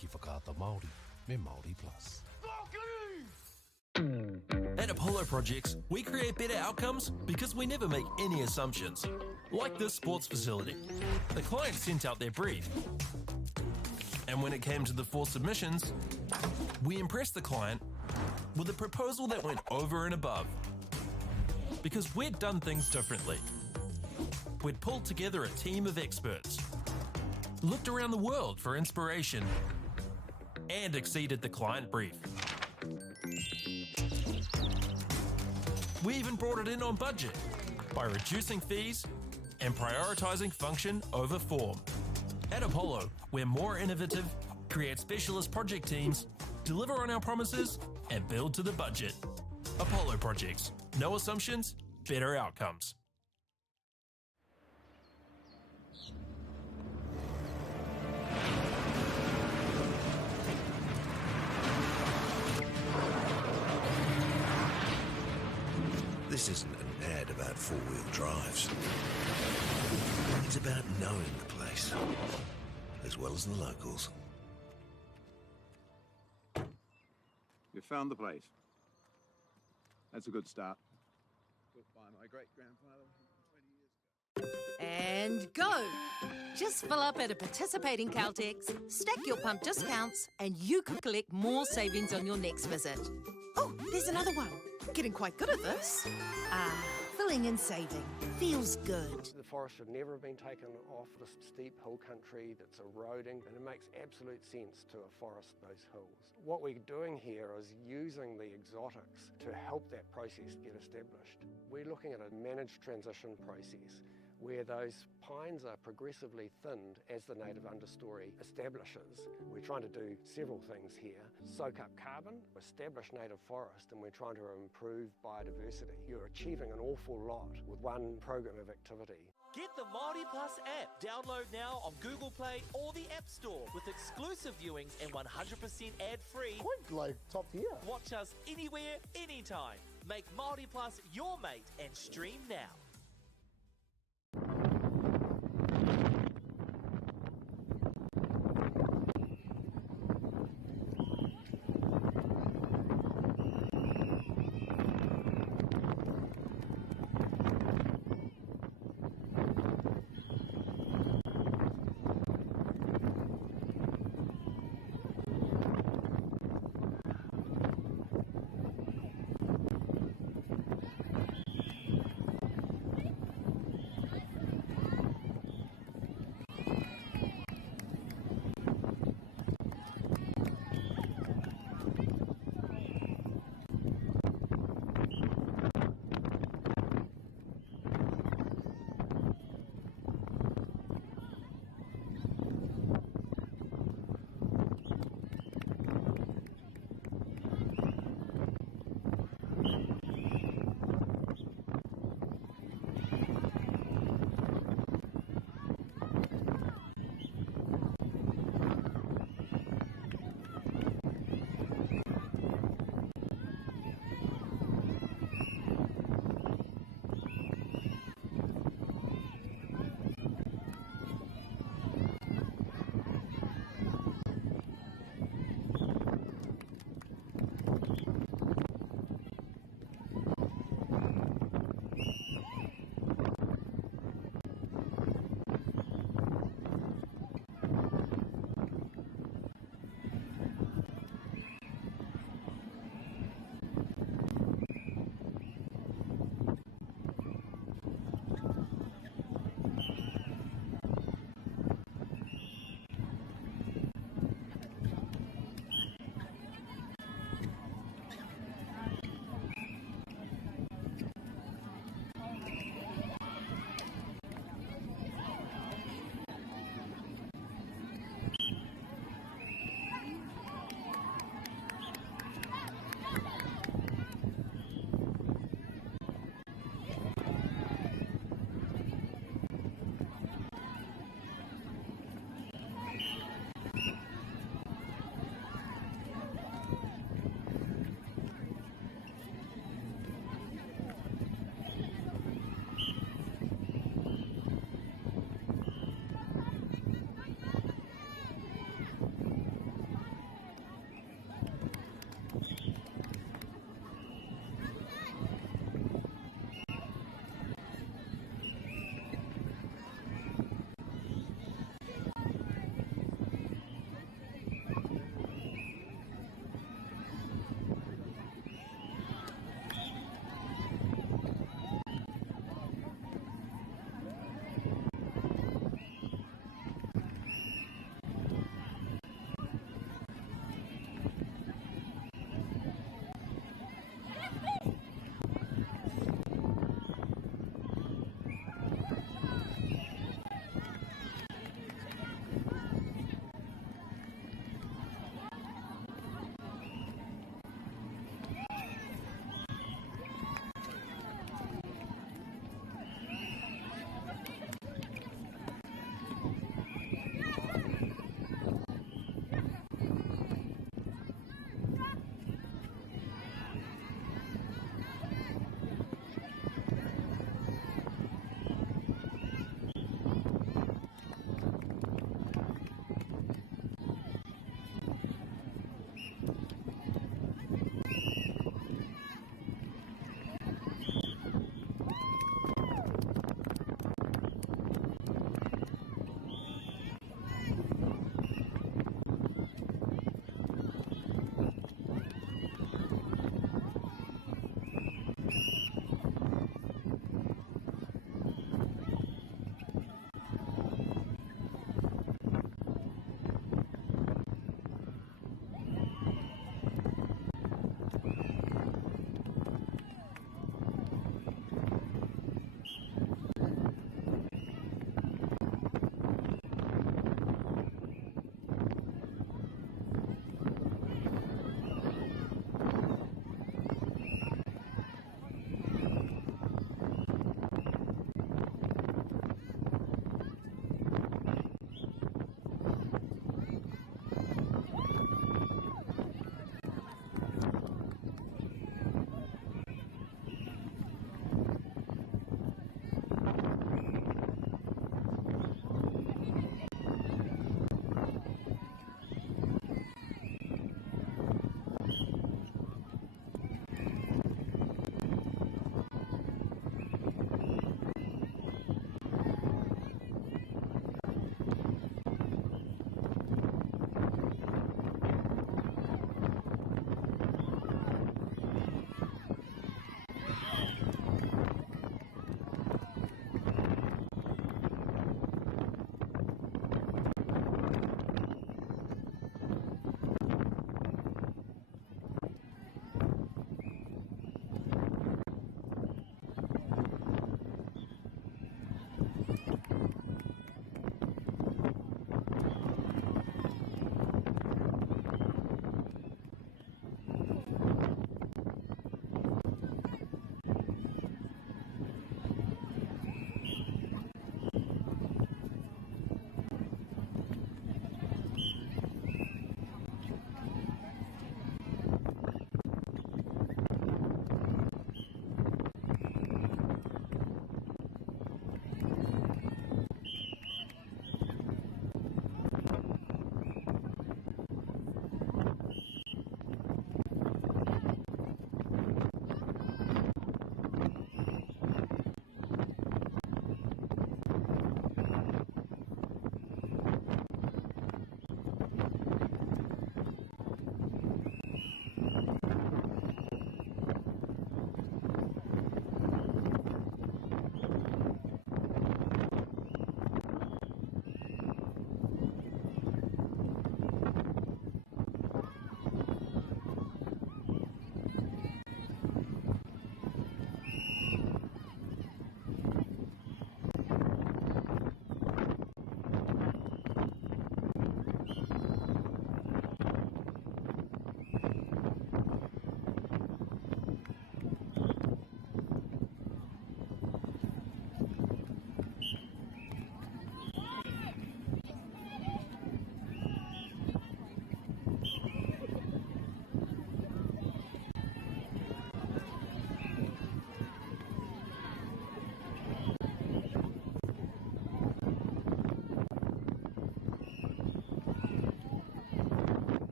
ki whakaata Māori me Māori Plus. At Apollo Projects, we create better outcomes because we never make any assumptions. Like this sports facility. The client sent out their brief. And when it came to the 4 submissions, we impressed the client with a proposal that went over and above. Because we'd done things differently. We'd pulled together a team of experts, looked around the world for inspiration, and exceeded the client brief. We even brought it in on budget by reducing fees and prioritising function over form. At Apollo, we're more innovative, create specialist project teams, deliver on our promises, and build to the budget. Apollo Projects. No assumptions, better outcomes. This isn't an ad about four-wheel drives. It's about knowing the place, as well as the locals. You found the place. That's a good start. Built by my great-grandfather 120 years ago. And go! Just fill up at a participating Caltex, stack your pump discounts, and you could collect more savings on your next visit. Oh, there's another one. Getting quite good at this. Filling and saving. Feels good. The forest should never have been taken off the steep hill country that's eroding, and it makes absolute sense to afforest those hills. What we're doing here is using the exotics to help that process get established. We're looking at a managed transition process where those pines are progressively thinned as the native understory establishes. We're trying to do several things here. Soak up carbon, establish native forest, and we're trying to improve biodiversity. You're achieving an awful lot with one program of activity. Get the Māori Plus app. Download now on Google Play or the App Store with exclusive viewings and 100% ad-free. Quite like top tier. Watch us anywhere, anytime. Make Māori Plus your mate and stream now.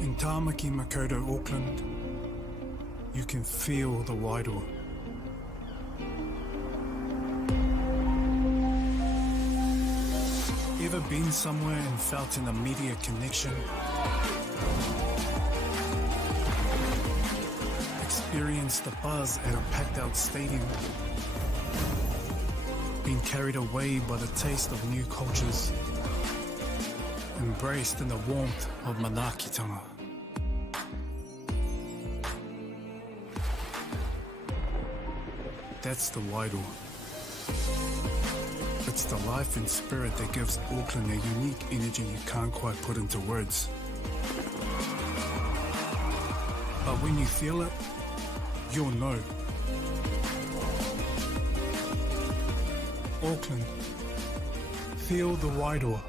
In Tāmaki Makaurau, Auckland, you can feel the Wairoa. Ever been somewhere and felt an immediate connection? Experienced the buzz at a packed out stadium? Been carried away by the taste of new cultures? Embraced in the warmth of manaakitanga? That's the Wairoa. It's the life and spirit that gives Auckland a unique energy you can't quite put into words. But when you feel it, you'll know. Auckland, feel the Wairoa.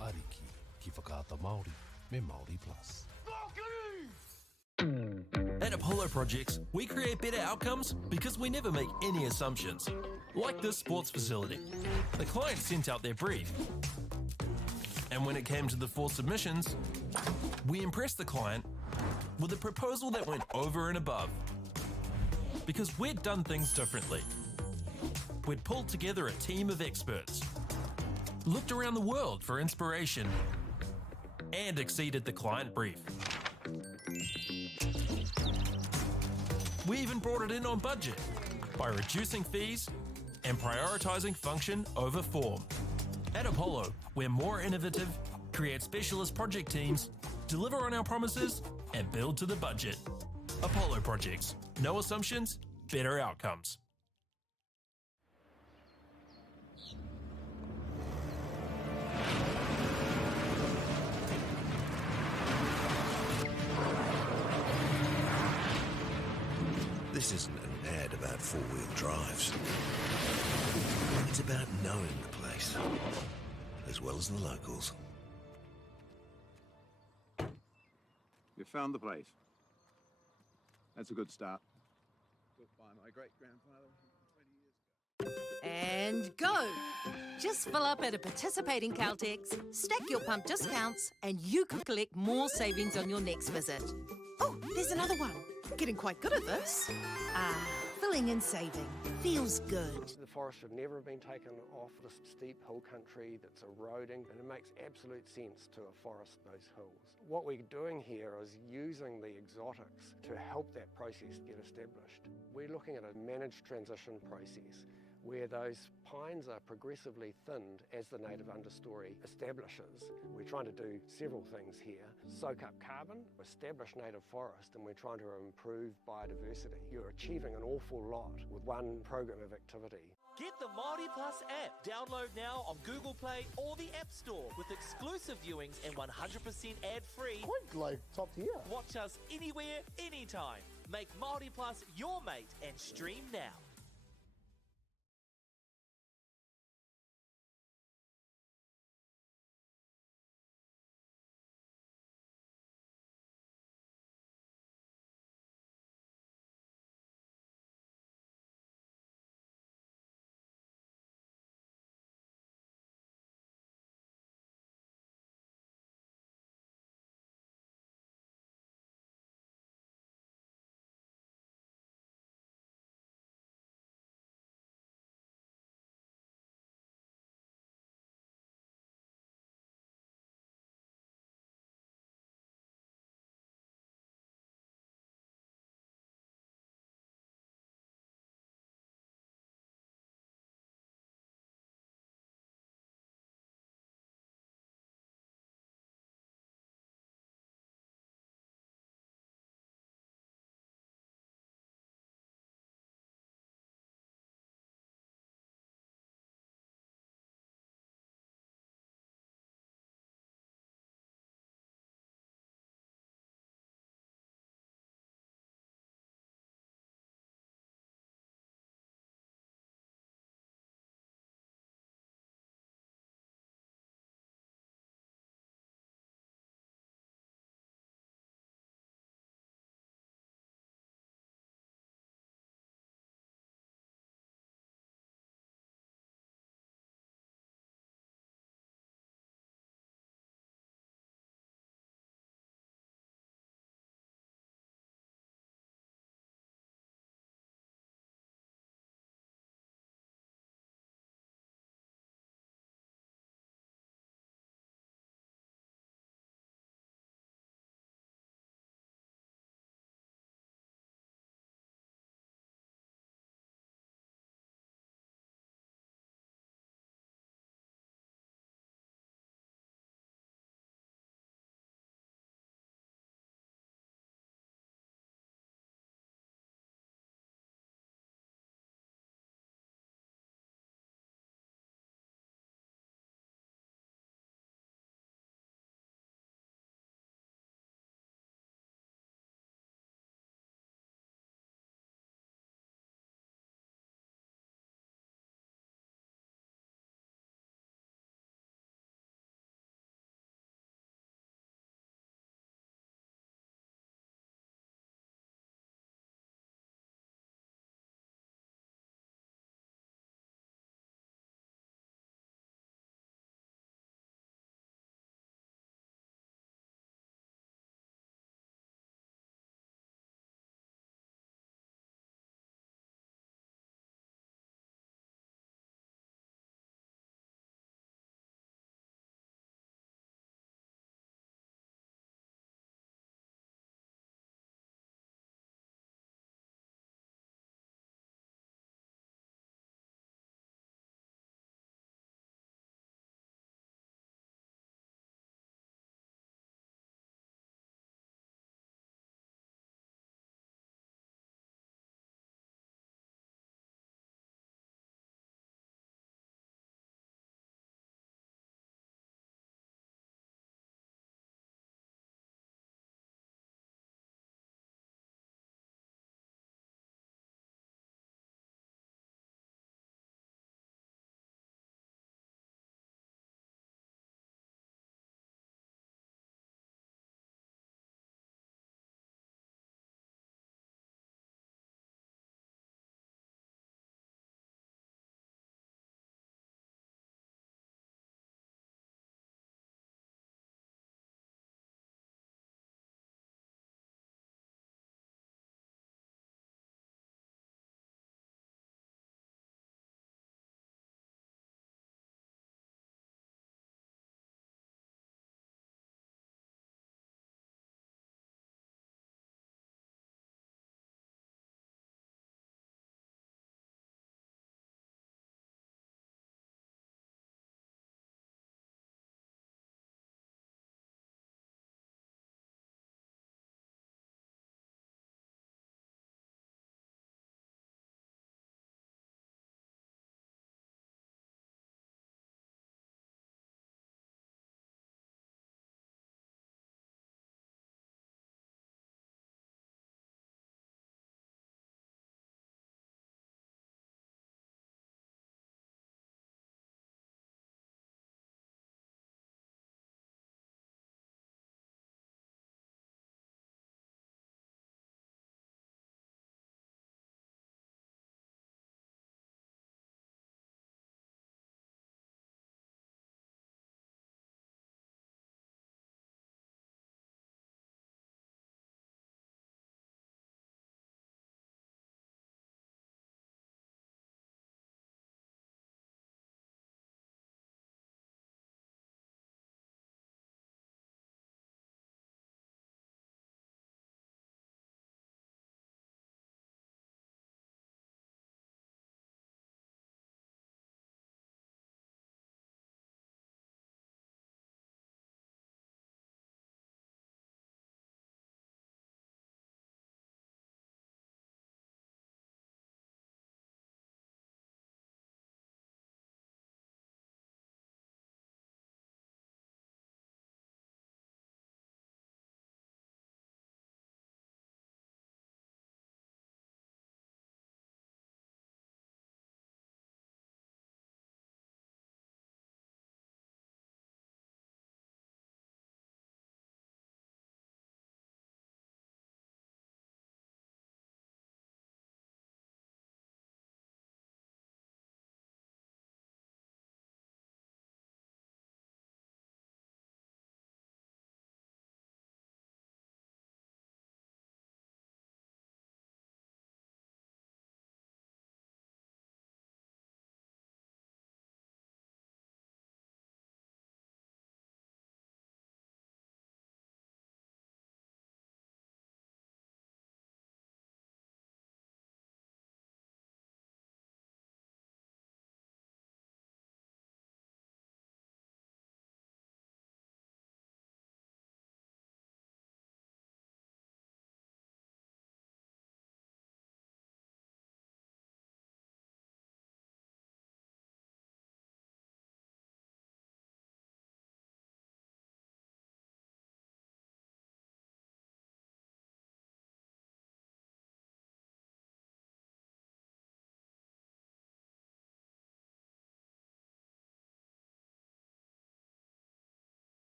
Ariki, ki whakaata Māori, me Māori Plus. At Apollo Projects, we create better outcomes because we never make any assumptions. Like this sports facility. The client sent out their brief. And when it came to the 4 submissions, we impressed the client with a proposal that went over and above. Because we'd done things differently. We'd pulled together a team of experts, looked around the world for inspiration, and exceeded the client brief. We even brought it in on budget by reducing fees and prioritising function over form. At Apollo, we're more innovative, create specialist project teams, deliver on our promises, and build to the budget. Apollo Projects. No assumptions, better outcomes. This isn't an ad about four-wheel drives. It's about knowing the place, as well as the locals. You found the place. That's a good start. Built by my great-grandfather 20 years ago. And go! Just fill up at a participating Caltex, stack your pump discounts, and you could collect more savings on your next visit. Oh, there's another one. Getting quite good at this. Filling and saving. Feels good. The forest should never have been taken off this steep hill country that's eroding, and it makes absolute sense to afforest those hills. What we're doing here is using the exotics to help that process get established. We're looking at a managed transition process where those pines are progressively thinned as the native understory establishes. We're trying to do several things here. Soak up carbon, establish native forest, and we're trying to improve biodiversity. You're achieving an awful lot with one program of activity. Get the Māori Plus app. Download now on Google Play or the App Store with exclusive viewings and 100% ad-free. Quite like top tier. Watch us anywhere, anytime. Make Māori Plus your mate and stream now.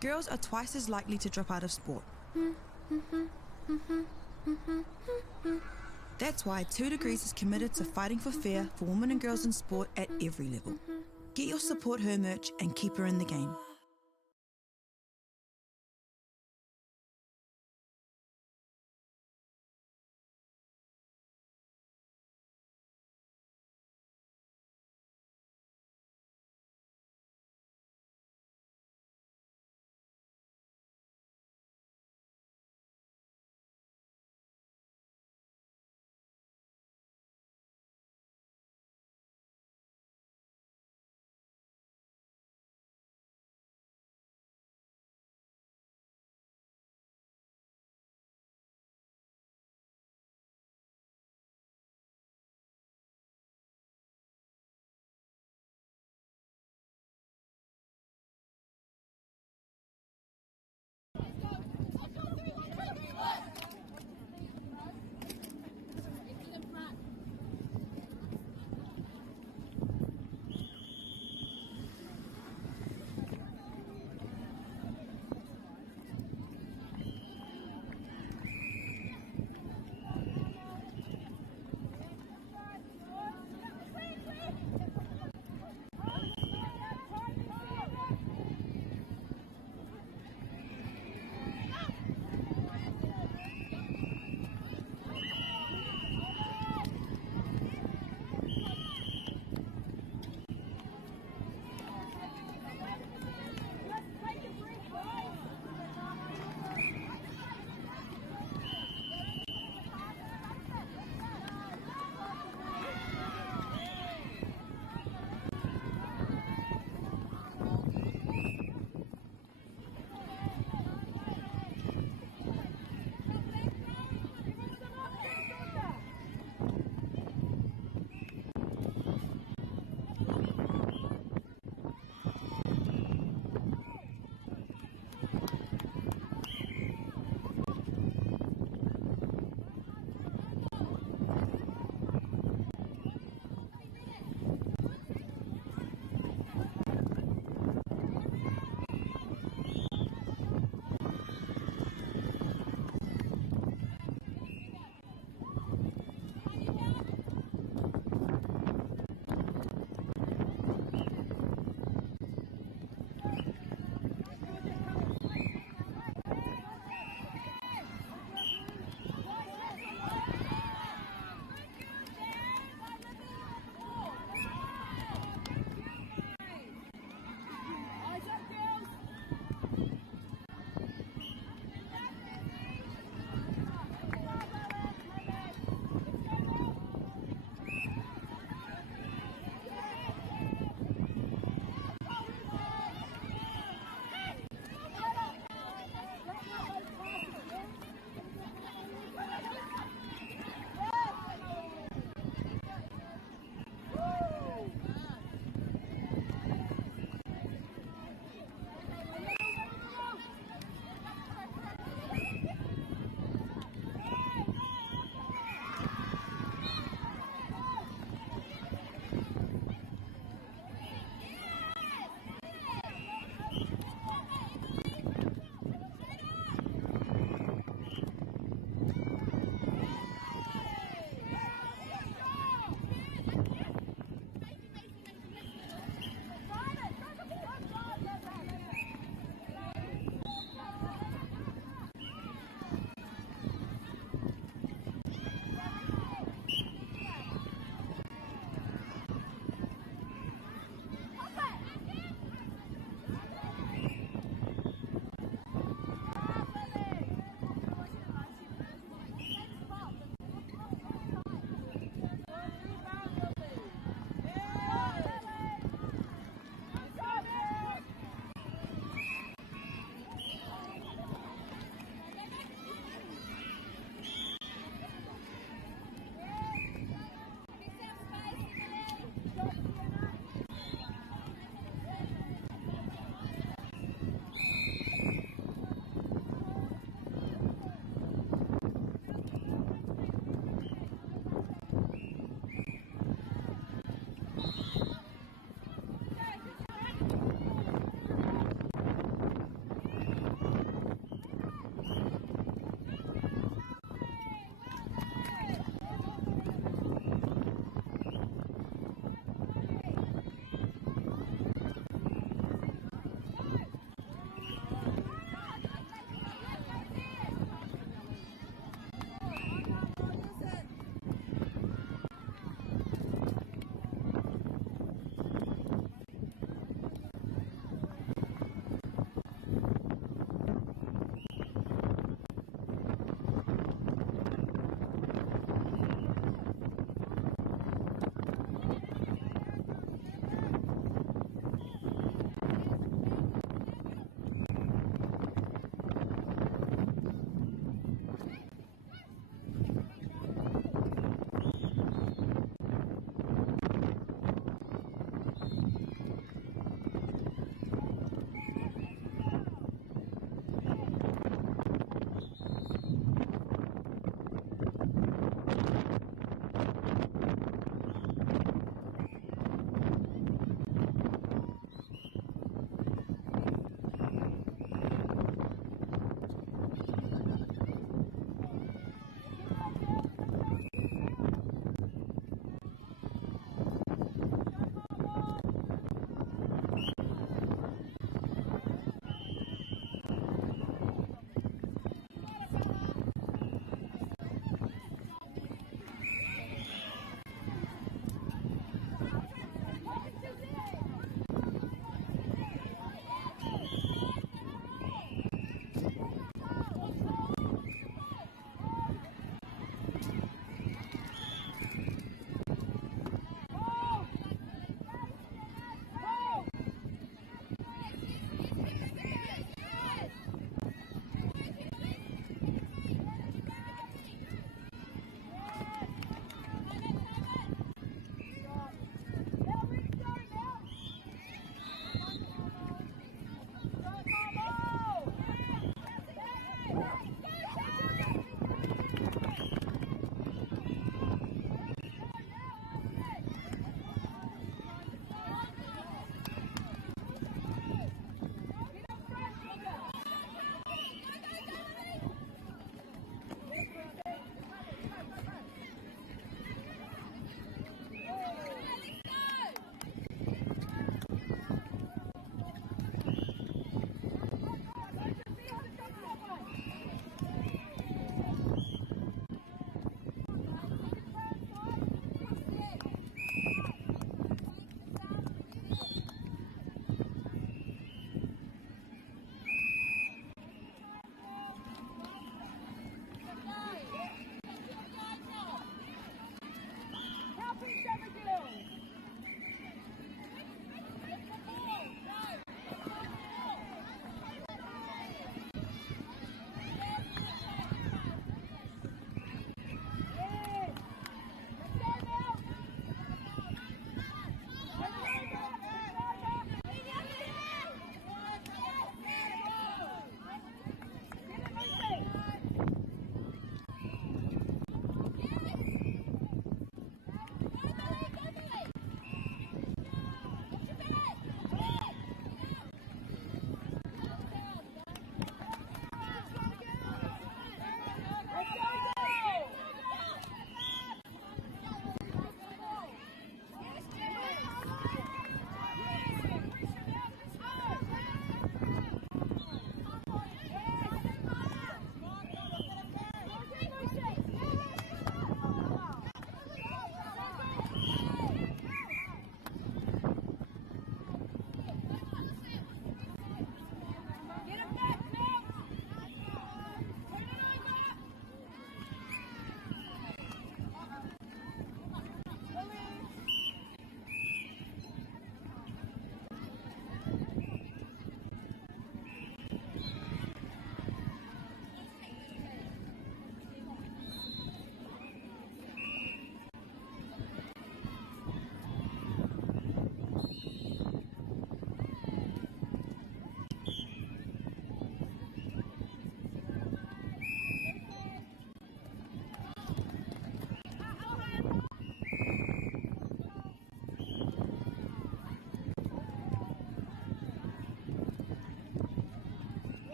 girls are twice as likely to drop out of sport. That's why 2 Degrees is committed to fighting for fair for women and girls in sport at every level. Get your Support Her merch and keep her in the game.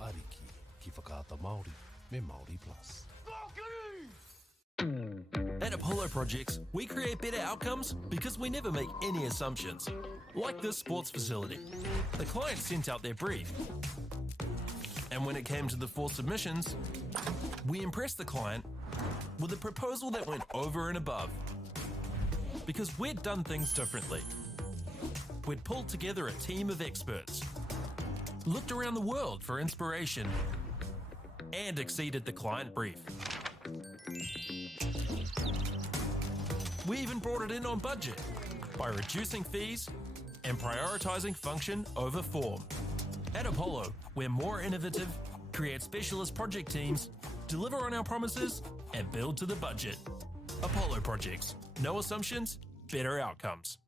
Ariki ki whakaata Māori me Māori Plus. At Apollo Projects, we create better outcomes because we never make any assumptions. Like this sports facility. The client sent out their brief. And when it came to the 4 submissions, we impressed the client with a proposal that went over and above. Because we'd done things differently. We'd pulled together a team of experts, looked around the world for inspiration, and exceeded the client brief. We even brought it in on budget by reducing fees and prioritizing function over form. At Apollo, we're more innovative, create specialist project teams, deliver on our promises, and build to the budget. Apollo Projects. No assumptions, better outcomes.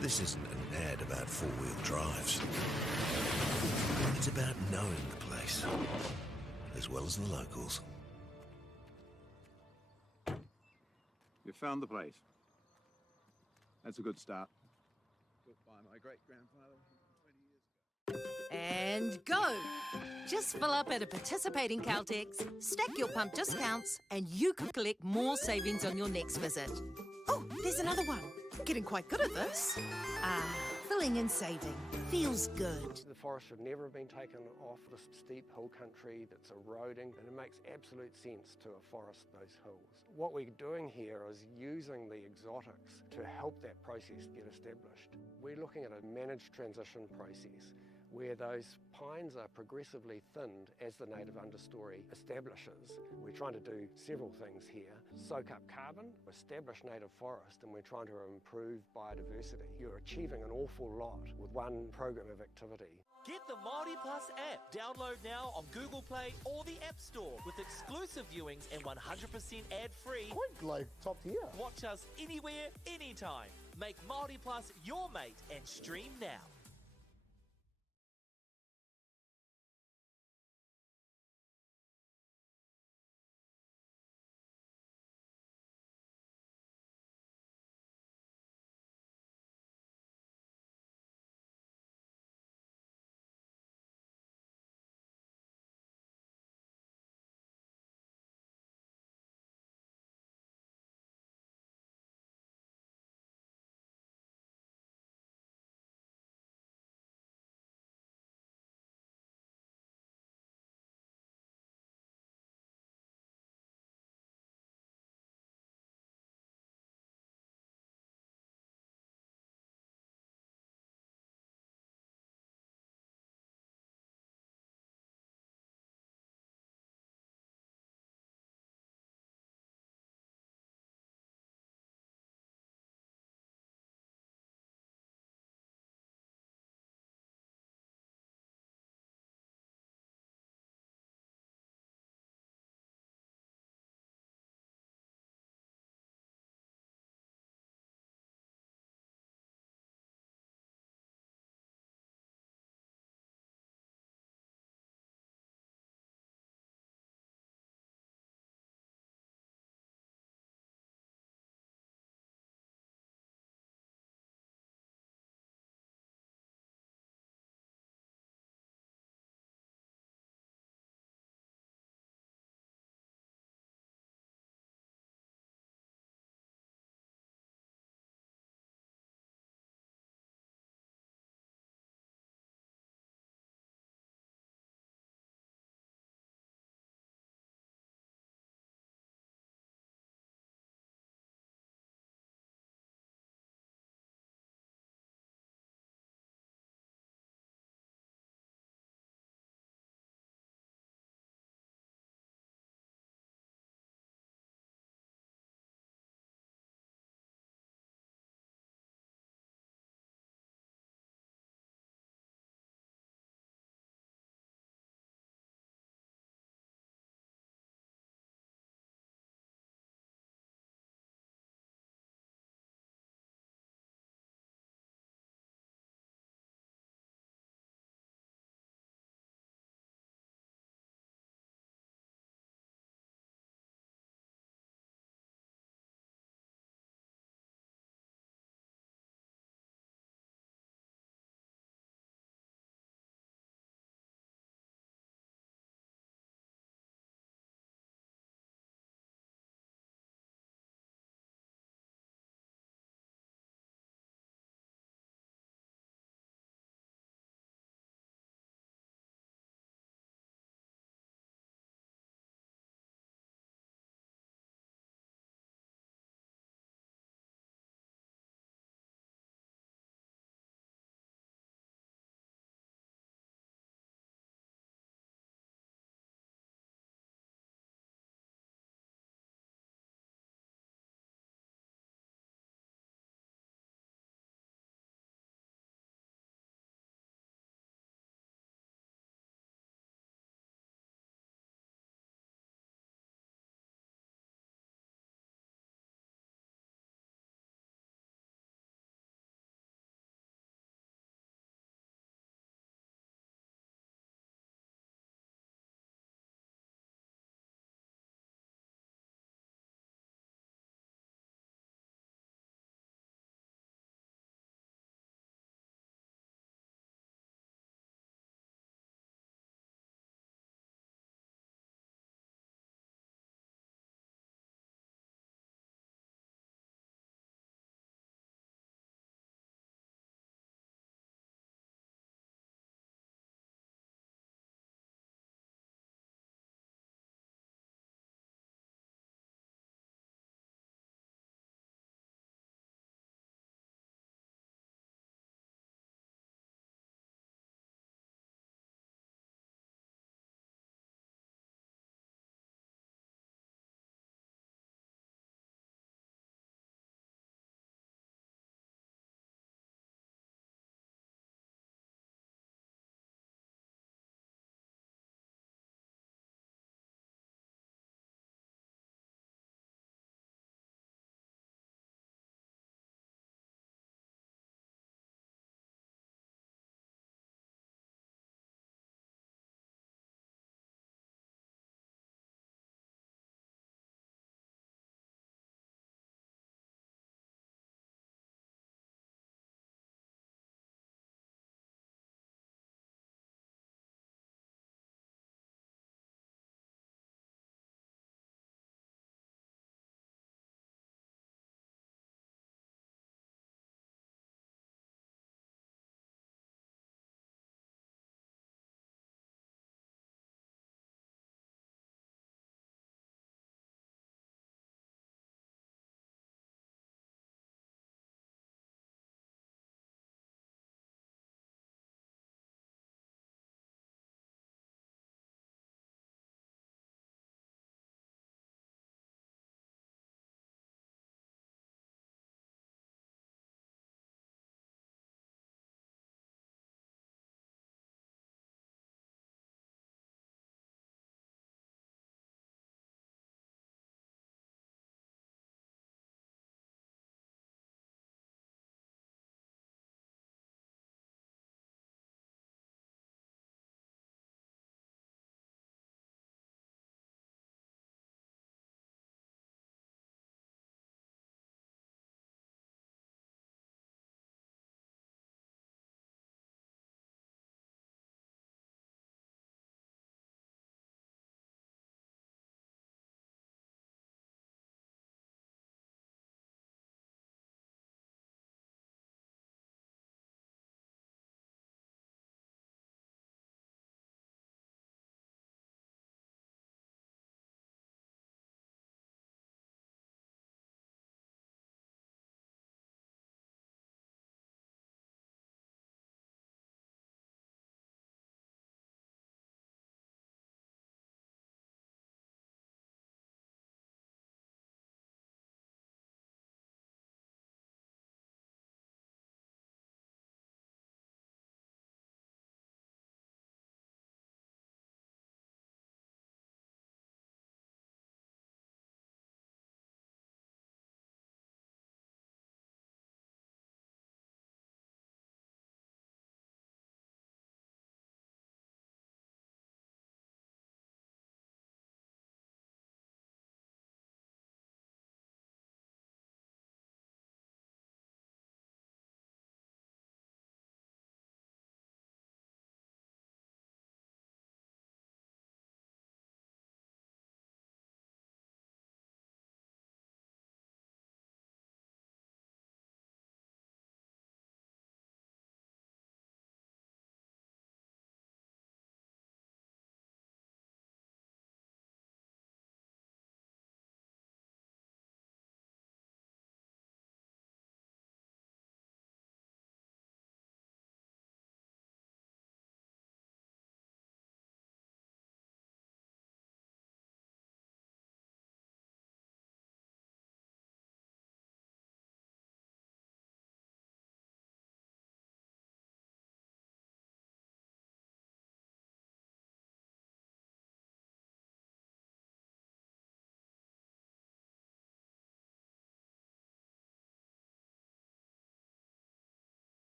This isn't an ad about four-wheel drives. It's about knowing the place, as well as the locals. You found the place. That's a good start. Built by my great-grandfather 20 years ago. And go! Just fill up at a participating Caltex, stack your pump discounts, and you could collect more savings on your next visit. Oh, there's another one. Getting quite good at this. Filling and saving. Feels good. The forest should never have been taken off the steep hill country that's eroding, and it makes absolute sense to afforest those hills. What we're doing here is using the exotics to help that process get established. We're looking at a managed transition process where those pines are progressively thinned as the native understory establishes. We're trying to do several things here. Soak up carbon, establish native forest, and we're trying to improve biodiversity. You're achieving an awful lot with one program of activity. Get the Māori Plus app. Download now on Google Play or the App Store with exclusive viewings and 100% ad-free. Quite like top tier. Watch us anywhere, anytime. Make Māori Plus your mate and stream now.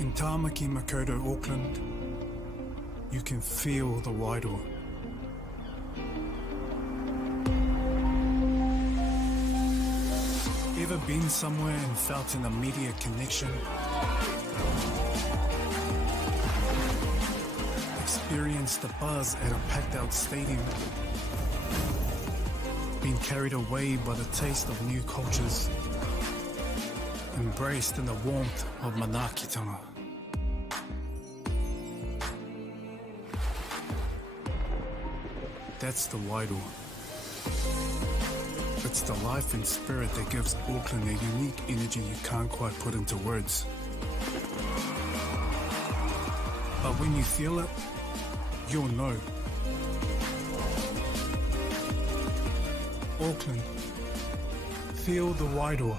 In Tāmaki Makaurau, Auckland, you can feel the Wairoa. Ever been somewhere and felt an immediate connection? Experienced the buzz at a packed-out stadium? Been carried away by the taste of new cultures? Embraced in the warmth of manaakitanga? That's the Wairoa. It's the life and spirit that gives Auckland a unique energy you can't quite put into words. But when you feel it, you'll know. Auckland, feel the Wairoa.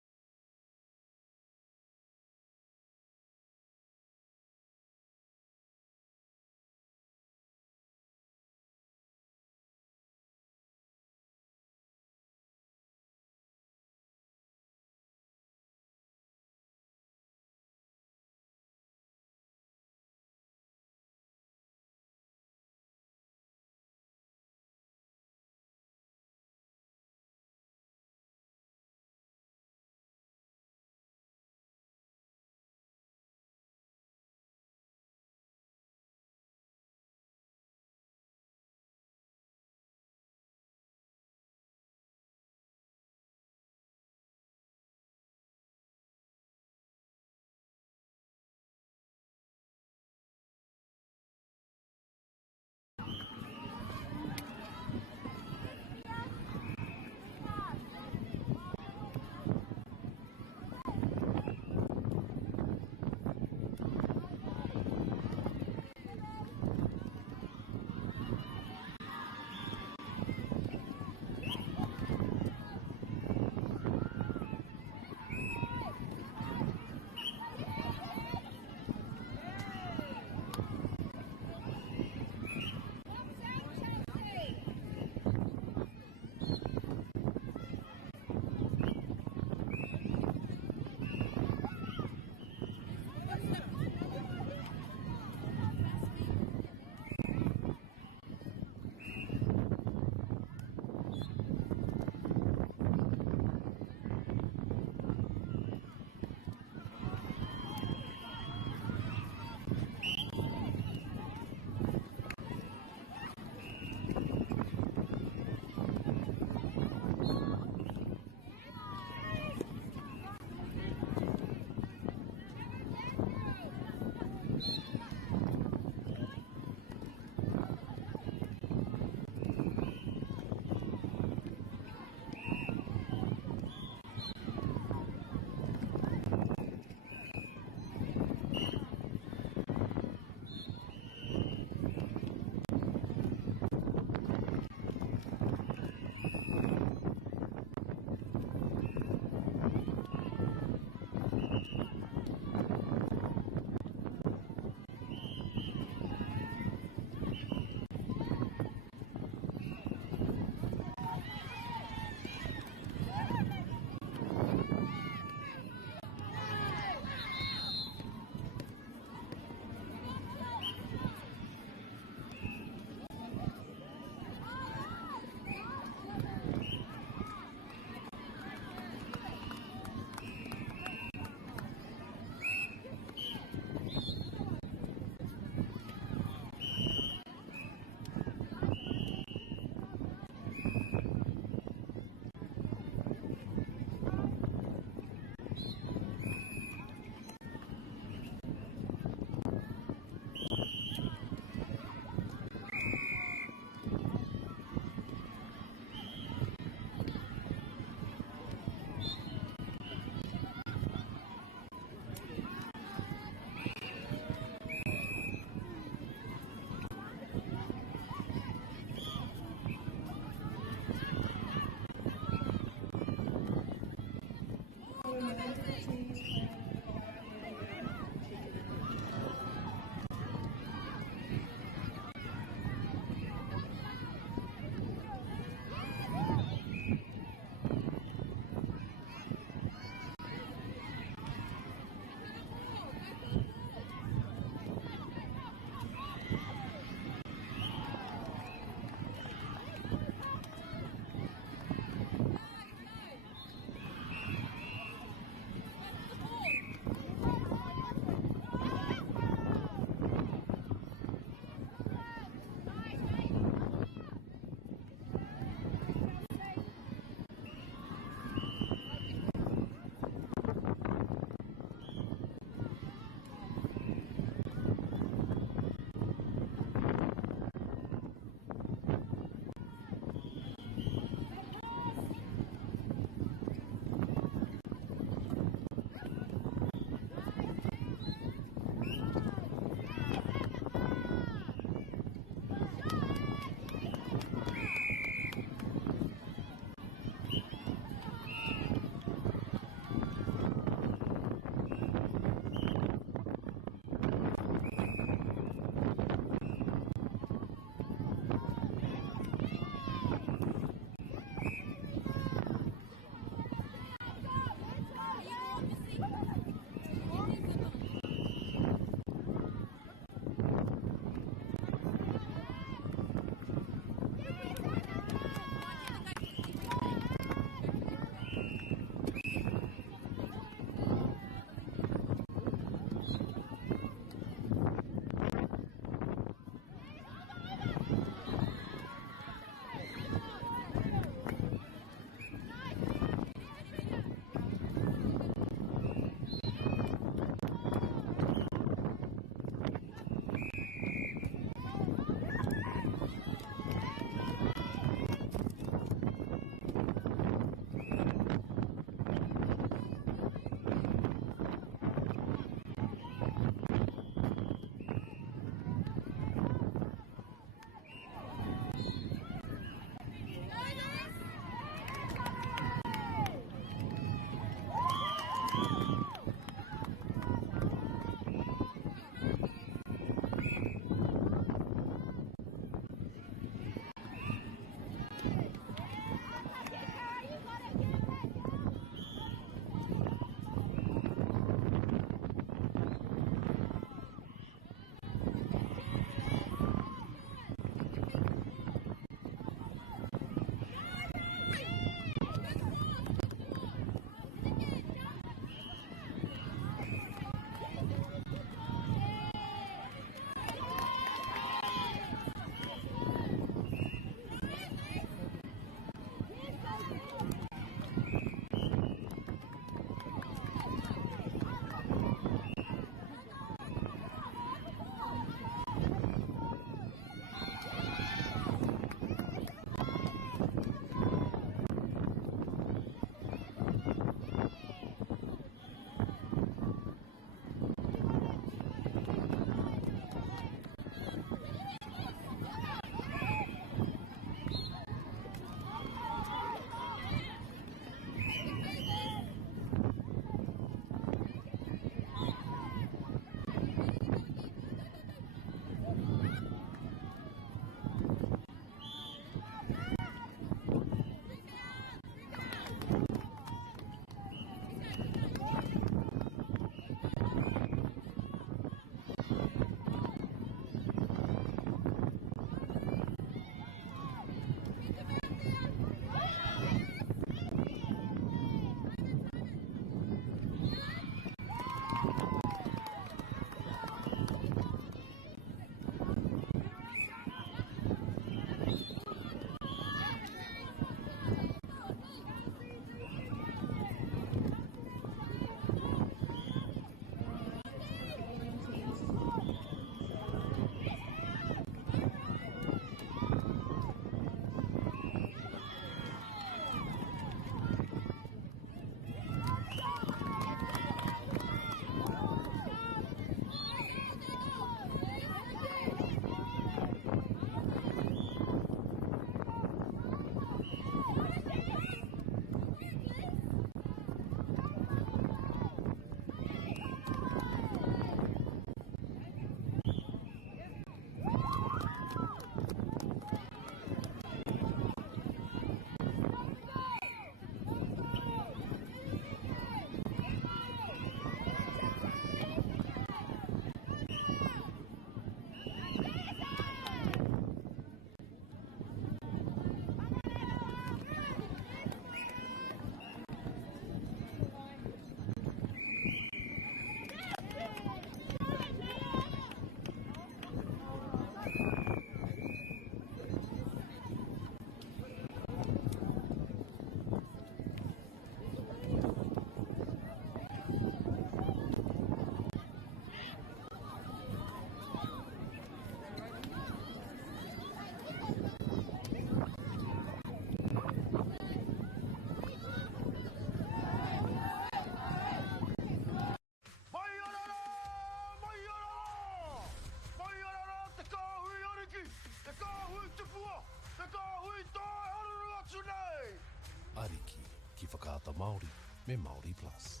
Ariki ki whakaata Māori me Māori Plus.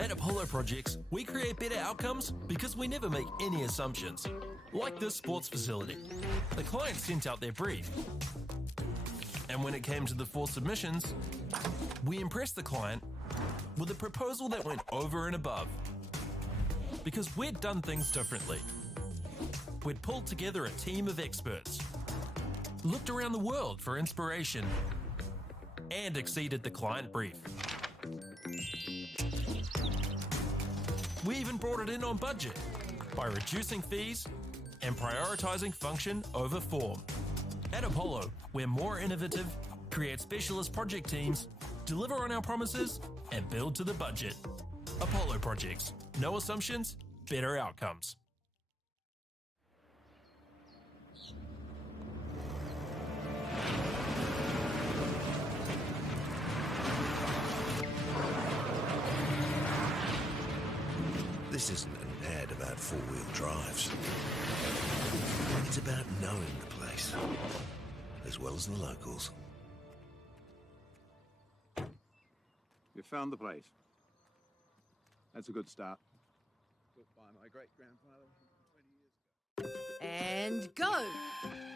At Apollo Projects, we create better outcomes because we never make any assumptions. Like this sports facility. The client sent out their brief. And when it came to the 4 submissions, we impressed the client with a proposal that went over and above. Because we'd done things differently. We'd pulled together a team of experts, looked around the world for inspiration, and exceeded the client brief. We even brought it in on budget by reducing fees and prioritizing function over form. At Apollo, we're more innovative, create specialist project teams, deliver on our promises, and build to the budget. Apollo Projects. No assumptions, better outcomes. This isn't an ad about four-wheel drives. It's about knowing the place, as well as the locals. You found the place. That's a good start. Built by my great-grandfather 20 years ago. And go!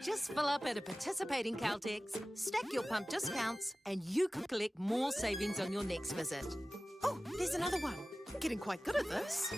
Just fill up at a participating Caltex, stack your pump discounts, and you could collect more savings on your next visit. Oh, there's another one. Getting quite good at this.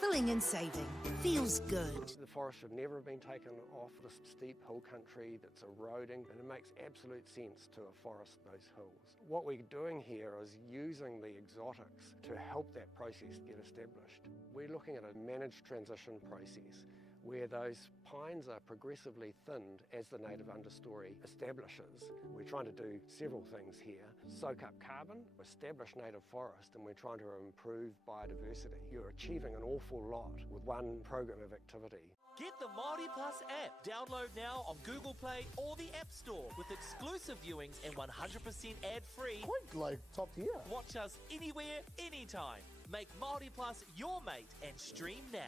Filling and saving. Feels good. The forest should never have been taken off the steep hill country that's eroding, and it makes absolute sense to afforest those hills. What we're doing here is using the exotics to help that process get established. We're looking at a managed transition process where those pines are progressively thinned as the native understory establishes. We're trying to do several things here. Soak up carbon, establish native forest, and we're trying to improve biodiversity. You're achieving an awful lot with one program of activity. Get the Māori Plus app. Download now on Google Play or the App Store with exclusive viewings and 100% ad-free. Quite like top tier. Watch us anywhere, anytime. Make Māori Plus your mate and stream now.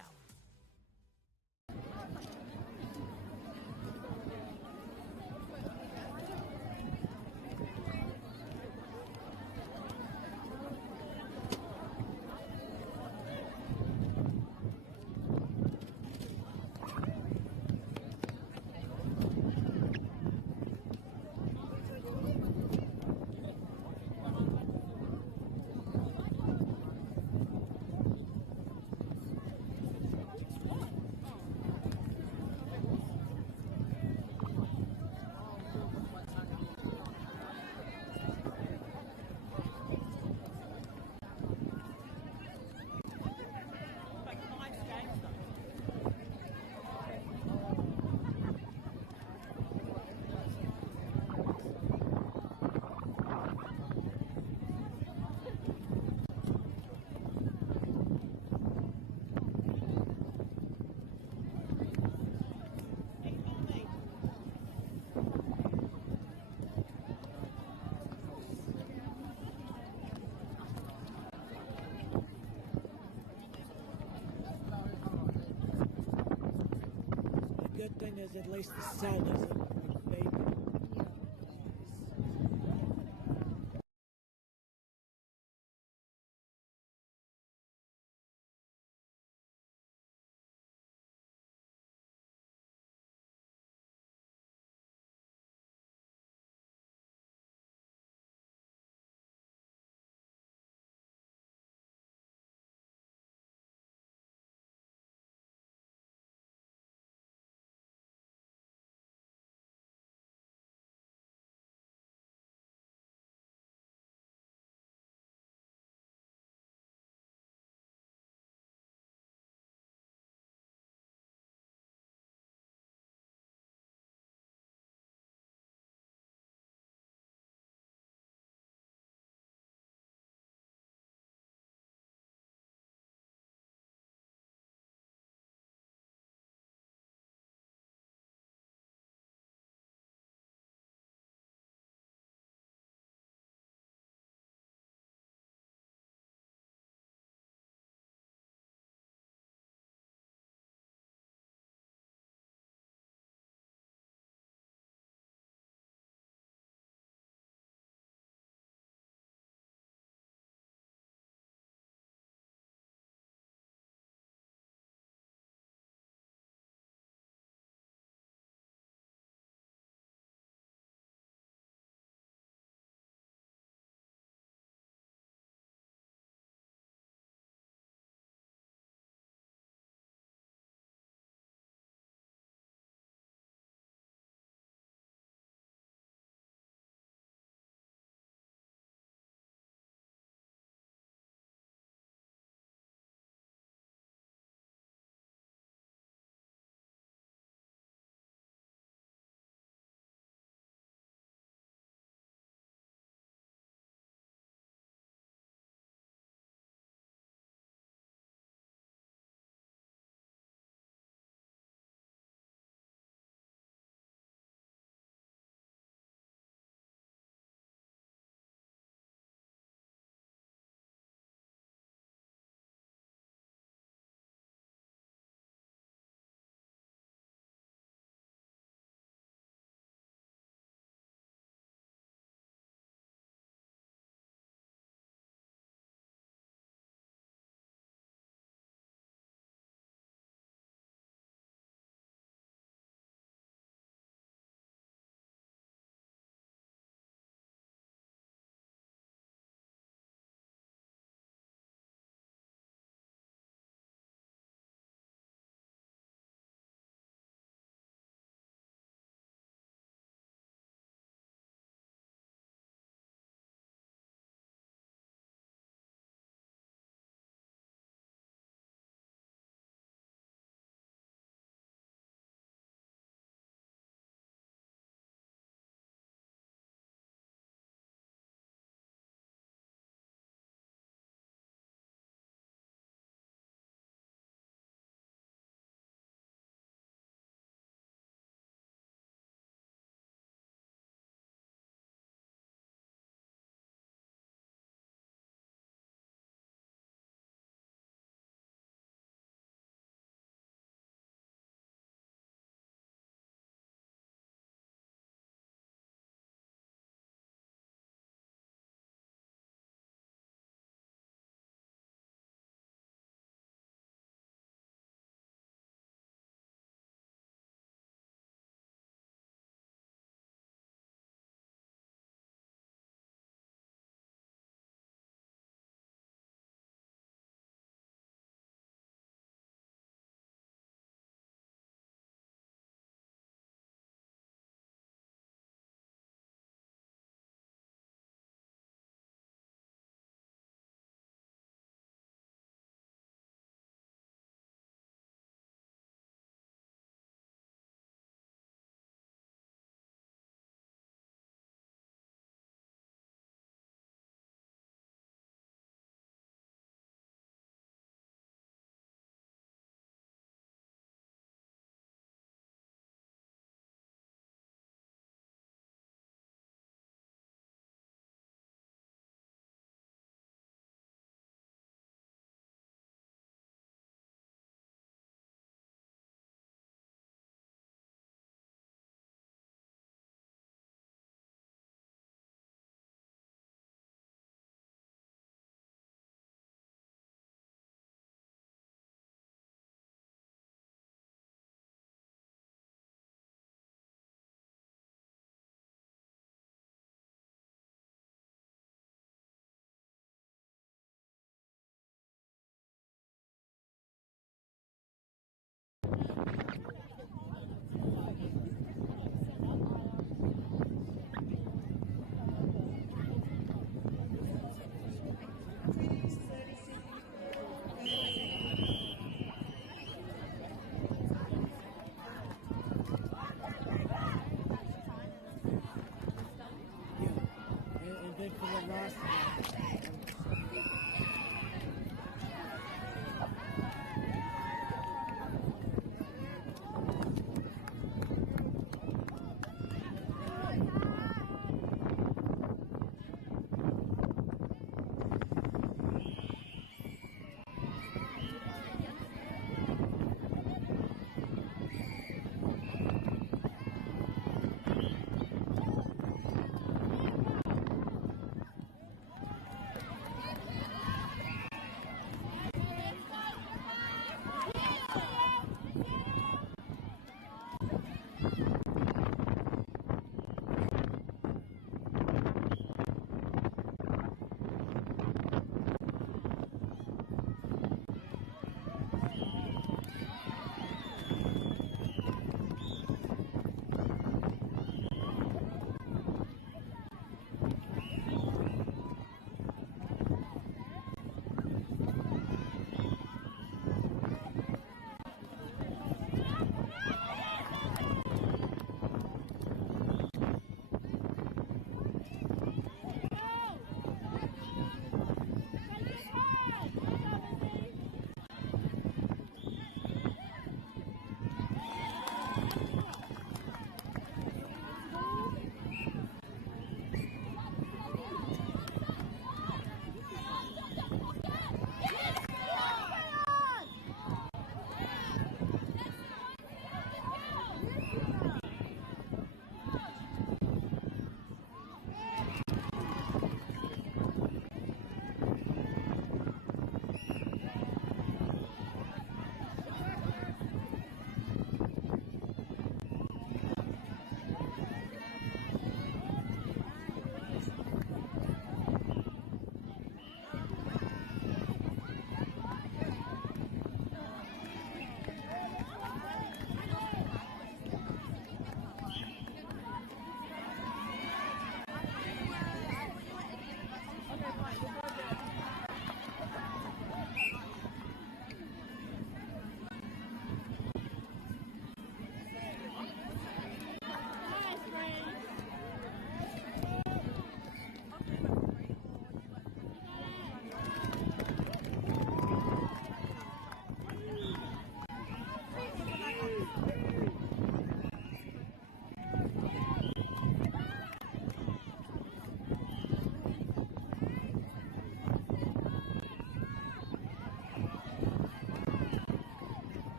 The good thing is at least the sun isn't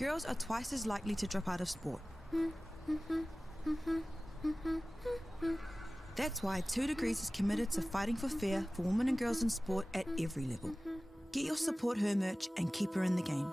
girls are twice as likely to drop out of sport. That's why 2 Degrees is committed to fighting for fair for women and girls in sport at every level. Get your Support Her merch and keep her in the game.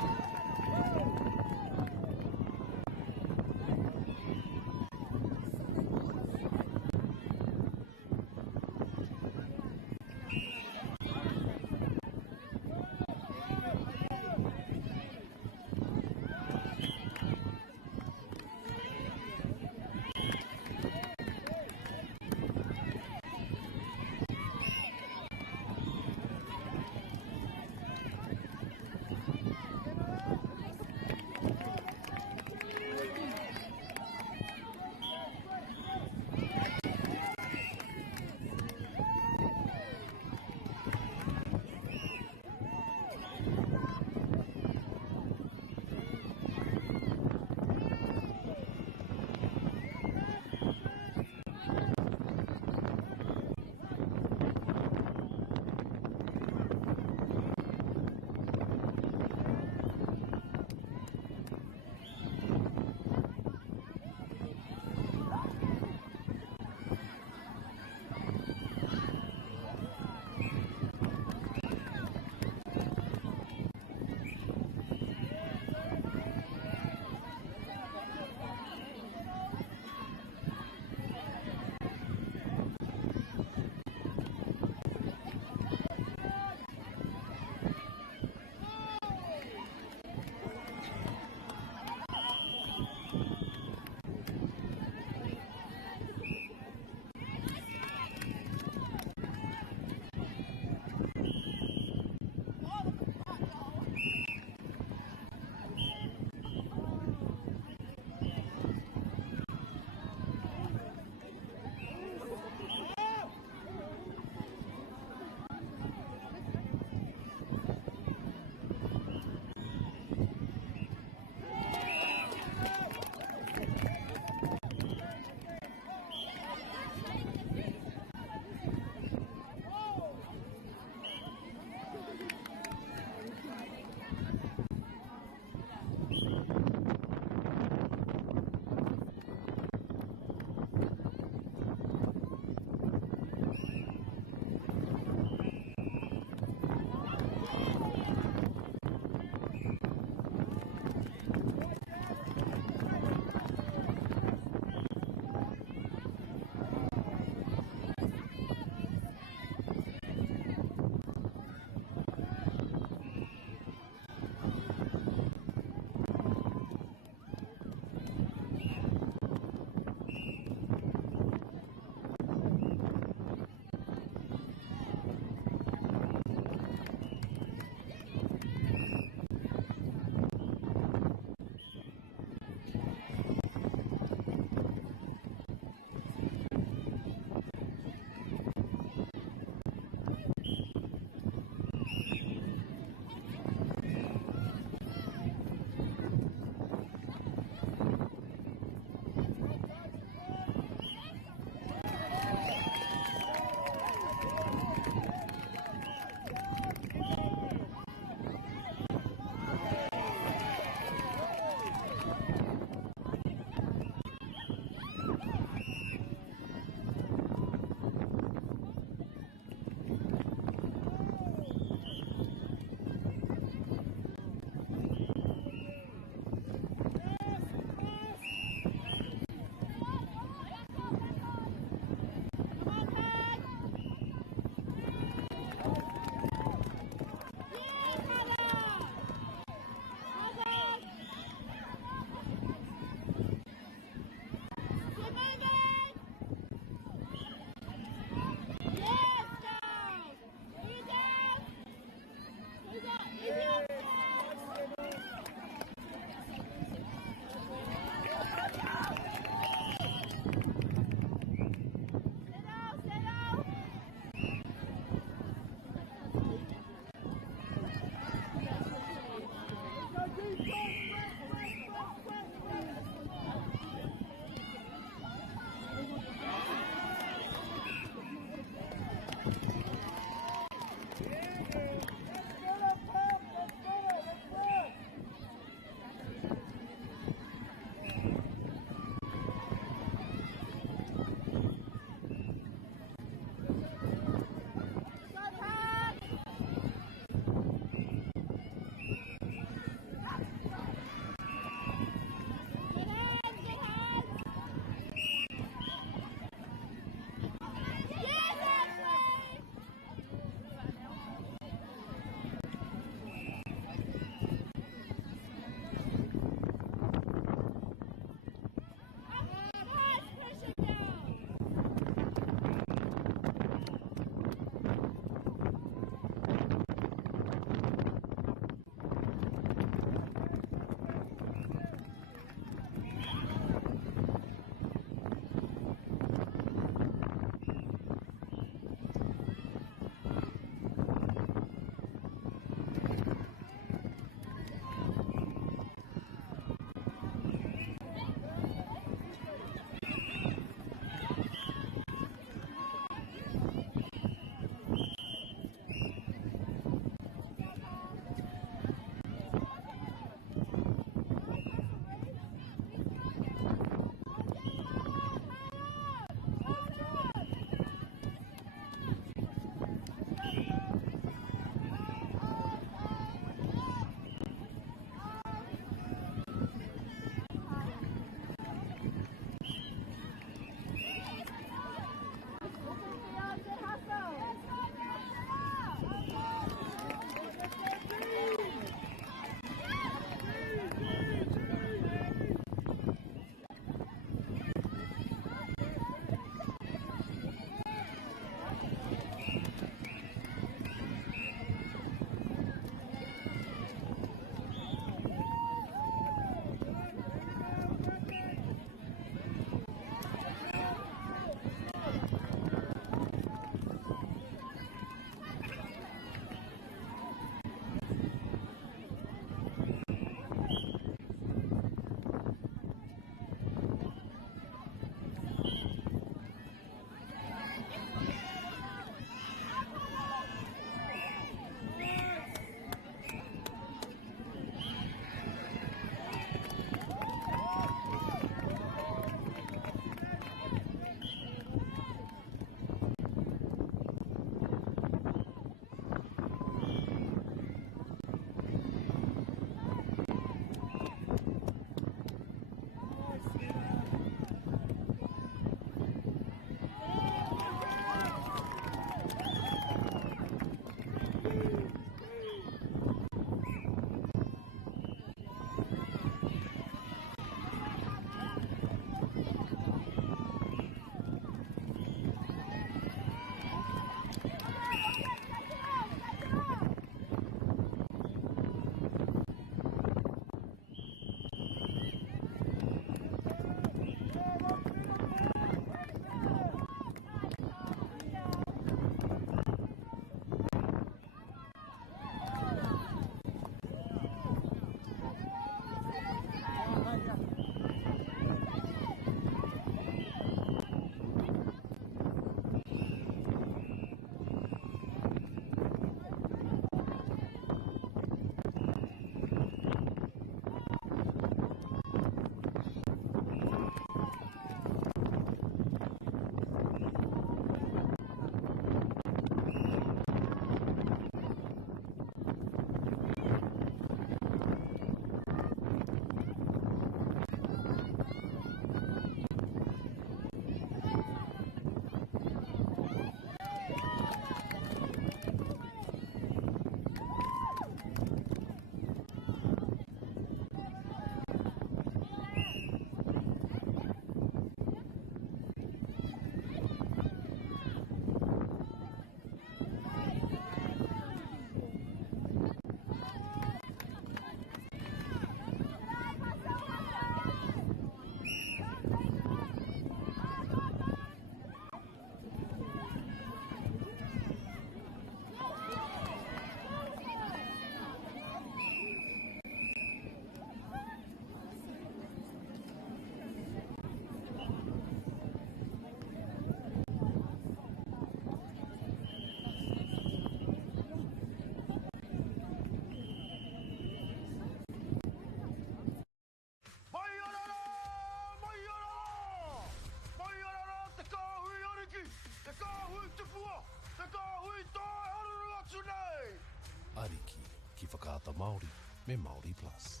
Māori me Māori Plus.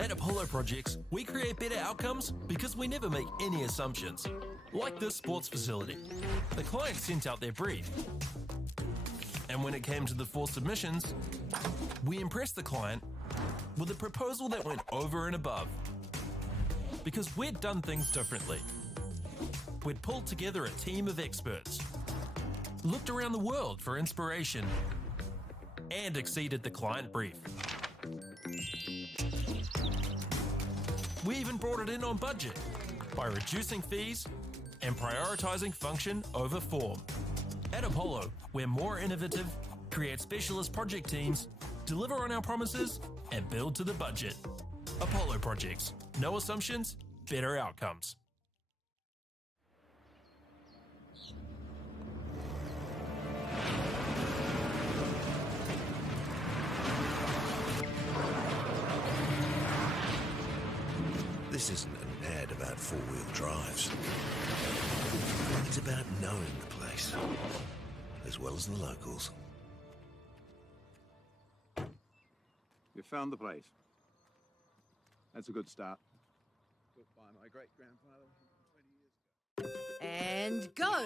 At Apollo Projects, we create better outcomes because we never make any assumptions. Like this sports facility. The client sent out their brief. And when it came to the 4 submissions, we impressed the client with a proposal that went over and above. Because we'd done things differently. We'd pulled together a team of experts, looked around the world for inspiration, and exceeded the client brief. We even brought it in on budget by reducing fees and prioritising function over form. At Apollo, we're more innovative, create specialist project teams, deliver on our promises, and build to the budget. Apollo Projects. No assumptions, better outcomes. This isn't an ad about four-wheel drives. It's about knowing the place, as well as the locals. You found the place. That's a good start. Built by my great-grandfather 20 years ago. And go!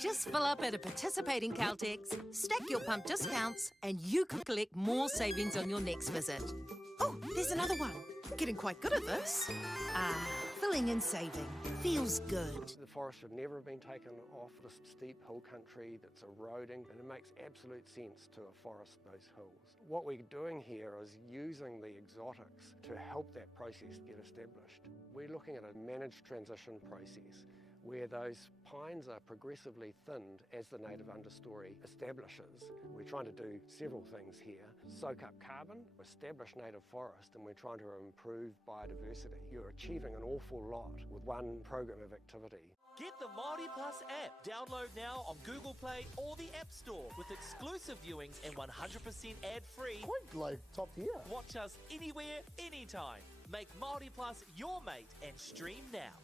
Just fill up at a participating Caltex, stack your pump discounts, and you could collect more savings on your next visit. Oh, there's another one. Getting quite good at this. Filling and saving. Feels good. The forest should never have been taken off the steep hill country that's eroding, and it makes absolute sense to afforest those hills. What we're doing here is using the exotics to help that process get established. We're looking at a managed transition process where those pines are progressively thinned as the native understory establishes. We're trying to do several things here. Soak up carbon, establish native forest, and we're trying to improve biodiversity. You're achieving an awful lot with one program of activity. Get the Māori Plus app. Download now on Google Play or the App Store with exclusive viewings and 100% ad-free. Quite like top tier. Watch us anywhere, anytime. Make Māori Plus your mate and stream now.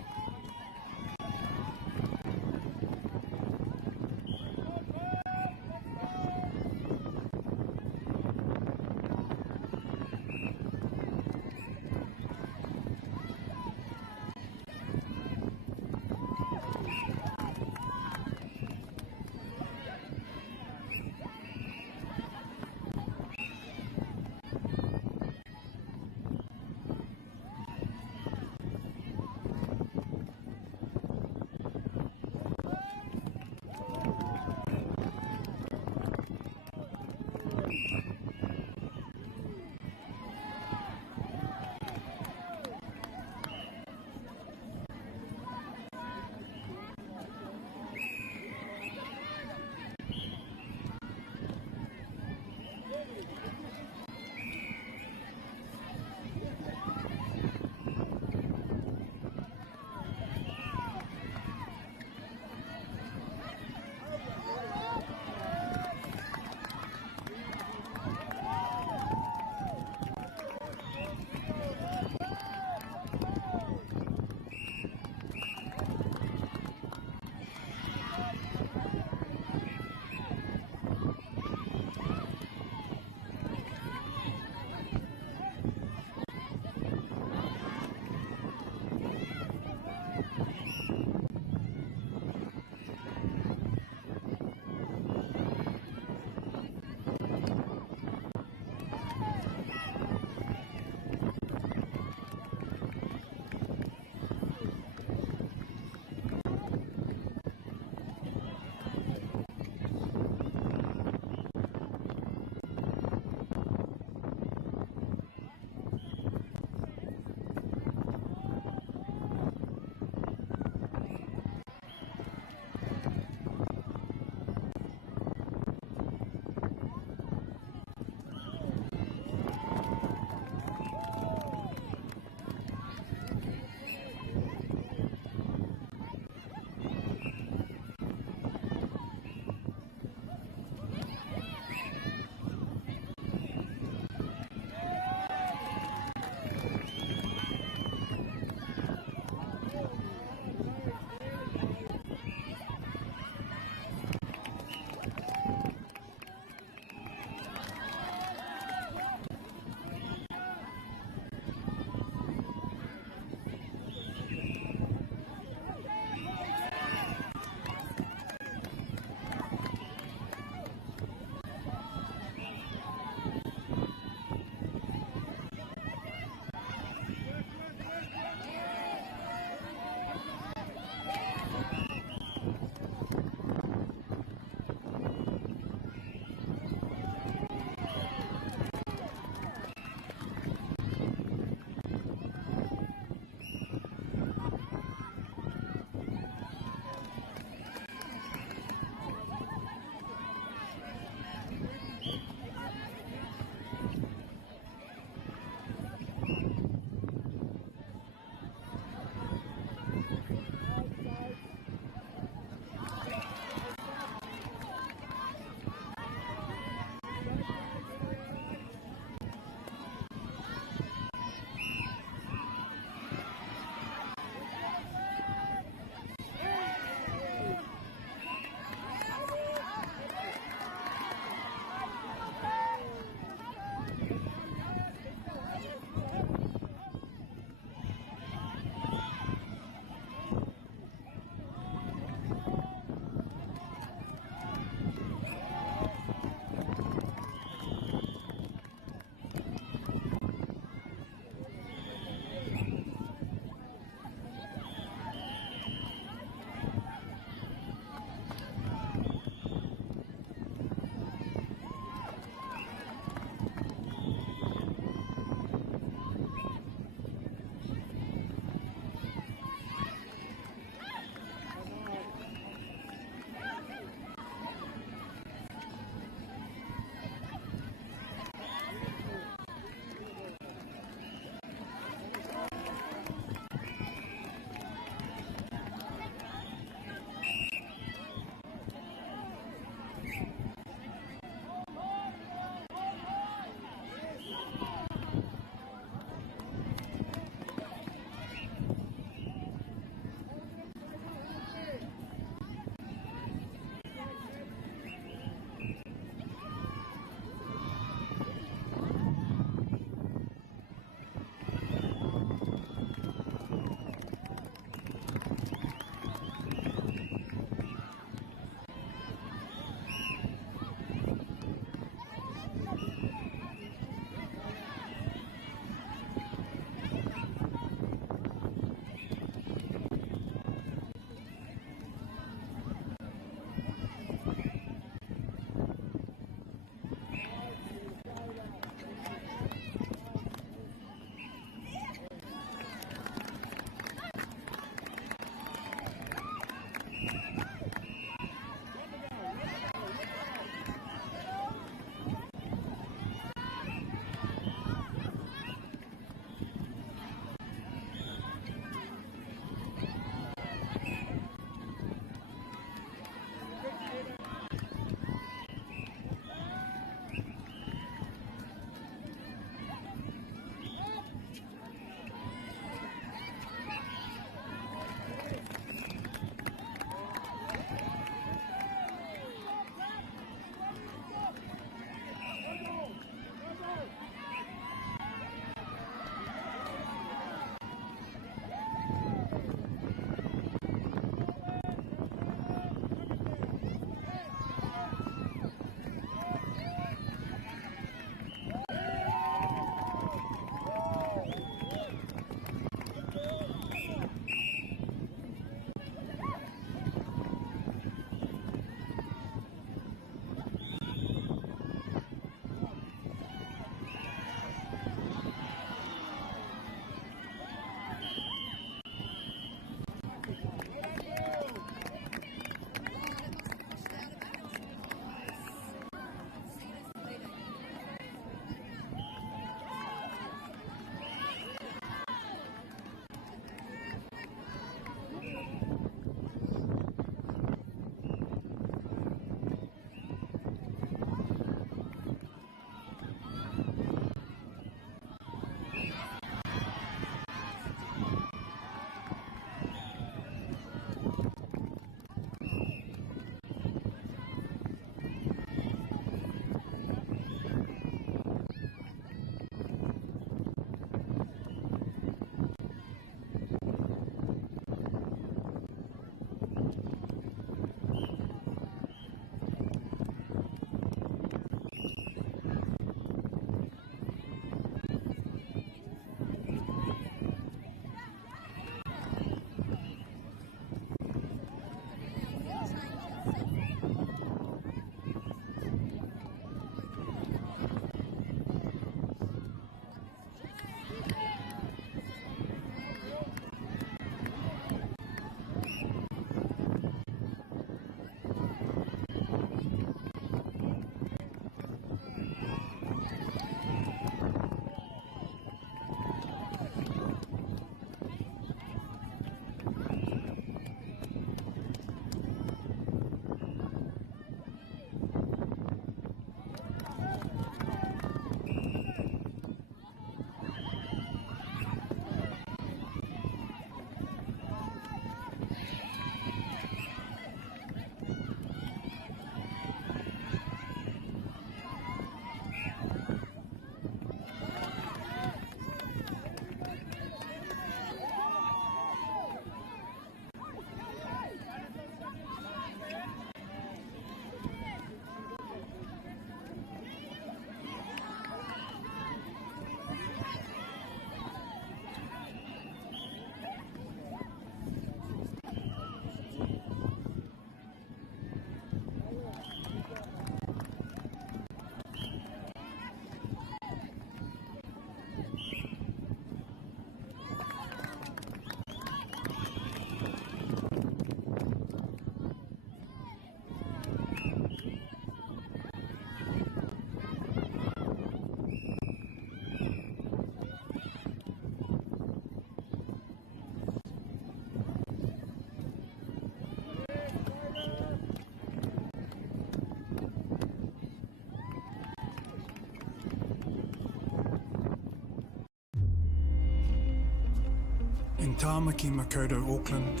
In Tāmaki Makaurau, Auckland,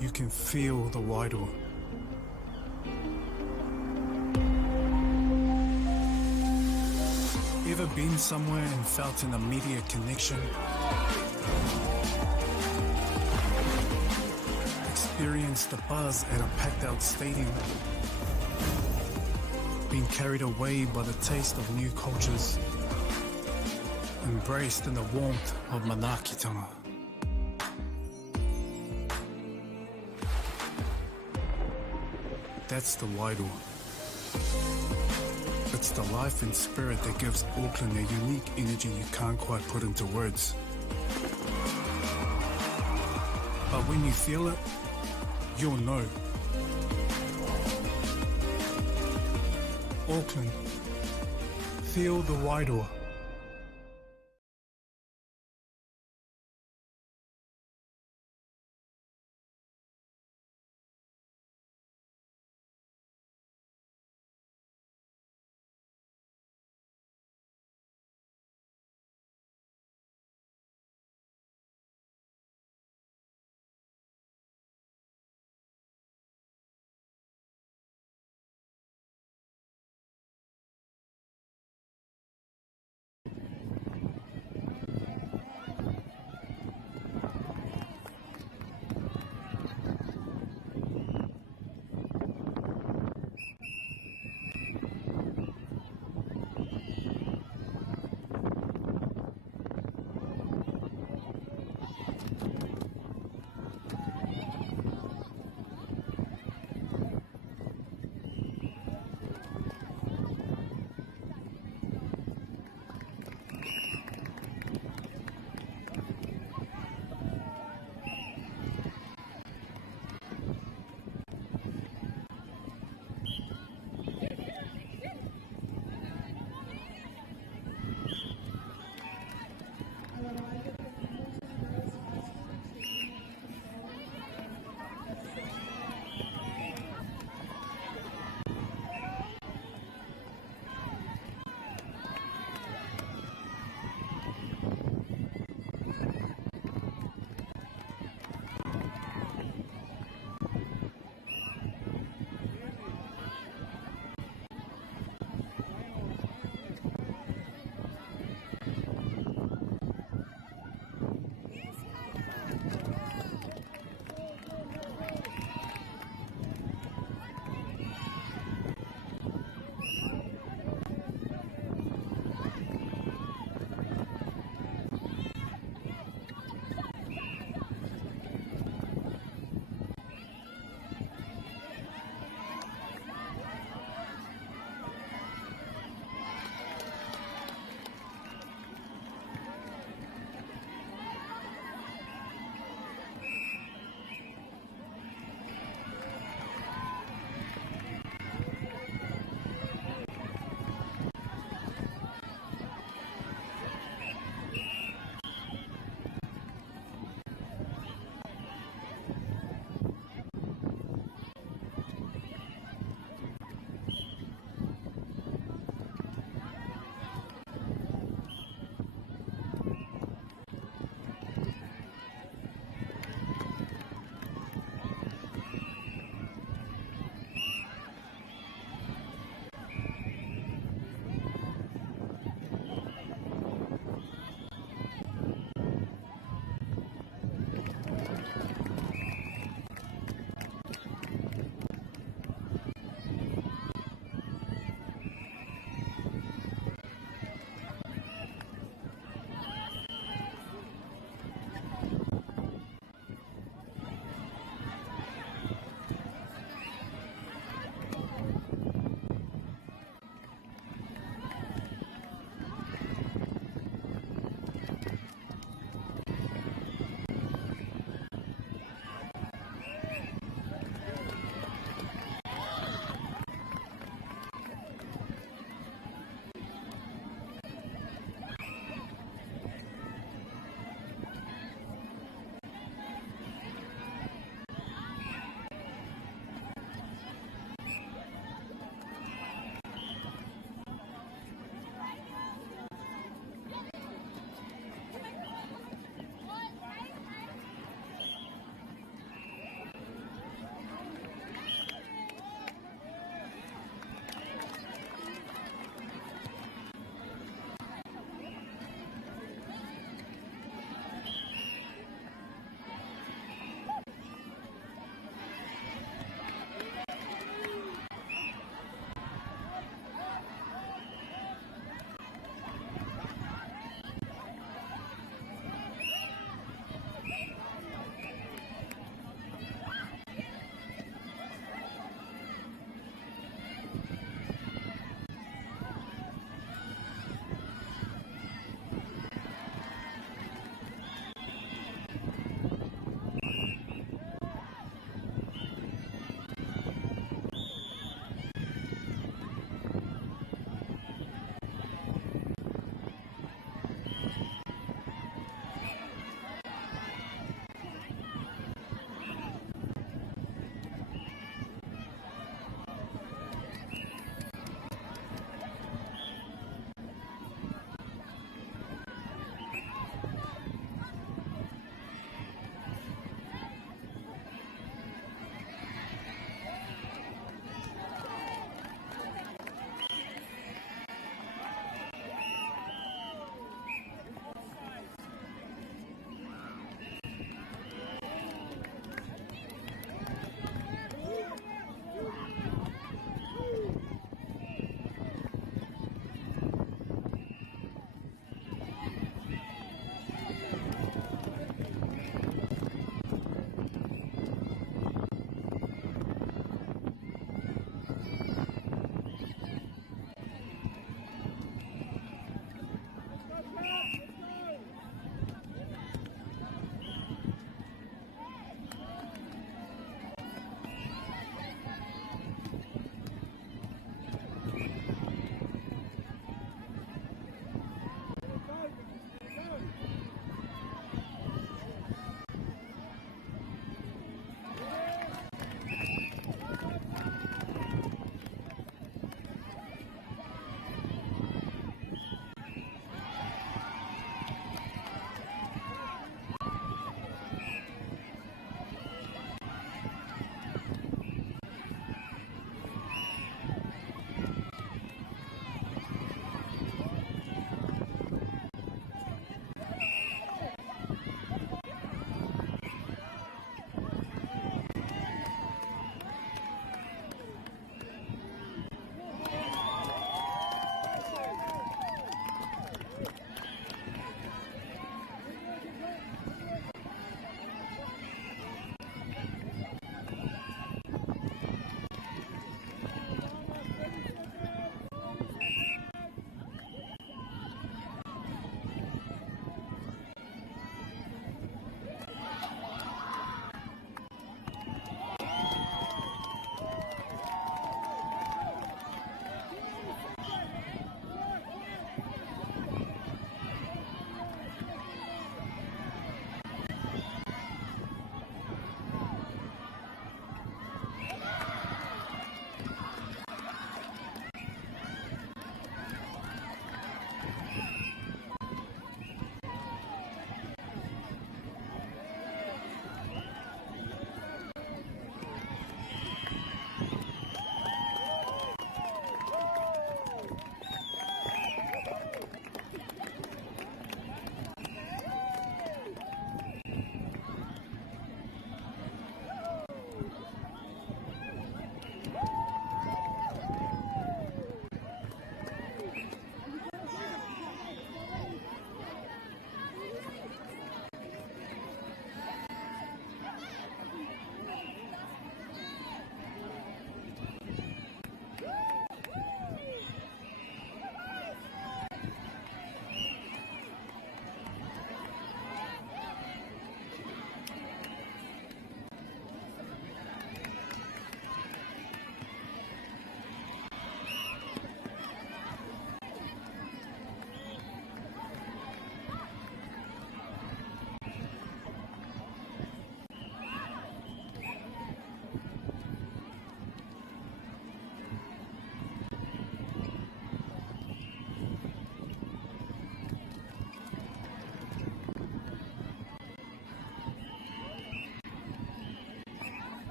you can feel the Wairoa. Ever been somewhere and felt an immediate connection? Experienced the buzz at a packed-out stadium? Been carried away by the taste of new cultures? Embraced in the warmth of manaakitanga? That's the Wairoa. It's the life and spirit that gives Auckland a unique energy you can't quite put into words. But when you feel it, you'll know. Auckland, feel the Wairoa.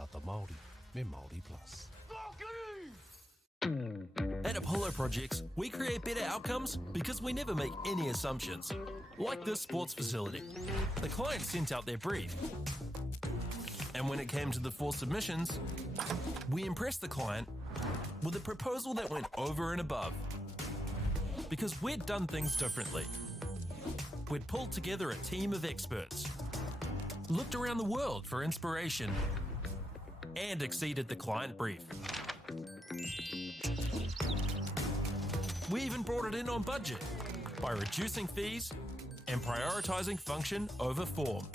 whakaata Māori me Māori Plus. At Apollo Projects, we create better outcomes because we never make any assumptions. Like this sports facility. The client sent out their brief. And when it came to the 4 submissions, we impressed the client with a proposal that went over and above. Because we'd done things differently. We'd pulled together a team of experts, looked around the world for inspiration, and exceeded the client brief. We even brought it in on budget by reducing fees and prioritising function over form.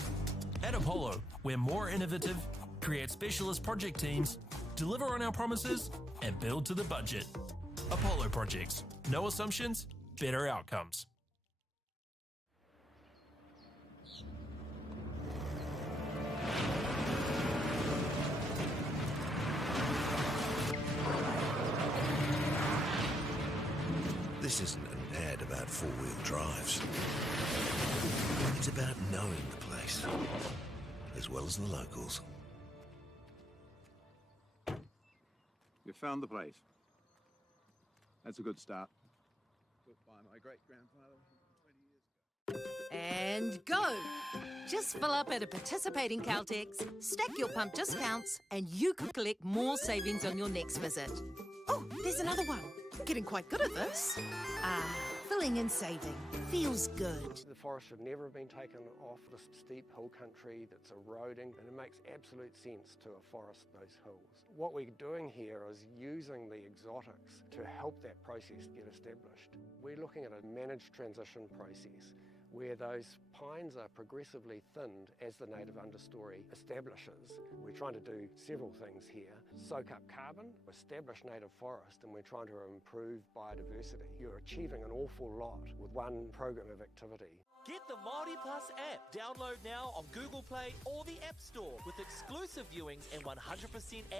At Apollo, we're more innovative, create specialist project teams, deliver on our promises, and build to the budget. Apollo Projects. No assumptions, better outcomes. This isn't an ad about four-wheel drives. It's about knowing the place, as well as the locals. You found the place. That's a good start. Built by my great-grandfather 20 years ago. And go! Just fill up at a participating Caltex, stack your pump discounts, and you could collect more savings on your next visit. Oh, there's another one. Getting quite good at this. Filling and saving. Feels good. The forest should never have been taken off this steep hill country that's eroding, and it makes absolute sense to afforest those hills. What we're doing here is using the exotics to help that process get established. We're looking at a managed transition process where those pines are progressively thinned as the native understory establishes. We're trying to do several things here. Soak up carbon, establish native forest, and we're trying to improve biodiversity. You're achieving an awful lot with one program of activity. Get the Māori Plus app. Download now on Google Play or the App Store with exclusive viewings and 100%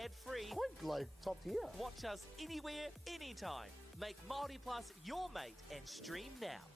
ad-free. Quite like top tier. Watch us anywhere, anytime. Make Māori Plus your mate and stream now.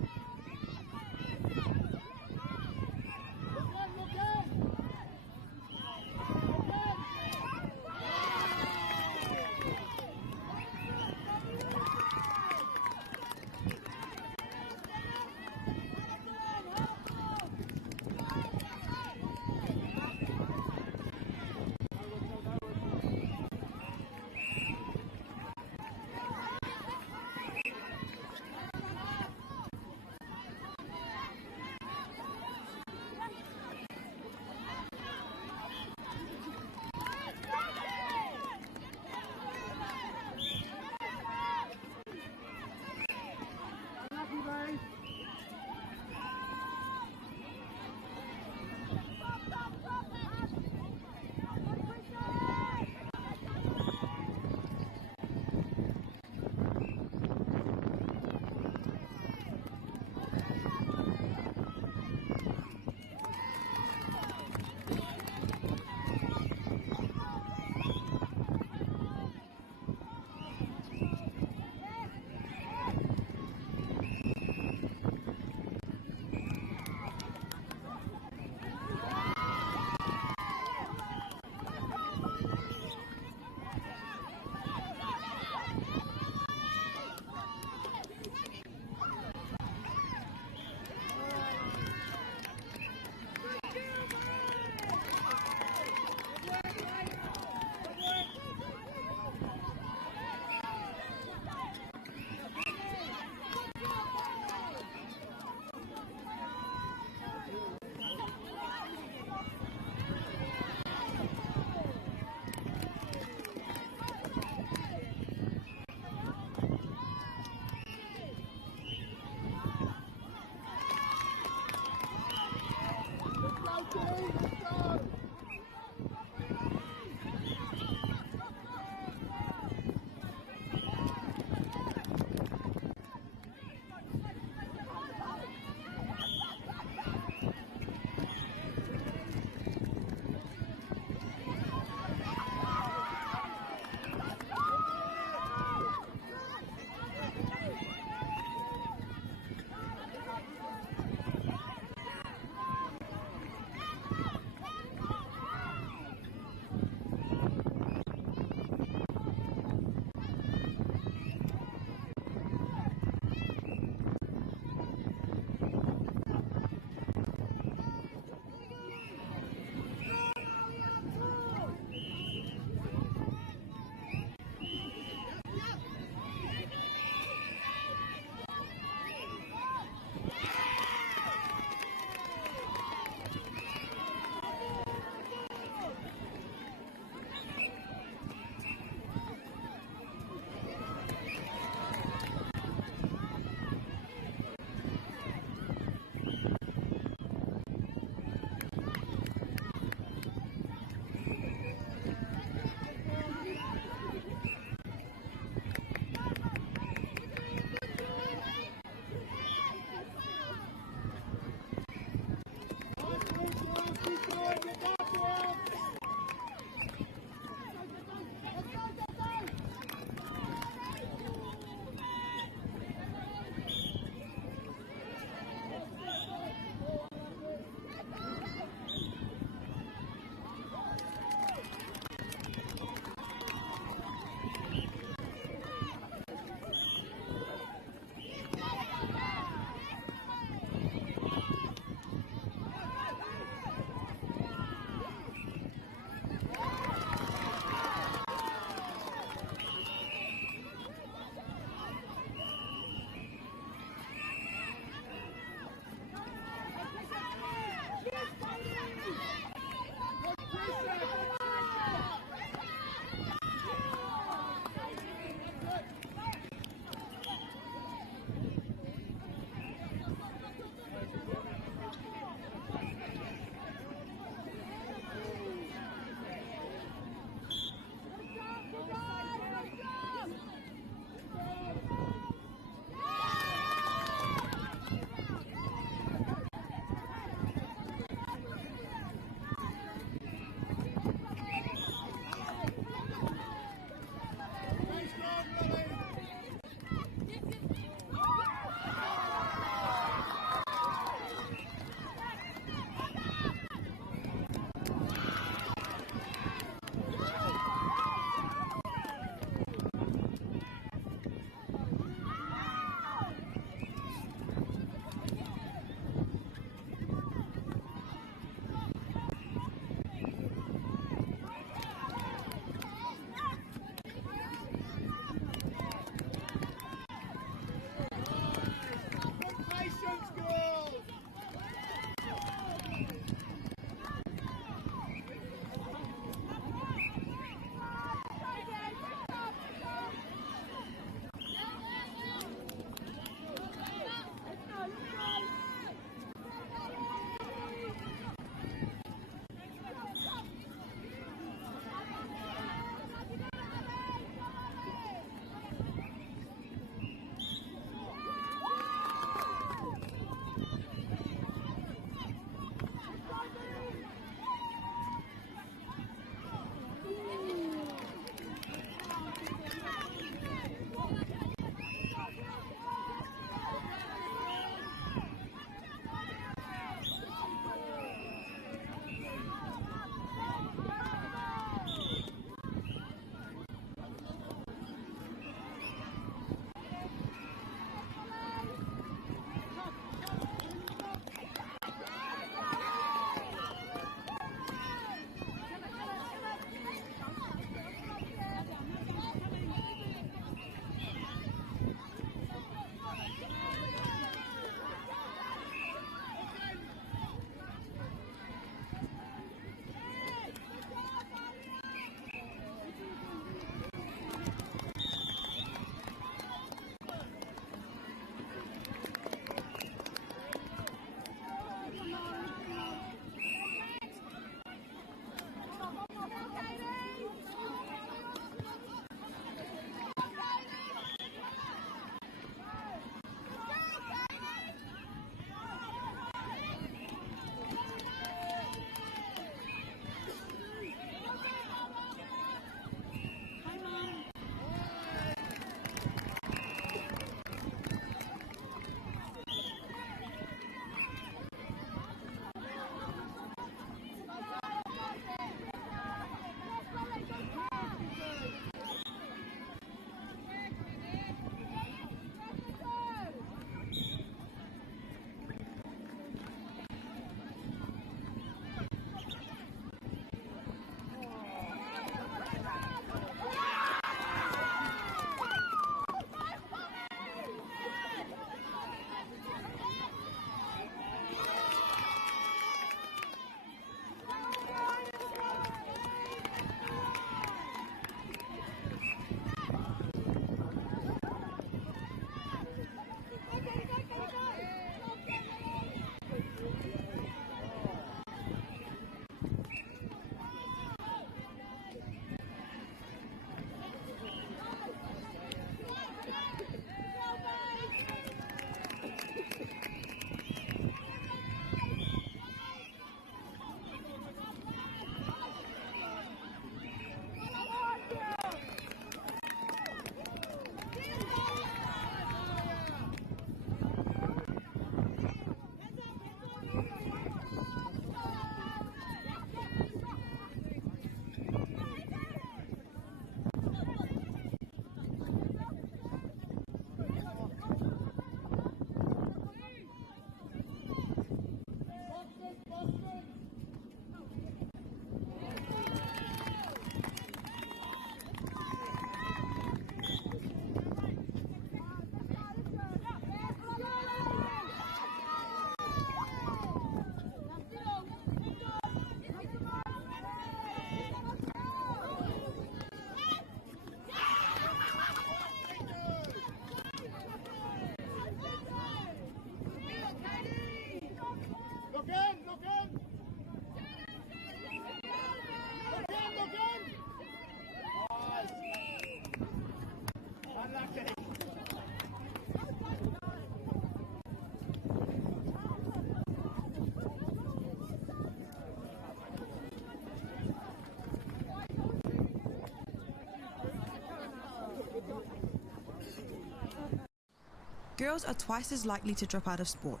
girls are twice as likely to drop out of sport.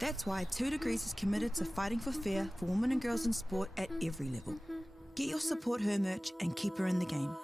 That's why 2 Degrees is committed to fighting for fair for women and girls in sport at every level. Get your Support Her merch and keep her in the game.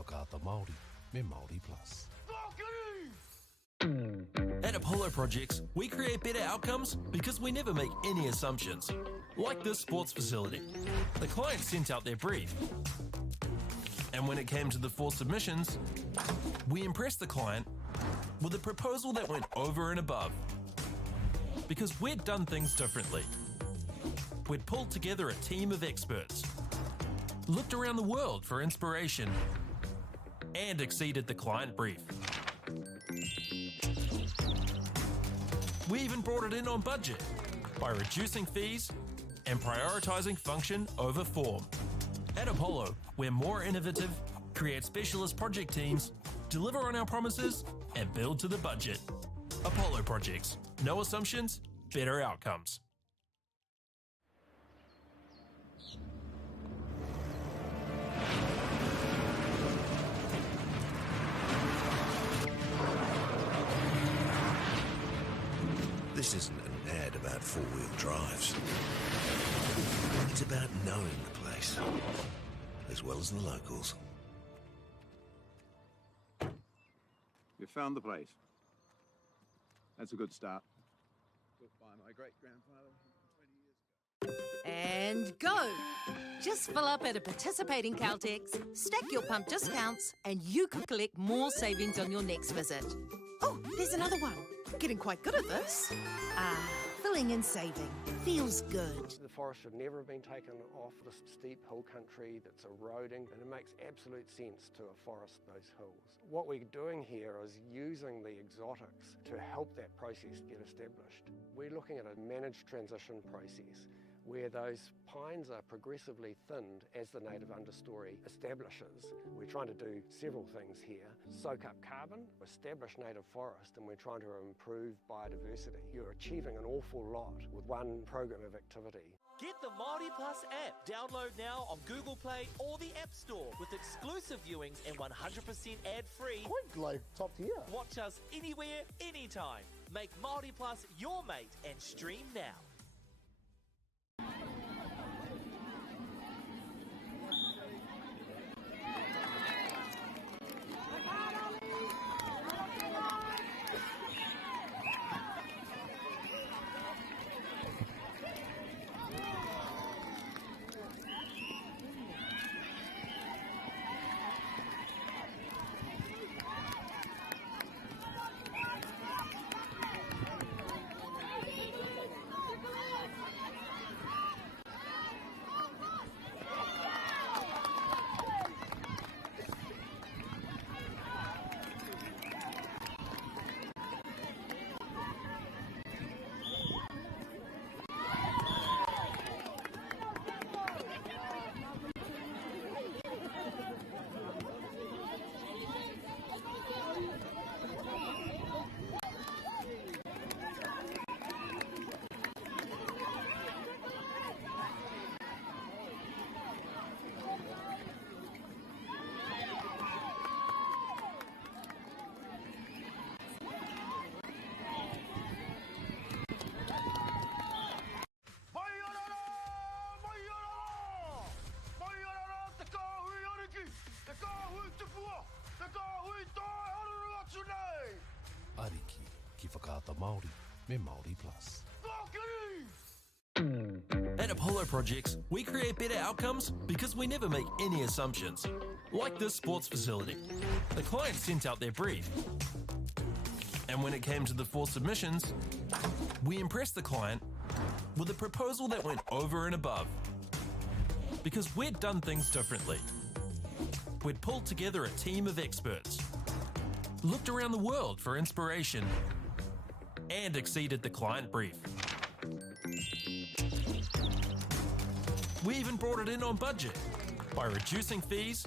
whakaata Māori me Māori Plus. At Apollo Projects, we create better outcomes because we never make any assumptions. Like this sports facility. The client sent out their brief. And when it came to the 4 submissions, we impressed the client with a proposal that went over and above. Because we'd done things differently. We'd pulled together a team of experts, looked around the world for inspiration, and exceeded the client brief. We even brought it in on budget by reducing fees and prioritising function over form. At Apollo, we're more innovative, create specialist project teams, deliver on our promises, and build to the budget. Apollo Projects. No assumptions, better outcomes. This isn't an ad about four-wheel drives. It's about knowing the place, as well as the locals. You found the place. That's a good start. Built by my great-grandfather 20 years ago. And go! Just fill up at a participating Caltex, stack your pump discounts, and you could collect more savings on your next visit. Oh, there's another one. Getting quite good at this. Filling and saving. Feels good. The forest should never have been taken off this steep hill country that's eroding, and it makes absolute sense to afforest those hills. What we're doing here is using the exotics to help that process get established. We're looking at a managed transition process where those pines are progressively thinned as the native understory establishes. We're trying to do several things here. Soak up carbon, establish native forest, and we're trying to improve biodiversity. You're achieving an awful lot with one program of activity. Get the Māori Plus app. Download now on Google Play or the App Store with exclusive viewings and 100% ad-free. Quite like top tier. Watch us anywhere, anytime. Make Māori Plus your mate and stream now. Ariki ki whakaata Māori me Māori Plus. At Apollo Projects, we create better outcomes because we never make any assumptions. Like this sports facility. The client sent out their brief. And when it came to the 4 submissions, we impressed the client with a proposal that went over and above. Because we'd done things differently. We'd pulled together a team of experts, looked around the world for inspiration, and exceeded the client brief. We even brought it in on budget by reducing fees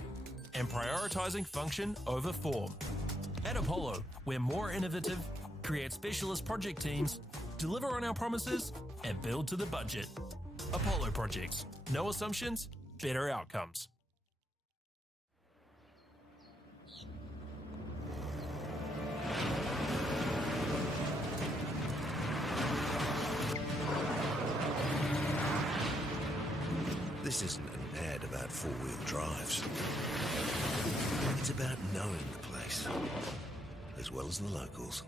and prioritising function over form. At Apollo, we're more innovative, create specialist project teams, deliver on our promises, and build to the budget. Apollo Projects. No assumptions, better outcomes. This isn't an an ad about four-wheel drives. It's about knowing the place, as well as the locals.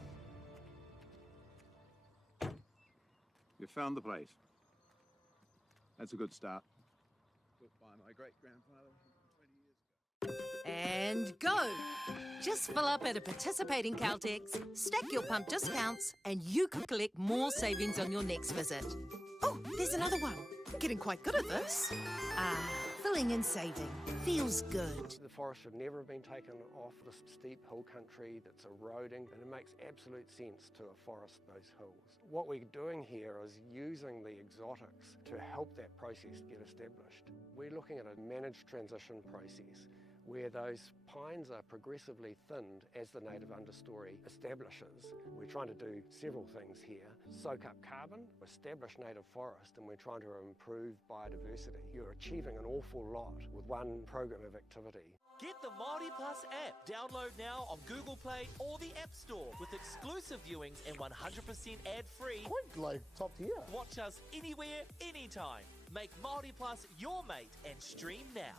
You found the place. That's a good start. Built by my great-grandfather 20 years ago. And go! Just fill up at a participating Caltex, stack your pump discounts, and you could collect more savings on your next visit. Oh, there's another one. Getting quite good at this. Filling and saving. Feels good. The forest should never have been taken off the steep hill country that's eroding, and it makes absolute sense to afforest those hills. What we're doing here is using the exotics to help that process get established. We're looking at a managed transition process where those pines are progressively thinned as the native understory establishes. We're trying to do several things here. Soak up carbon, establish native forest, and we're trying to improve biodiversity. You're achieving an awful lot with one program of activity. Get the Māori Plus app. Download now on Google Play or the App Store with exclusive viewings and 100% ad-free. Quite like top tier. Watch us anywhere, anytime. Make Māori Plus your mate and stream now.